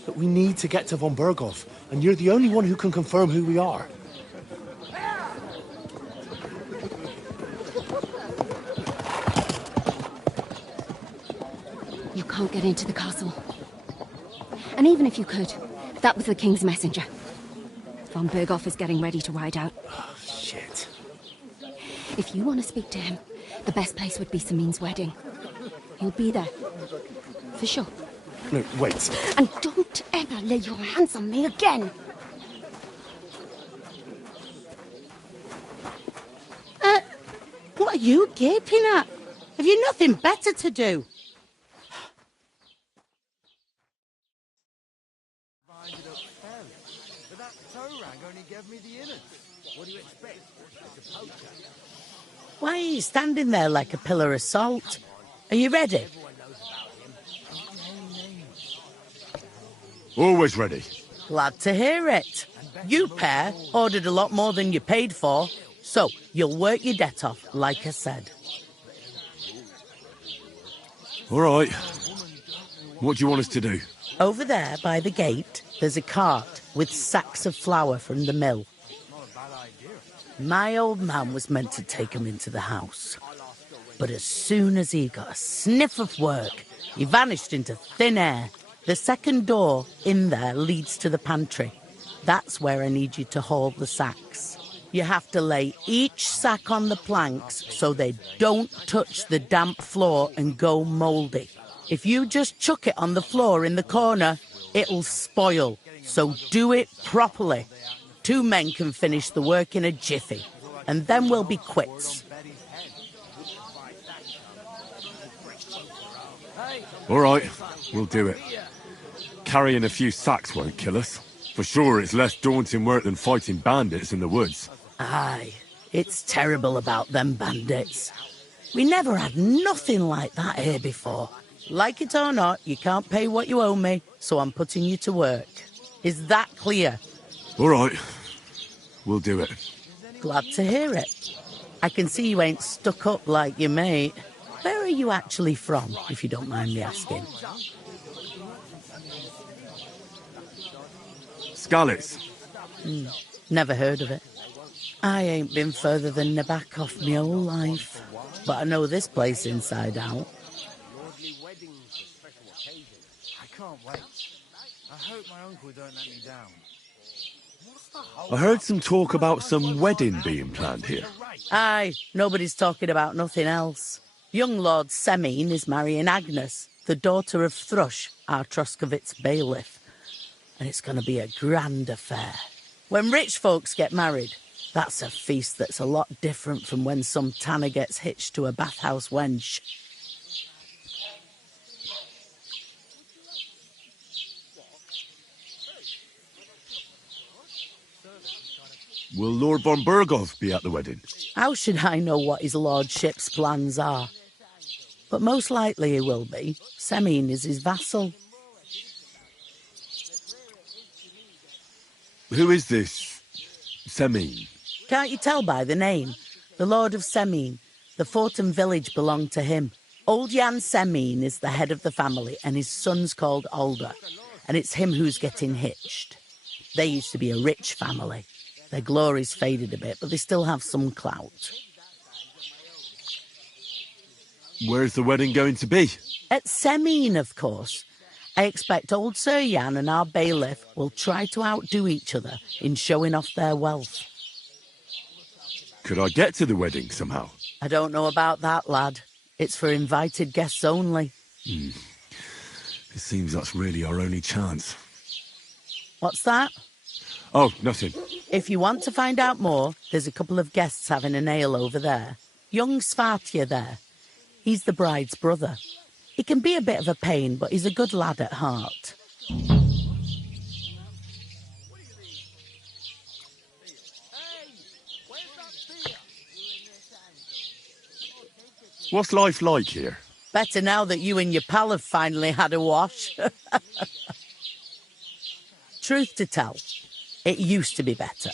But we need to get to von Berghoff, and you're the only one who can confirm who we are. You can't get into the castle. And even if you could, that was the King's messenger. Von Berghoff is getting ready to ride out. Oh, shit. If you want to speak to him, the best place would be Samin's wedding. He'll be there. For sure. No, wait. And don't ever lay your hands on me again! What are you gaping at? Have you nothing better to do? But that toe rag only gave me the innards. What do you expect? It's a poacher. Why are you standing there like a pillar of salt? Are you ready? Always ready. Glad to hear it. You pair ordered a lot more than you paid for, so you'll work your debt off, like I said. All right. What do you want us to do? Over there by the gate, there's a cart with sacks of flour from the mill. My old man was meant to take 'em into the house. But as soon as he got a sniff of work, he vanished into thin air. The second door in there leads to the pantry. That's where I need you to haul the sacks. You have to lay each sack on the planks so they don't touch the damp floor and go mouldy. If you just chuck it on the floor in the corner, it'll spoil. So do it properly. 2 men can finish the work in a jiffy, and then we'll be quits. All right, we'll do it. carrying a few sacks won't kill us. For sure, it's less daunting work than fighting bandits in the woods. Aye, it's terrible about them bandits. We never had nothing like that here before. Like it or not, you can't pay what you owe me, so I'm putting you to work. Is that clear? All right. We'll do it. Glad to hear it. I can see you ain't stuck up like your mate. Where are you actually from, if you don't mind me asking? Scallis. Never heard of it. I ain't been further than the back off my whole life. But I know this place inside out. I can't wait. I hope my uncle don't let me down. I heard some talk about some wedding being planned here. Aye, nobody's talking about nothing else. Young Lord Semine is marrying Agnes, the daughter of Thrush, our Troskovitz bailiff. And it's going to be a grand affair. When rich folks get married, that's a feast that's a lot different from when some tanner gets hitched to a bathhouse wench. Will Lord von Burgov be at the wedding? How should I know what his lordship's plans are? But most likely he will be. Semine is his vassal. Who is this Semine? Can't you tell by the name? The Lord of Semine. The fort and village belong to him. Old Jan Semine is the head of the family, and his son's called Alder. And it's him who's getting hitched. They used to be a rich family. Their glory's faded a bit, but they still have some clout. Where's the wedding going to be? At Semine, of course. I expect old Sir Jan and our bailiff will try to outdo each other in showing off their wealth. Could I get to the wedding somehow? I don't know about that, lad. It's for invited guests only. It seems that's really our only chance. What's that? Oh, nothing. If you want to find out more, there's a couple of guests having an ale over there. Young Svartje there. He's the bride's brother. He can be a bit of a pain, but he's a good lad at heart. What's life like here? Better now that you and your pal have finally had a wash. Truth to tell, it used to be better.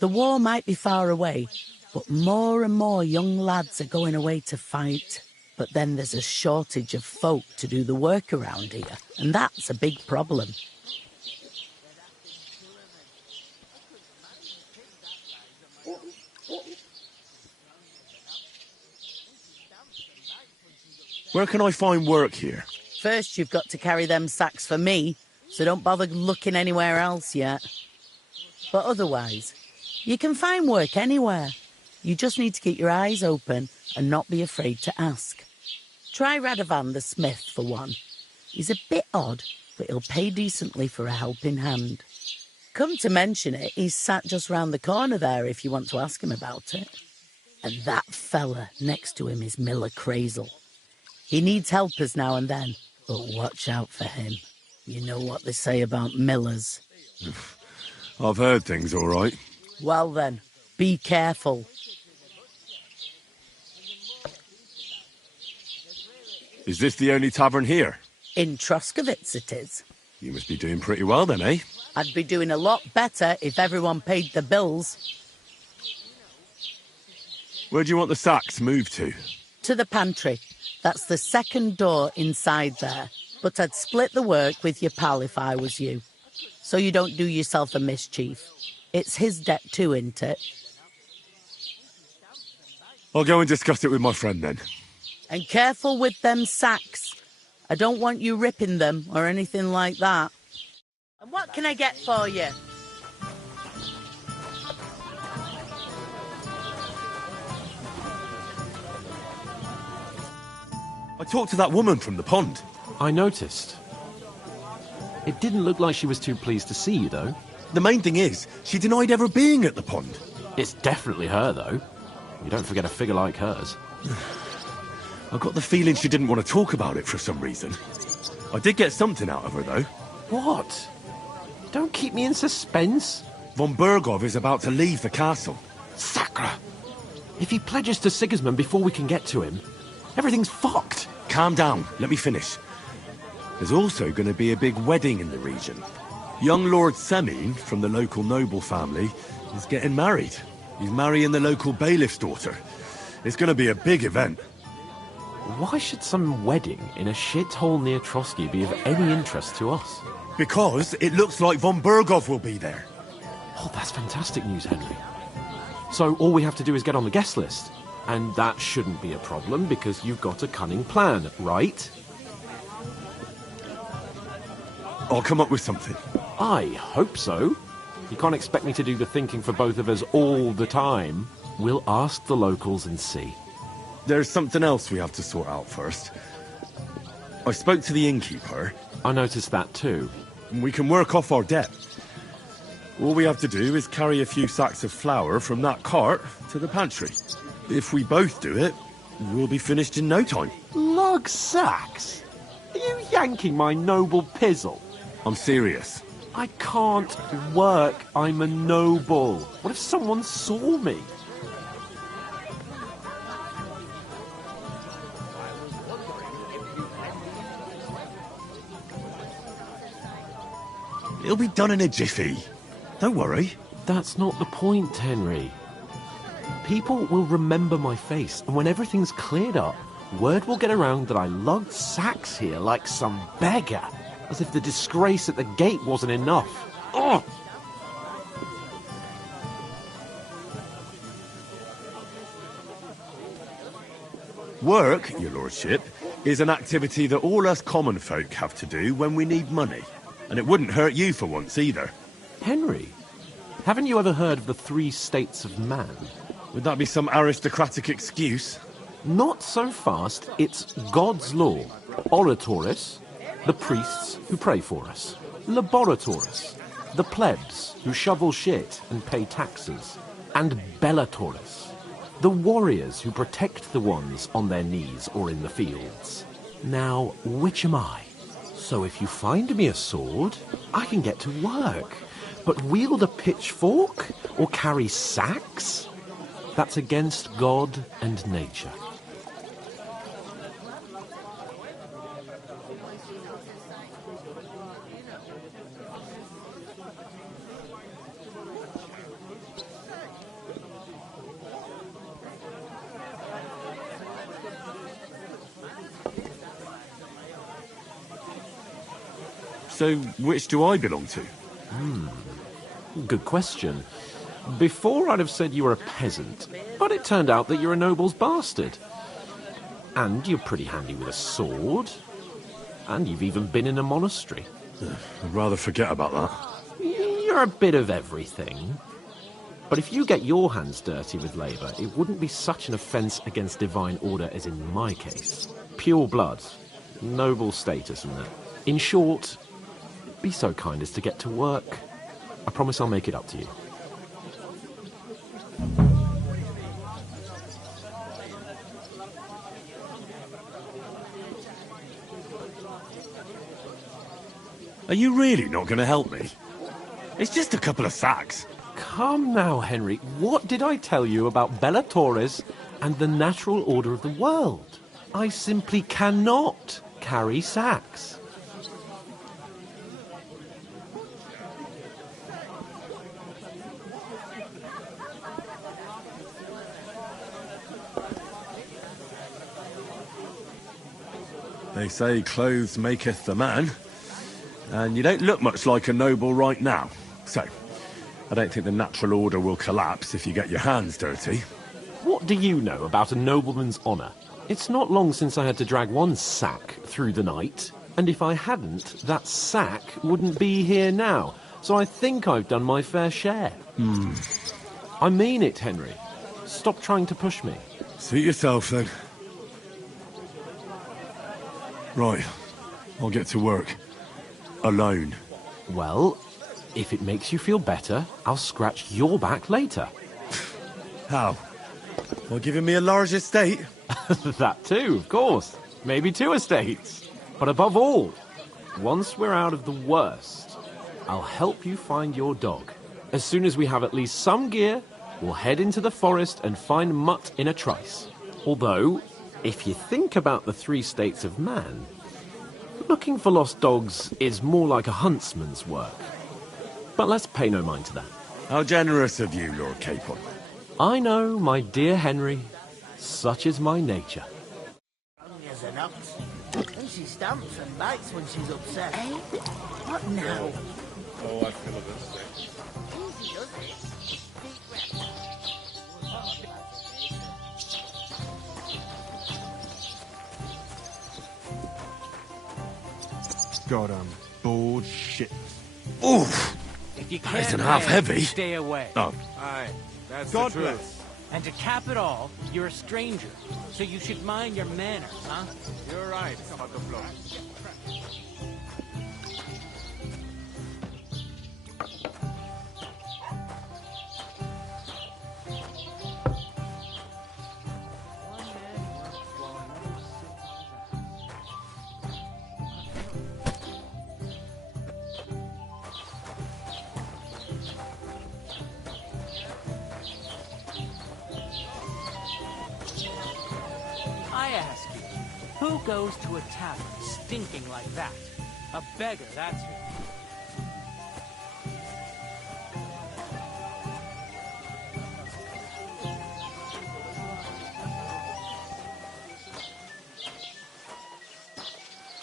The war might be far away, but more and more young lads are going away to fight. But then there's a shortage of folk to do the work around here, and that's a big problem. Where can I find work here? First, you've got to carry them sacks for me, so don't bother looking anywhere else yet. But otherwise, you can find work anywhere. You just need to keep your eyes open and not be afraid to ask. Try Radovan the smith for one. He's a bit odd, but he'll pay decently for a helping hand. Come to mention it, he's sat just round the corner there if you want to ask him about it. And that fella next to him is Miller Crazel. He needs helpers now and then, but watch out for him. You know what they say about millers. I've heard things, all right. Well then, be careful. Is this the only tavern here? In Troskovitz it is. You must be doing pretty well then, eh? I'd be doing a lot better if everyone paid the bills. Where do you want the sacks moved to? To the pantry. That's the second door inside there. But I'd split the work with your pal if I was you. So you don't do yourself a mischief. It's his debt too, isn't it? I'll go and discuss it with my friend then. And careful with them sacks. I don't want you ripping them or anything like that. And what can I get for you? I talked to that woman from the pond. I noticed. It didn't look like she was too pleased to see you, though. The main thing is, she denied ever being at the pond. It's definitely her, though. You don't forget a figure like hers. I got the feeling she didn't want to talk about it for some reason. I did get something out of her, though. What? Don't keep me in suspense. Von Bergov is about to leave the castle. Sacre! If he pledges to Sigismund before we can get to him, everything's fucked. Calm down, let me finish. There's also going to be a big wedding in the region. Young Lord Semine, from the local noble family, is getting married. He's marrying the local bailiff's daughter. It's going to be a big event. Why should some wedding in a shithole near Trotsky be of any interest to us? Because it looks like von Bergov will be there. Oh, that's fantastic news, Henry. So all we have to do is get on the guest list. And that shouldn't be a problem because you've got a cunning plan, right? I'll come up with something. I hope so. You can't expect me to do the thinking for both of us all the time. We'll ask the locals and see. There's something else we have to sort out first. I spoke to the innkeeper. I noticed that too. We can work off our debt. All we have to do is carry a few sacks of flour from that cart to the pantry. If we both do it, we'll be finished in no time. Lug sacks? Are you yanking my noble pizzle? I'm serious. I can't work. I'm a noble. What if someone saw me? It'll be done in a jiffy. Don't worry. That's not the point, Henry. People will remember my face, and when everything's cleared up, word will get around that I lugged sacks here like some beggar, as if the disgrace at the gate wasn't enough. Ugh! Work, your lordship, is an activity that all us common folk have to do when we need money. And it wouldn't hurt you for once either. Henry, haven't you ever heard of the 3 states of man? Would that be some aristocratic excuse? Not so fast. It's God's law. Oratoris, the priests who pray for us. Laboratoris, the plebs who shovel shit and pay taxes. And Bellatoris, the warriors who protect the ones on their knees or in the fields. Now, which am I? So if you find me a sword, I can get to work. But wield a pitchfork or carry sacks? That's against God and nature. So, which do I belong to? Good question. Before I'd have said you were a peasant, but it turned out that you're a noble's bastard. And you're pretty handy with a sword. And you've even been in a monastery. I'd rather forget about that. You're a bit of everything. But if you get your hands dirty with labour, it wouldn't be such an offence against divine order as in my case. Pure blood. Noble status and that. In short, be so kind as to get to work. I promise I'll make it up to you. Are you really not going to help me? It's just a couple of sacks. Come now, Henry. What did I tell you about Bellatoris and the natural order of the world? I simply cannot carry sacks. They say clothes maketh the man. And you don't look much like a noble right now. So, I don't think the natural order will collapse if you get your hands dirty. What do you know about a nobleman's honour? It's not long since I had to drag one sack through the night, and if I hadn't, that sack wouldn't be here now. So I think I've done my fair share. I mean it, Henry. Stop trying to push me. Suit yourself, then. Right. I'll get to work. Alone. Well, if it makes you feel better, I'll scratch your back later. How? By giving me a large estate? That too, of course. Maybe 2 estates. But above all, Once we're out of the worst, I'll help you find your dog. As soon as we have at least some gear, we'll head into the forest and find Mutt in a trice. Although, if you think about the 3 states of man, looking for lost dogs is more like a huntsman's work. But let's pay no mind to that. How generous of you, Lord Capon. I know, my dear Henry. Such is my nature. As an ox. And she stamps and bites when she's upset. Hey, what now? Oh, I feel a bit sick. Easy does it. Deep breath. God, I'm bored shit. Oof! If you That can't isn't half manage, heavy. stay away. Oh. Aye, that's God the truth. bless. And to cap it all, you're a stranger, so you should mind your manners, huh? You're right, about the floor. I ask you, who goes to a tavern stinking like that? A beggar, that's who.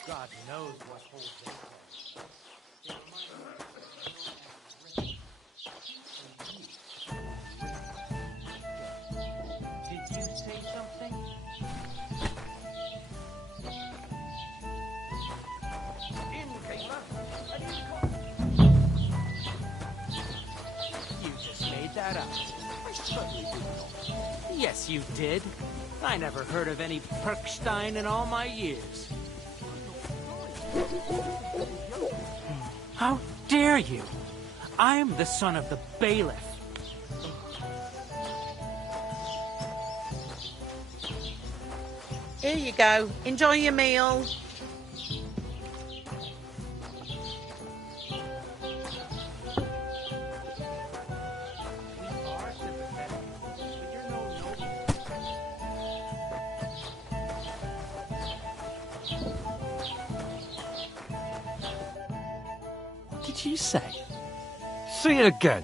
God knows what holds it. Did you say something? You just made that up. I certainly didn't. Yes, you did. I never heard of any Perkstein in all my years. How dare you? I'm the son of the bailiff. Here you go. Enjoy your meal. What did you say? Say it again.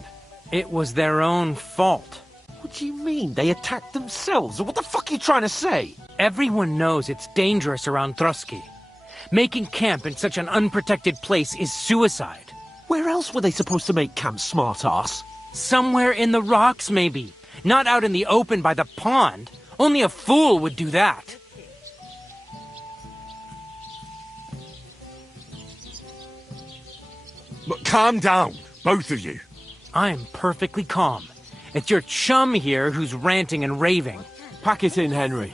It was their own fault. What do you mean? They attacked themselves? What the fuck are you trying to say? Everyone knows it's dangerous around Trotsky. Making camp in such an unprotected place is suicide. Where else were they supposed to make camp, smart-ass? Somewhere in the rocks, maybe. Not out in the open by the pond. Only a fool would do that. But calm down, both of you. I'm perfectly calm. It's your chum here who's ranting and raving. Pack it in, Henry.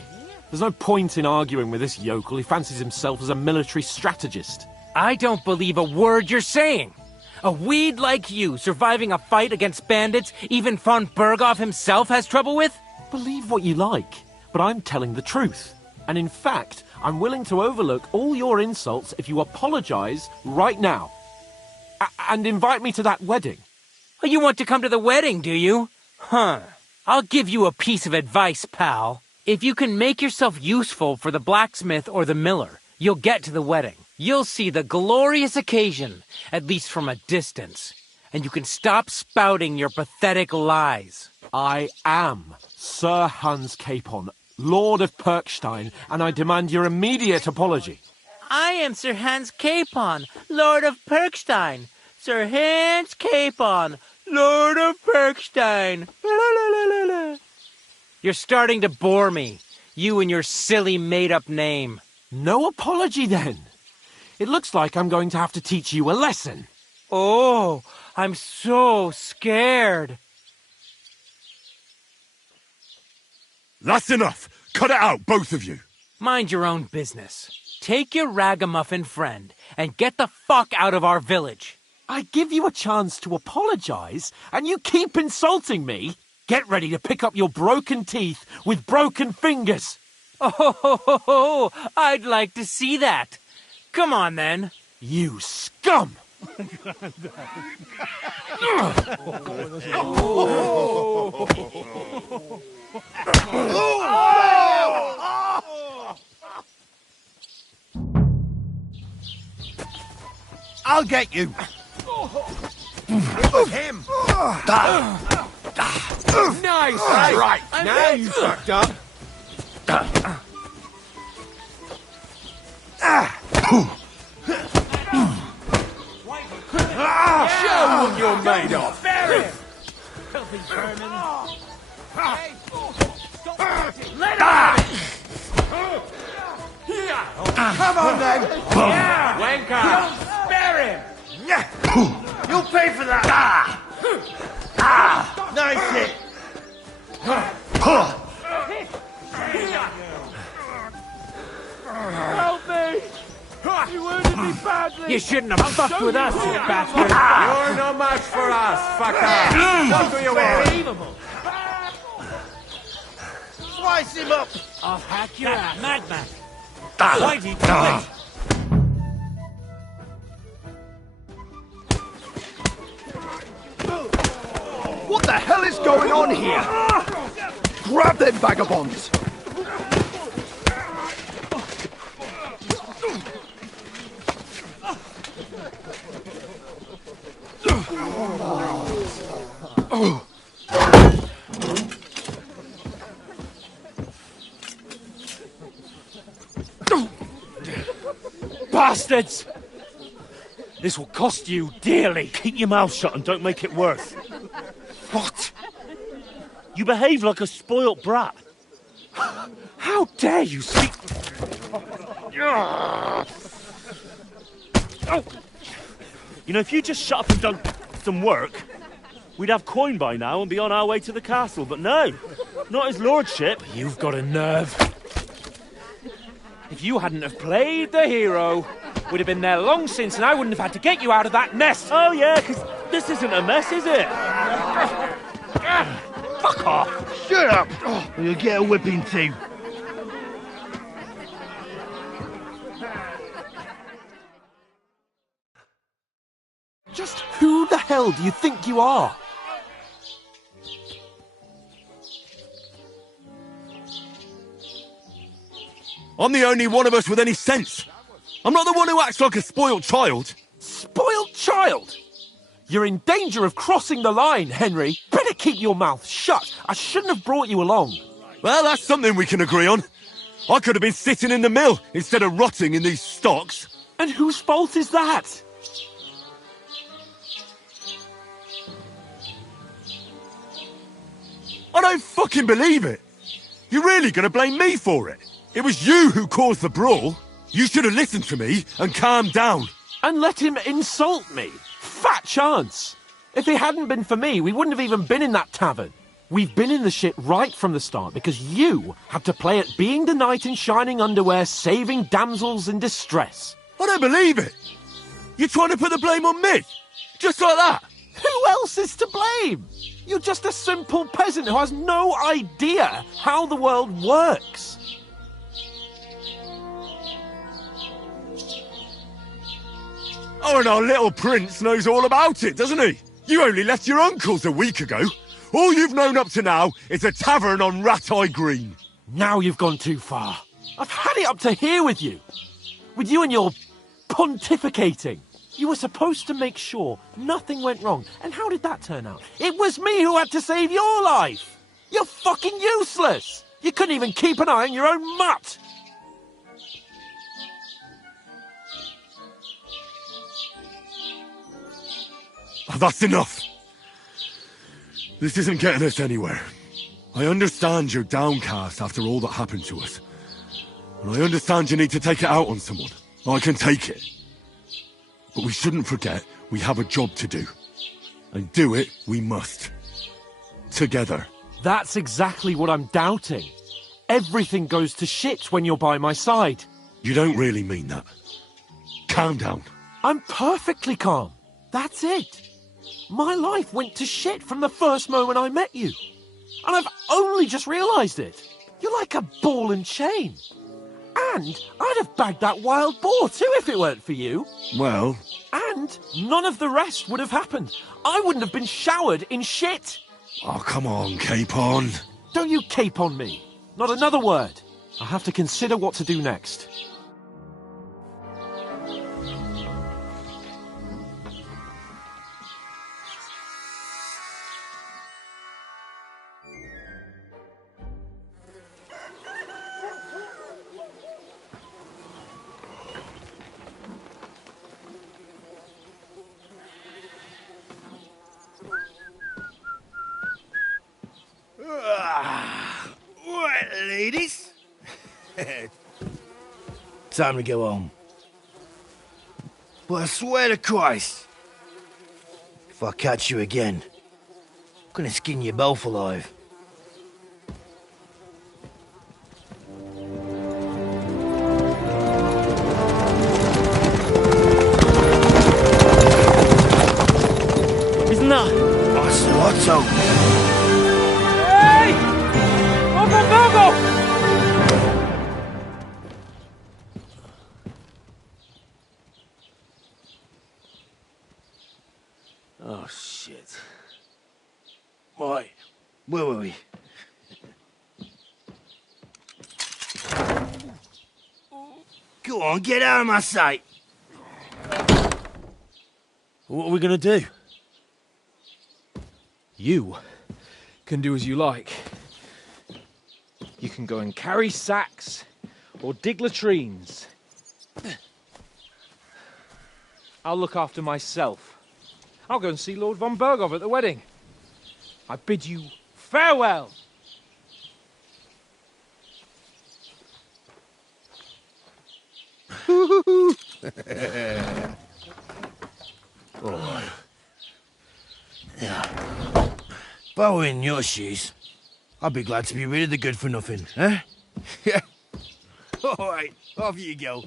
There's no point in arguing with this yokel. He fancies himself as a military strategist. I don't believe a word you're saying. A weed like you surviving a fight against bandits even von Berghoff himself has trouble with? Believe what you like, but I'm telling the truth. And in fact, I'm willing to overlook all your insults if you apologize right now. And invite me to that wedding. Oh, you want to come to the wedding, do you? Huh. I'll give you a piece of advice, pal. If you can make yourself useful for the blacksmith or the miller, you'll get to the wedding. You'll see the glorious occasion, at least from a distance. And you can stop spouting your pathetic lies. I am Sir Hans Capon, Lord of Perkstein, and I demand your immediate apology. I am Sir Hans Capon, Lord of Perkstein. Sir Hans Capon, Lord of Perkstein. You're starting to bore me. You and your silly made-up name. No apology, then. It looks like I'm going to have to teach you a lesson. Oh, I'm so scared. That's enough. Cut it out, both of you. Mind your own business. Take your ragamuffin friend and get the fuck out of our village. I give you a chance to apologize, and you keep insulting me. Get ready to pick up your broken teeth with broken fingers. Oh, I'd like to see that. Come on, then. You scum! I'll get you. It was him. Nice! Right, now you fucked up. Show what you're made of. Filthy vermin. Hey, stop fighting. Let Come on then. Wanker! Don't spare him. You'll pay for that. Nice hit. Help me! You wounded me badly! You shouldn't have fucked with us, you bastard! You're no match for us, fucker! What do you want? Unbelievable. Slice him up. I'll hack your ass. Madman! Why'd he do it? What the hell is going on here? Grab them vagabonds. Bastards! This will cost you dearly. Keep your mouth shut and don't make it worse. What? You behave like a spoilt brat. How dare you speak... You know, if you just shut up and done some work, we'd have coin by now and be on our way to the castle. But no, not his lordship. You've got a nerve. If you hadn't have played the hero, we'd have been there long since and I wouldn't have had to get you out of that mess. Oh yeah, because this isn't a mess, is it? Fuck off. Shut up. Or you'll get a whipping too. Just who the hell do you think you are? I'm the only one of us with any sense. I'm not the one who acts like a spoiled child. Spoiled child? You're in danger of crossing the line, Henry. Better keep your mouth shut. I shouldn't have brought you along. Well, that's something we can agree on. I could have been sitting in the mill instead of rotting in these stocks. And whose fault is that? I don't fucking believe it. You're really going to blame me for it? It was you who caused the brawl. You should have listened to me and calmed down. And let him insult me. Fat chance. If it hadn't been for me, we wouldn't have even been in that tavern. We've been in the shit right from the start because you had to play at being the knight in shining underwear, saving damsels in distress. I don't believe it. You're trying to put the blame on me? Just like that? Who else is to blame? You're just a simple peasant who has no idea how the world works. Oh, and our little prince knows all about it, doesn't he? You only left your uncle's a week ago. All you've known up to now is a tavern on Rat-Eye Green. Now you've gone too far. I've had it up to here with you. With you and your pontificating. You were supposed to make sure nothing went wrong. And how did that turn out? It was me who had to save your life. You're fucking useless. You couldn't even keep an eye on your own mutt. Oh, that's enough. This isn't getting us anywhere. I understand you're downcast after all that happened to us. And I understand you need to take it out on someone. I can take it. But we shouldn't forget we have a job to do. And do it we must. Together. That's exactly what I'm doubting. Everything goes to shit when you're by my side. You don't really mean that. Calm down. I'm perfectly calm. That's it. My life went to shit from the first moment I met you. And I've only just realised it. You're like a ball and chain. And I'd have bagged that wild boar too if it weren't for you. Well... And none of the rest would have happened. I wouldn't have been showered in shit. Oh, come on, Capon. Don't you cape on me. Not another word. I have to consider what to do next. Right, ladies. Time to go home. But I swear to Christ, if I catch you again, I'm gonna skin you both alive. Isn't that? Otto. Hey! Go! Oh, shit. Right, where were we? Go on, get out of my sight. What are we gonna do? You can do as you like. You can go and carry sacks or dig latrines. I'll look after myself. I'll go and see Lord von Bergov at the wedding. I bid you farewell. Alright. Yeah. If I were in your shoes, I'd be glad to be rid of the good for nothing, eh? Yeah. Alright, off you go.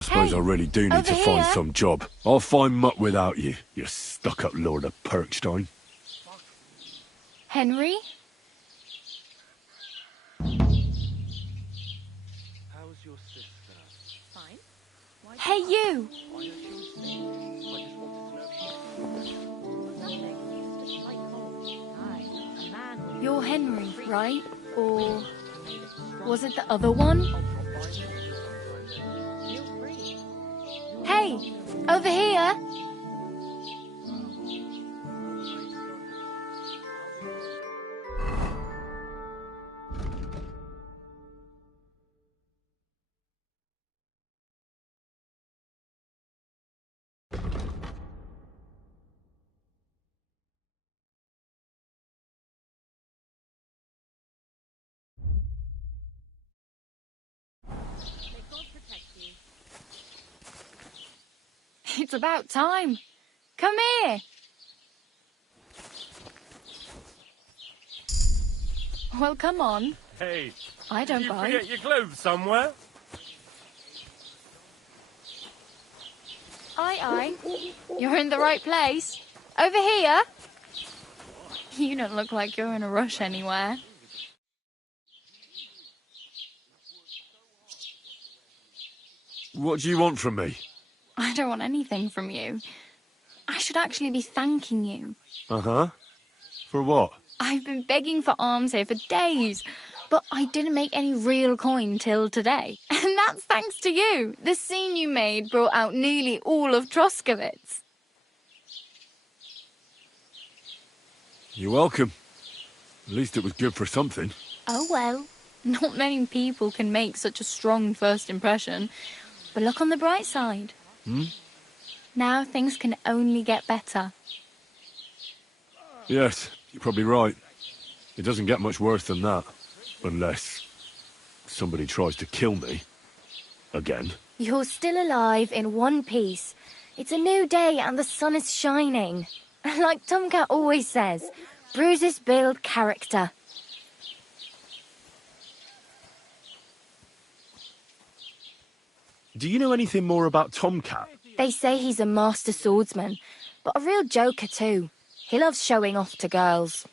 I suppose I really do need to find some job. I'll find mutt without you, you stuck-up Lord of Perkstein. Henry? How's your sister? Fine. Hey, you! You're Henry, right? Or was it the other one? Hey, over here! It's about time. Come here. Well, come on. Hey, I don't you bite. forget your clothes somewhere? Aye, aye. You're in the right place. Over here. You don't look like you're in a rush anywhere. What do you want from me? I don't want anything from you. I should actually be thanking you. Uh-huh. For what? I've been begging for alms here for days, but I didn't make any real coin till today. And that's thanks to you. The scene you made brought out nearly all of Troskowitz. You're welcome. At least it was good for something. Oh well, not many people can make such a strong first impression. But look on the bright side. Hmm? Now things can only get better. Yes, you're probably right. It doesn't get much worse than that. Unless somebody tries to kill me. Again. You're still alive in one piece. It's a new day and the sun is shining. Like Tomcat always says, bruises build character. Do you know anything more about Tomcat? They say he's a master swordsman, but a real joker too. He loves showing off to girls.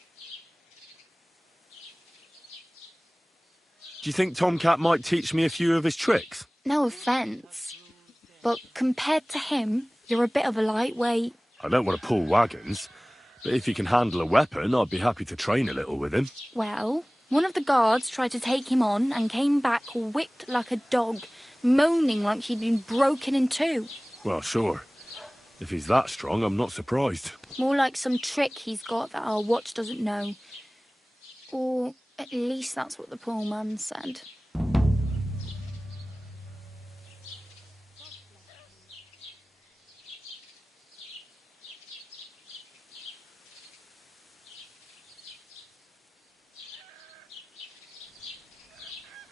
Do you think Tomcat might teach me a few of his tricks? No offence, but compared to him, you're a bit of a lightweight. I don't want to pull wagons, but if he can handle a weapon, I'd be happy to train a little with him. Well, one of the guards tried to take him on and came back whipped like a dog, moaning like he'd been broken in two. Well, sure. If he's that strong, I'm not surprised. More like some trick he's got that our watch doesn't know. Or at least that's what the poor man said.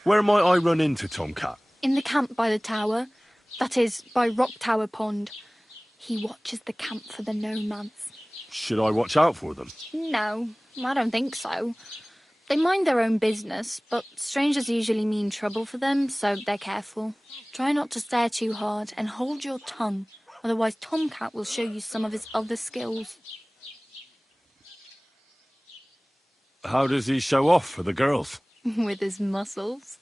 Where might I run into Tomcat? In the camp by the tower. That is, by Rock Tower Pond. He watches the camp for the nomads. Should I watch out for them? No, I don't think so. They mind their own business, but strangers usually mean trouble for them, so they're careful. Try not to stare too hard and hold your tongue, otherwise Tomcat will show you some of his other skills. How does he show off for the girls? With his muscles.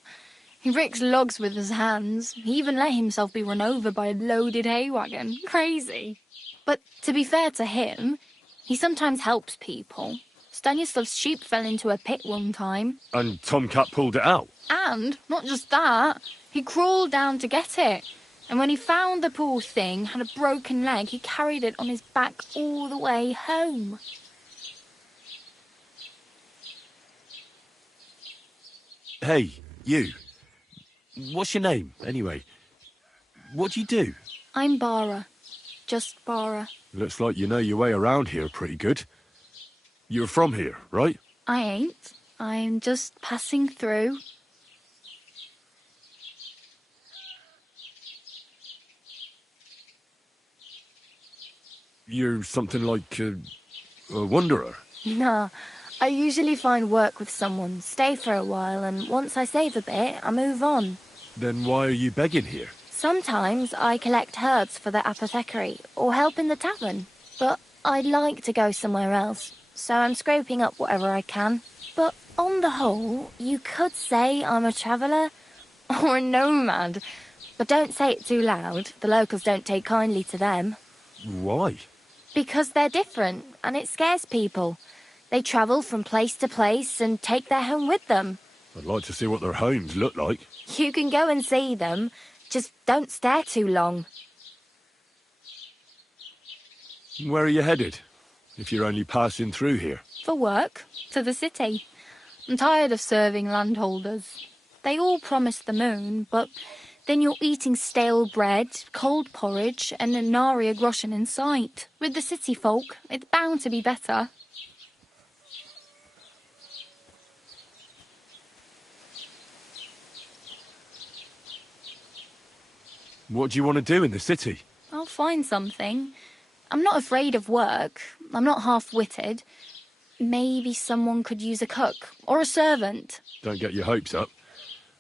He ricks logs with his hands. He even let himself be run over by a loaded hay wagon. Crazy. But to be fair to him, he sometimes helps people. Stanislav's sheep fell into a pit one time. And Tomcat pulled it out? And, not just that, he crawled down to get it. And when he found the poor thing had a broken leg, he carried it on his back all the way home. Hey, you. What's your name, anyway? What do you do? I'm Bara. Just Bara. Looks like you know your way around here pretty good. You're from here, right? I ain't. I'm just passing through. You're something like a wanderer? Nah, I usually find work with someone, stay for a while, and once I save a bit, I move on. Then why are you begging here? Sometimes I collect herbs for the apothecary, or help in the tavern. But I'd like to go somewhere else, so I'm scraping up whatever I can. But on the whole, you could say I'm a traveller, or a nomad. But don't say it too loud, the locals don't take kindly to them. Why? Because they're different, and it scares people. They travel from place to place and take their home with them. I'd like to see what their homes look like. You can go and see them, just don't stare too long. Where are you headed, if you're only passing through here? For work, to the city. I'm tired of serving landholders. They all promise the moon, but then you're eating stale bread, cold porridge, and a nary a groschen in sight. With the city folk, it's bound to be better. What do you want to do in the city? I'll find something. I'm not afraid of work. I'm not half-witted. Maybe someone could use a cook or a servant. Don't get your hopes up.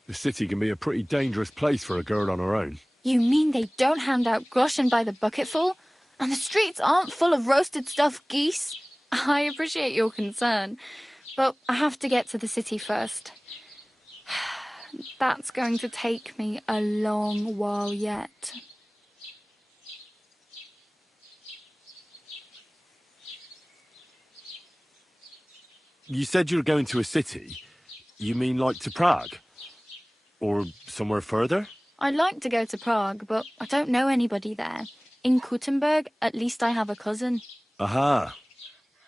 The city can be a pretty dangerous place for a girl on her own. You mean they don't hand out groschen by the bucketful? And the streets aren't full of roasted stuffed geese? I appreciate your concern, but I have to get to the city first. That's going to take me a long while yet. You said you were going to a city. You mean like to Prague? Or somewhere further? I'd like to go to Prague, but I don't know anybody there. In Kuttenberg, at least I have a cousin. Aha.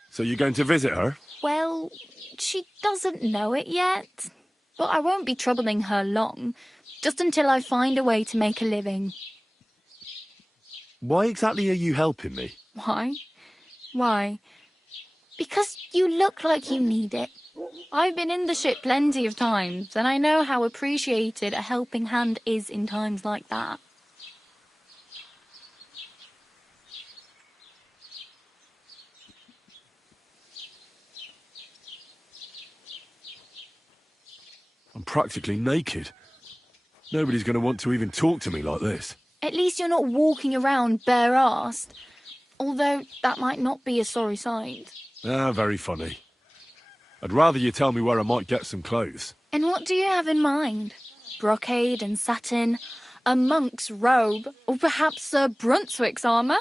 So you're going to visit her? Well, she doesn't know it yet. But I won't be troubling her long, just until I find a way to make a living. Why exactly are you helping me? Why? Why? Because you look like you need it. I've been in the ship plenty of times, and I know how appreciated a helping hand is in times like that. I'm practically naked. Nobody's going to want to even talk to me like this. At least you're not walking around bare-arsed. Although that might not be a sorry sight. Ah, very funny. I'd rather you tell me where I might get some clothes. And what do you have in mind? Brocade and satin, a monk's robe, or perhaps Sir Brunswick's armour?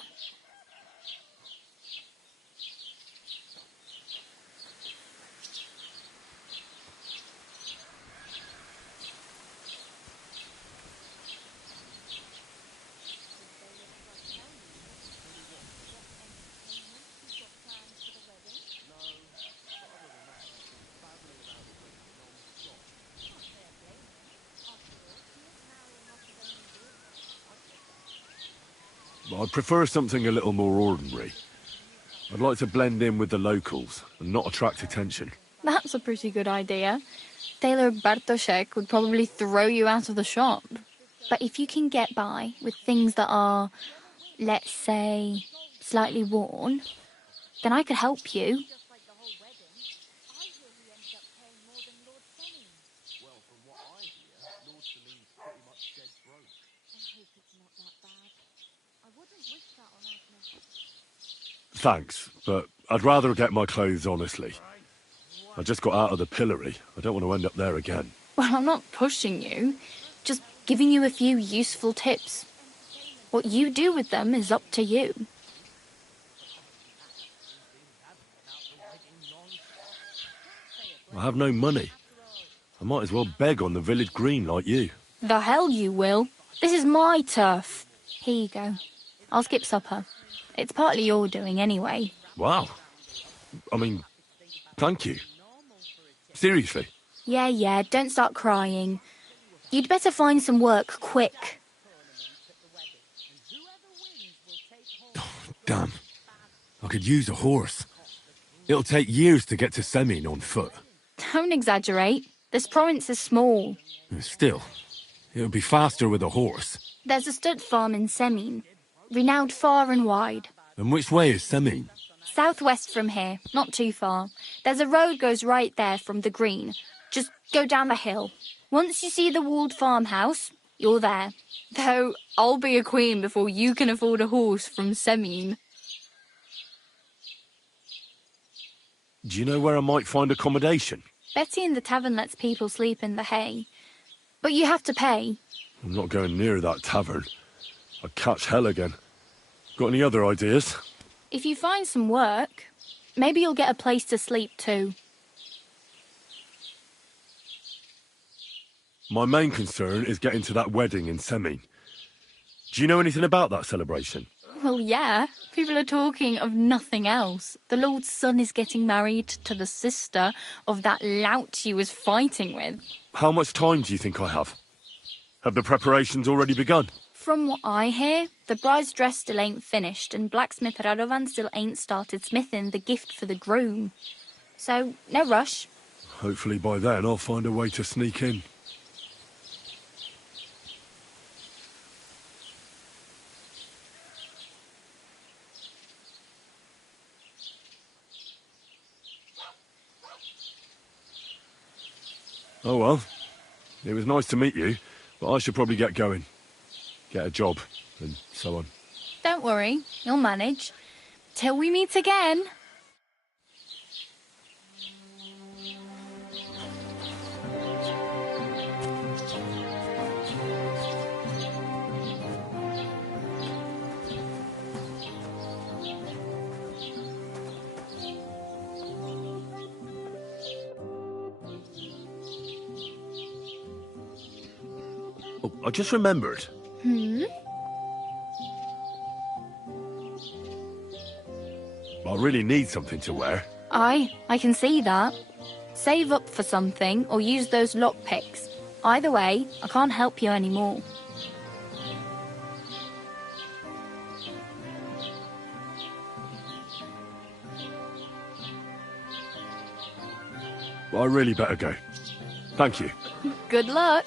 I'd prefer something a little more ordinary. I'd like to blend in with the locals and not attract attention. That's a pretty good idea. Tailor Bartoszek would probably throw you out of the shop. But if you can get by with things that are, let's say, slightly worn, then I could help you. Thanks, but I'd rather get my clothes honestly. I just got out of the pillory. I don't want to end up there again. Well, I'm not pushing you, just giving you a few useful tips. What you do with them is up to you. I have no money. I might as well beg on the village green like you. The hell you will. This is my turf. Here you go. I'll skip supper. It's partly your doing anyway. Wow. I mean, thank you. Seriously. Yeah, don't start crying. You'd better find some work quick. Damn. I could use a horse. It'll take years to get to Semin on foot. Don't exaggerate. This province is small. Still, it'll be faster with a horse. There's a stud farm in Semin, renowned far and wide. And which way is Semin? Southwest from here, not too far. There's a road goes right there from the green. Just go down the hill. Once you see the walled farmhouse, you're there. Though I'll be a queen before you can afford a horse from Semin. Do you know where I might find accommodation? Betty in the tavern lets people sleep in the hay. But you have to pay. I'm not going near that tavern. I'd catch hell again. Got any other ideas? If you find some work, maybe you'll get a place to sleep too. My main concern is getting to that wedding in Semin. Do you know anything about that celebration? Well, yeah. People are talking of nothing else. The Lord's son is getting married to the sister of that lout he was fighting with. How much time do you think I have? Have the preparations already begun? From what I hear, the bride's dress still ain't finished, and blacksmith Radovan still ain't started smithing the gift for the groom. So, no rush. Hopefully by then I'll find a way to sneak in. Oh well, it was nice to meet you, but I should probably get going. Get a job, and so on. Don't worry, you'll manage. Till we meet again. Oh, I just remembered. Hmm? I really need something to wear. I can see that. Save up for something or use those lockpicks. Either way, I can't help you anymore. I really better go. Thank you. Good luck.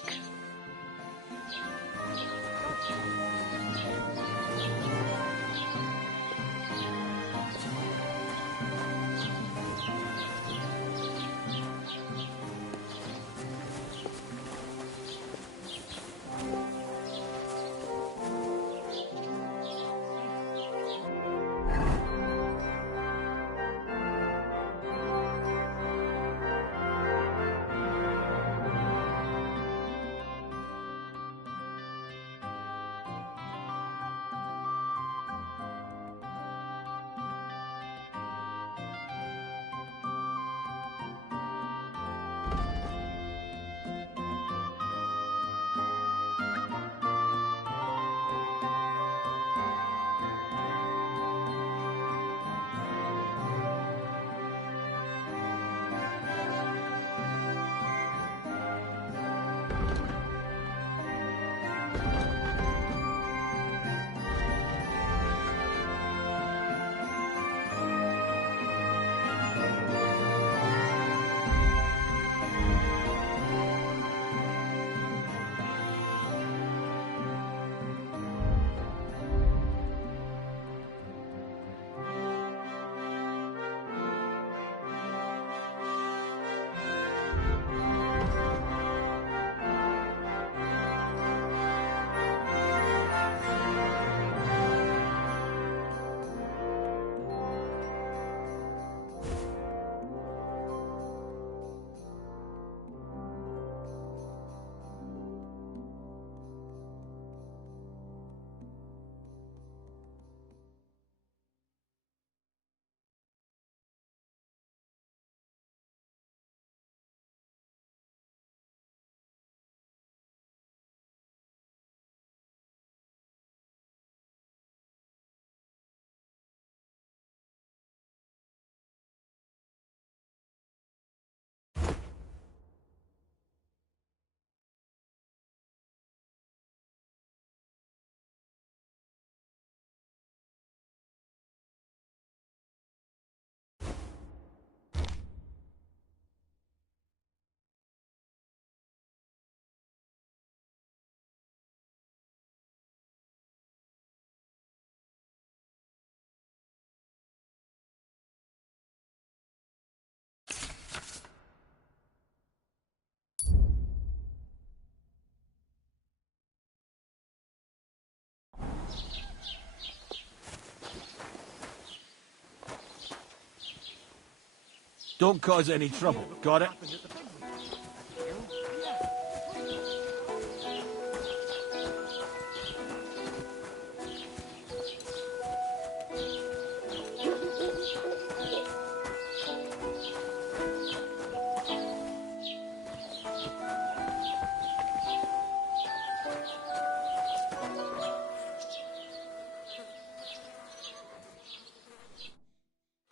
Don't cause any trouble. Got it?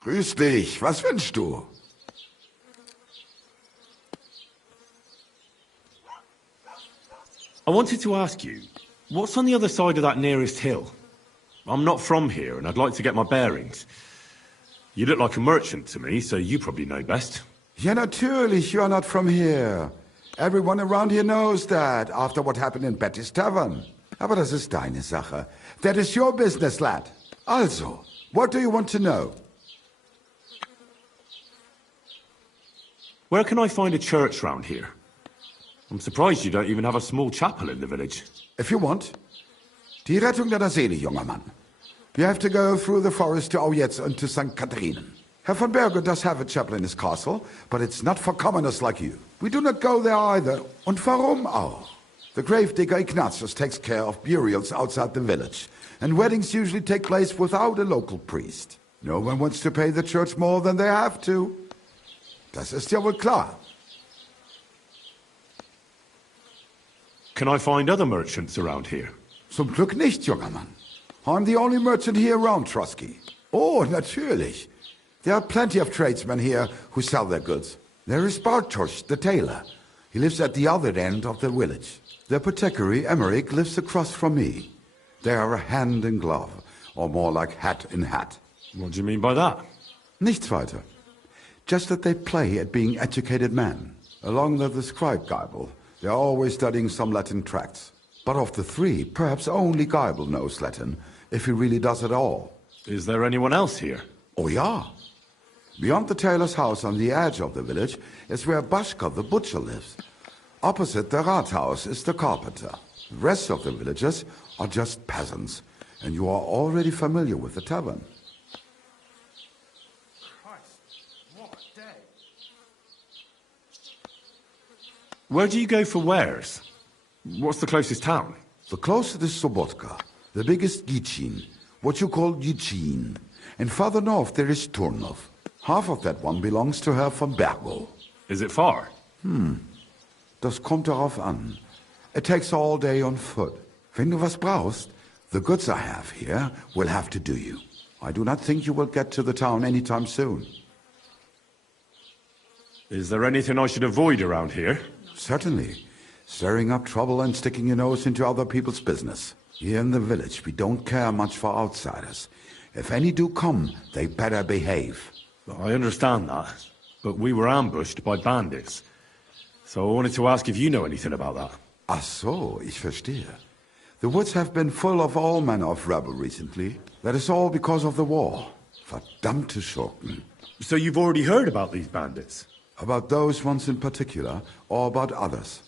Grüß dich. Was wünschst du? I wanted to ask you, what's on the other side of that nearest hill? I'm not from here, and I'd like to get my bearings. You look like a merchant to me, so you probably know best. Ja, natürlich, you are not from here. Everyone around here knows that, after what happened in Betty's Tavern. Aber das ist deine Sache. That is your business, lad. Also, what do you want to know? Where can I find a church round here? I'm surprised you don't even have a small chapel in the village. If you want. Die Rettung deiner Seele, junger Mann. You have to go through the forest to Aujetz and to St. Catharinen. Herr von Berger does have a chapel in his castle, but it's not for commoners like you. We do not go there either. Und warum auch? The gravedigger Ignatius takes care of burials outside the village, and weddings usually take place without a local priest. No one wants to pay the church more than they have to. Das ist ja wohl klar. Can I find other merchants around here? Zum Glück nicht, junger Mann. I'm the only merchant here around, Trusky. Oh, natürlich. There are plenty of tradesmen here who sell their goods. There is Bartosz, the tailor. He lives at the other end of the village. The apothecary, Emmerich, lives across from me. They are hand in glove, or more like hat in hat. What do you mean by that? Nichts weiter. Just that they play at being educated men. Along with the scribe Geibel, they are always studying some Latin tracts. But of the three, perhaps only Geibel knows Latin, if he really does at all. Is there anyone else here? Oh, yeah. Beyond the tailor's house on the edge of the village is where Bashka the butcher lives. Opposite the Rathaus is the carpenter. The rest of the villagers are just peasants, and you are already familiar with the tavern. Where do you go for wares? What's the closest town? The closest is Sobotka, the biggest Gichin, what you call Gichin. And farther north there is Turnov. Half of that one belongs to Herr von Bergo. Is it far? Das kommt darauf an. It takes all day on foot. Wenn du was brauchst, the goods I have here will have to do you. I do not think you will get to the town anytime soon. Is there anything I should avoid around here? Certainly. Stirring up trouble and sticking your nose into other people's business. Here in the village, we don't care much for outsiders. If any do come, they better behave. I understand that, but we were ambushed by bandits. So I wanted to ask if you know anything about that. Ach so, ich verstehe. The woods have been full of all manner of rebel recently. That is all because of the war. Verdammte Schurken. So you've already heard about these bandits? About those ones in particular, or about others.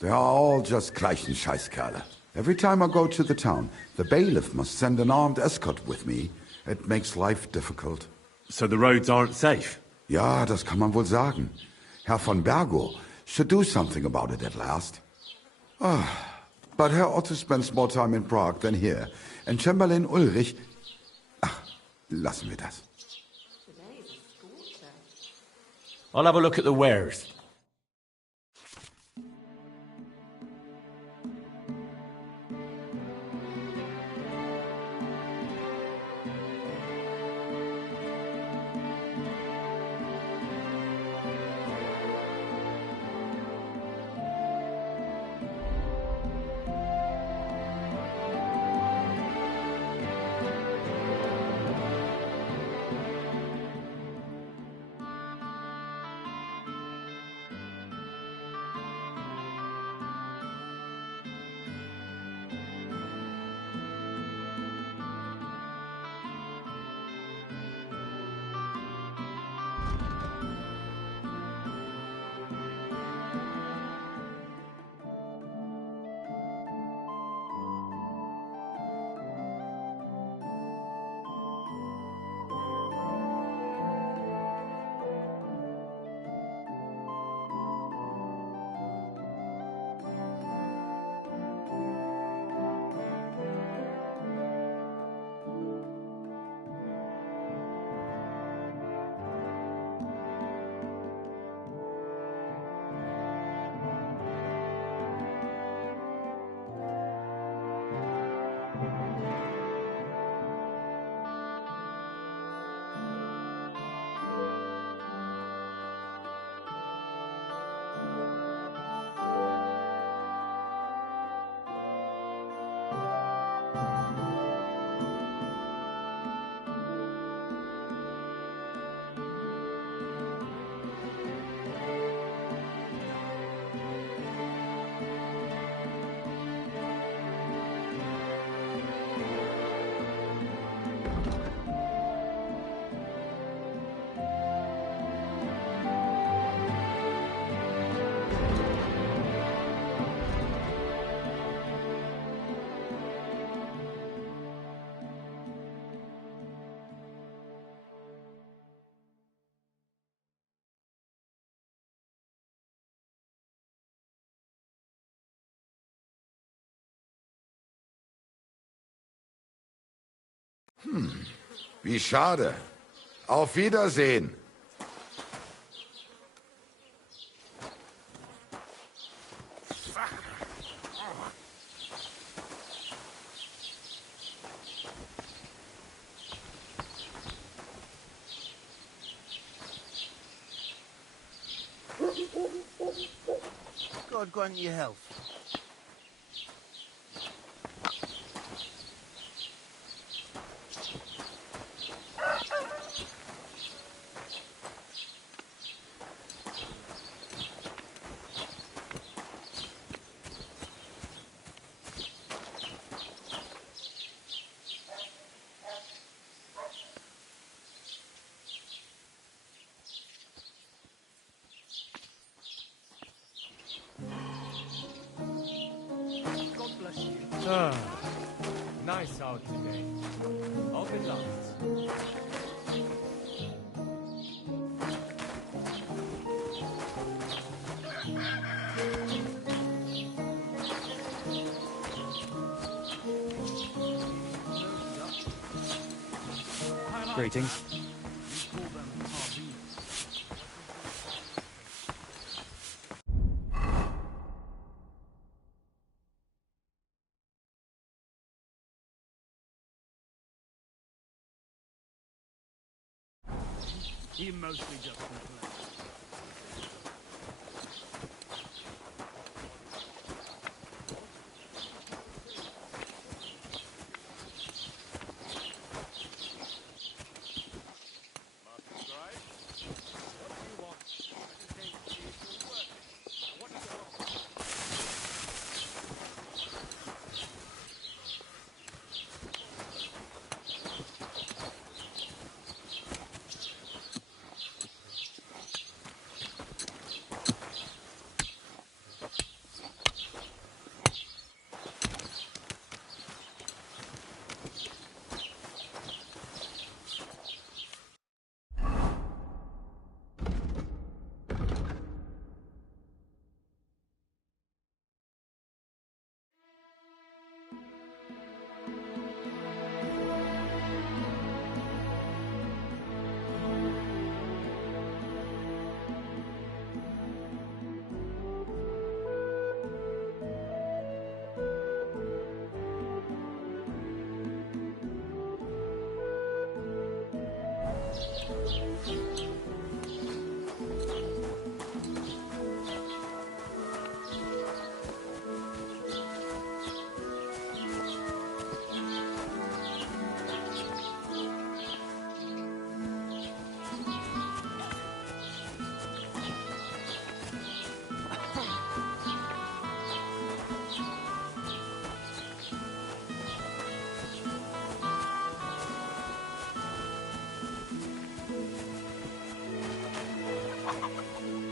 They are all just gleichen Scheißkerle. Every time I go to the town, the bailiff must send an armed escort with me. It makes life difficult. So the roads aren't safe? Ja, das kann man wohl sagen. Herr von Bergo should do something about it at last. But Herr Otto spends more time in Prague than here. And Chamberlain Ulrich... Ach, lassen wir das. I'll have a look at the wares. Wie schade. Auf Wiedersehen. God grant you health. God bless you. Ah, nice out today. All good luck. Greetings. He mostly just complains.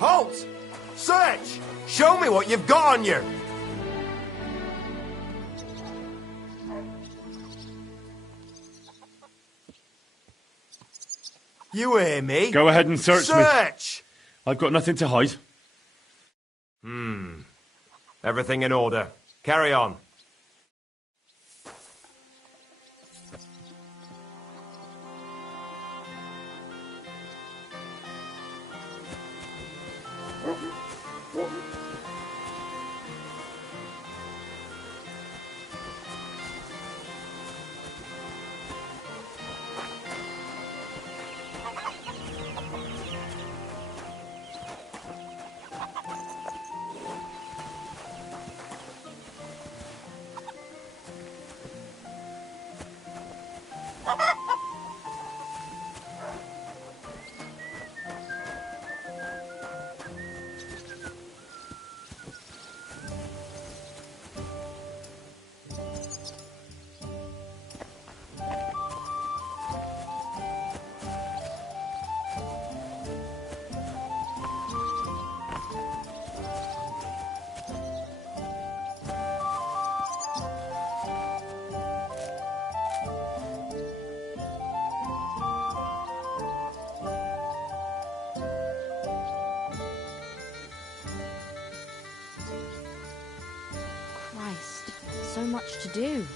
Halt! Search! Show me what you've got on you! You hear me? Go ahead and search me. Search! I've got nothing to hide. Everything in order. Carry on. Christ, so much to do.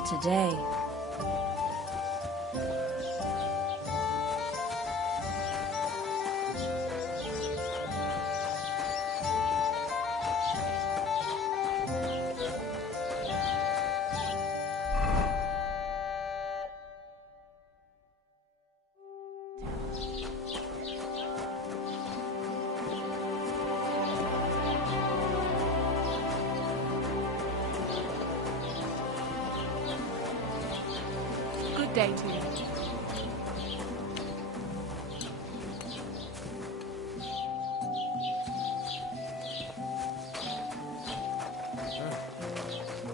What a day. Good day to you.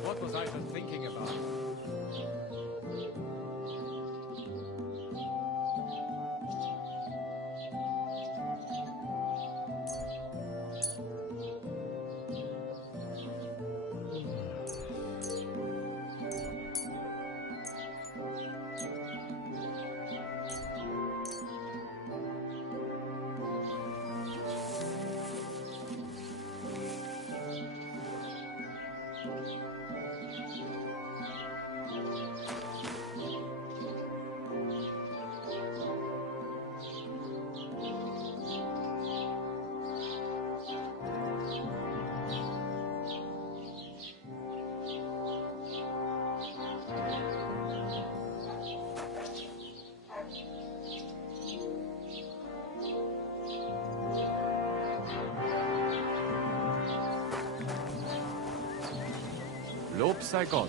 What was I even thinking about? Lob sei Gott.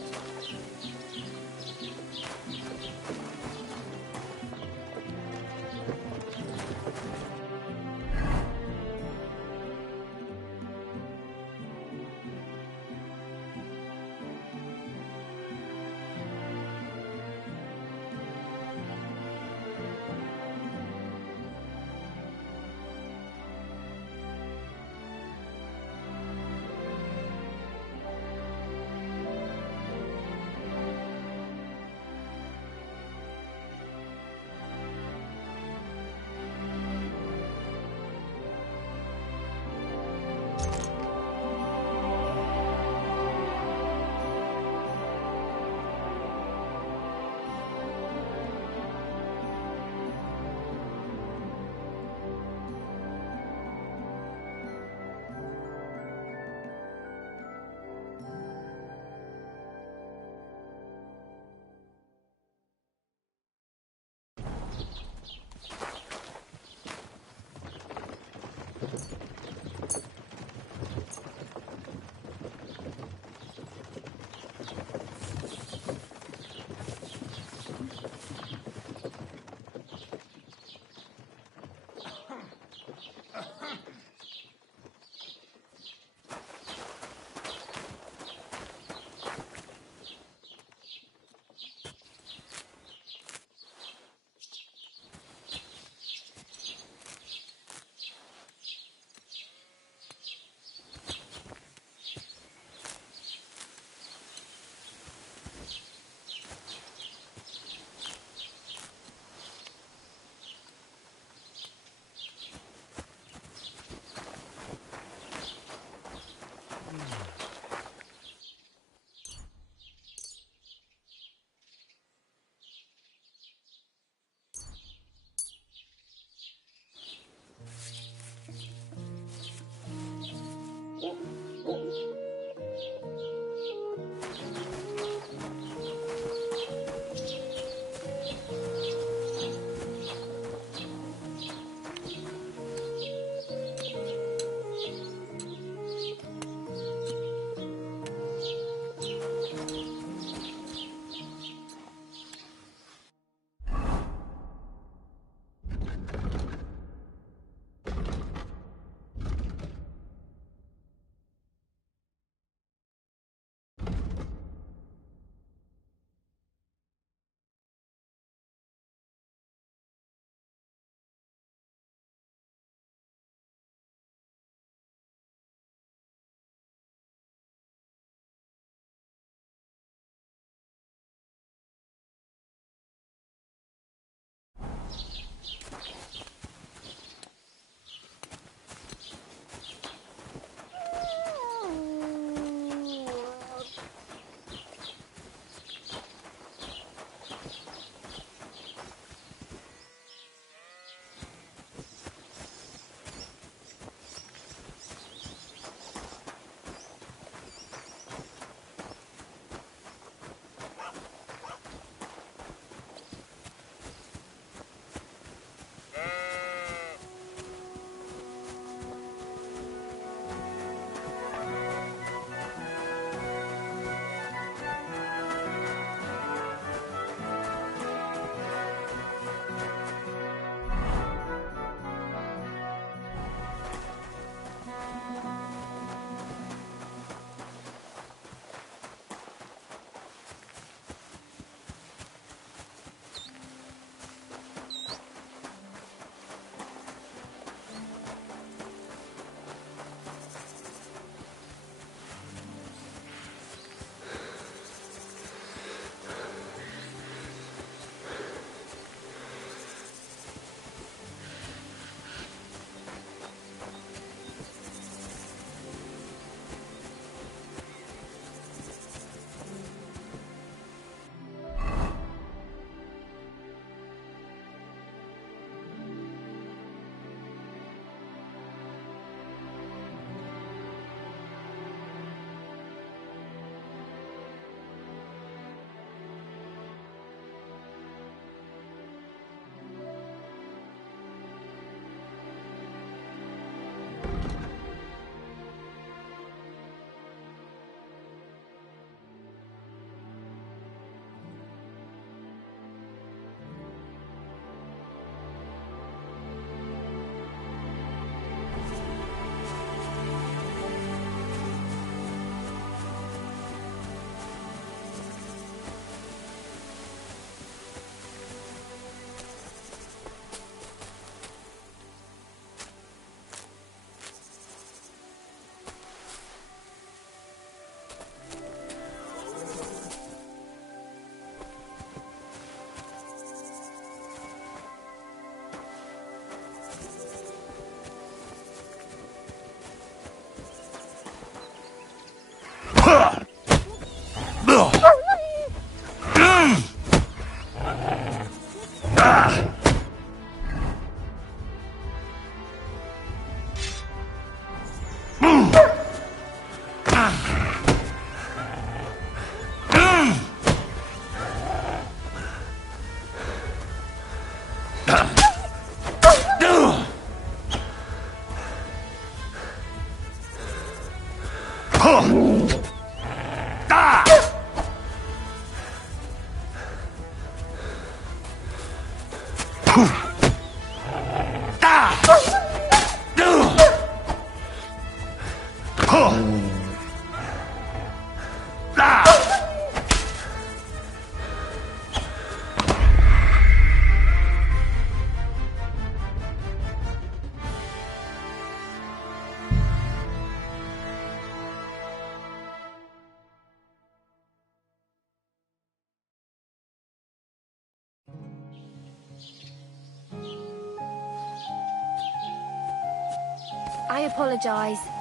I apologise.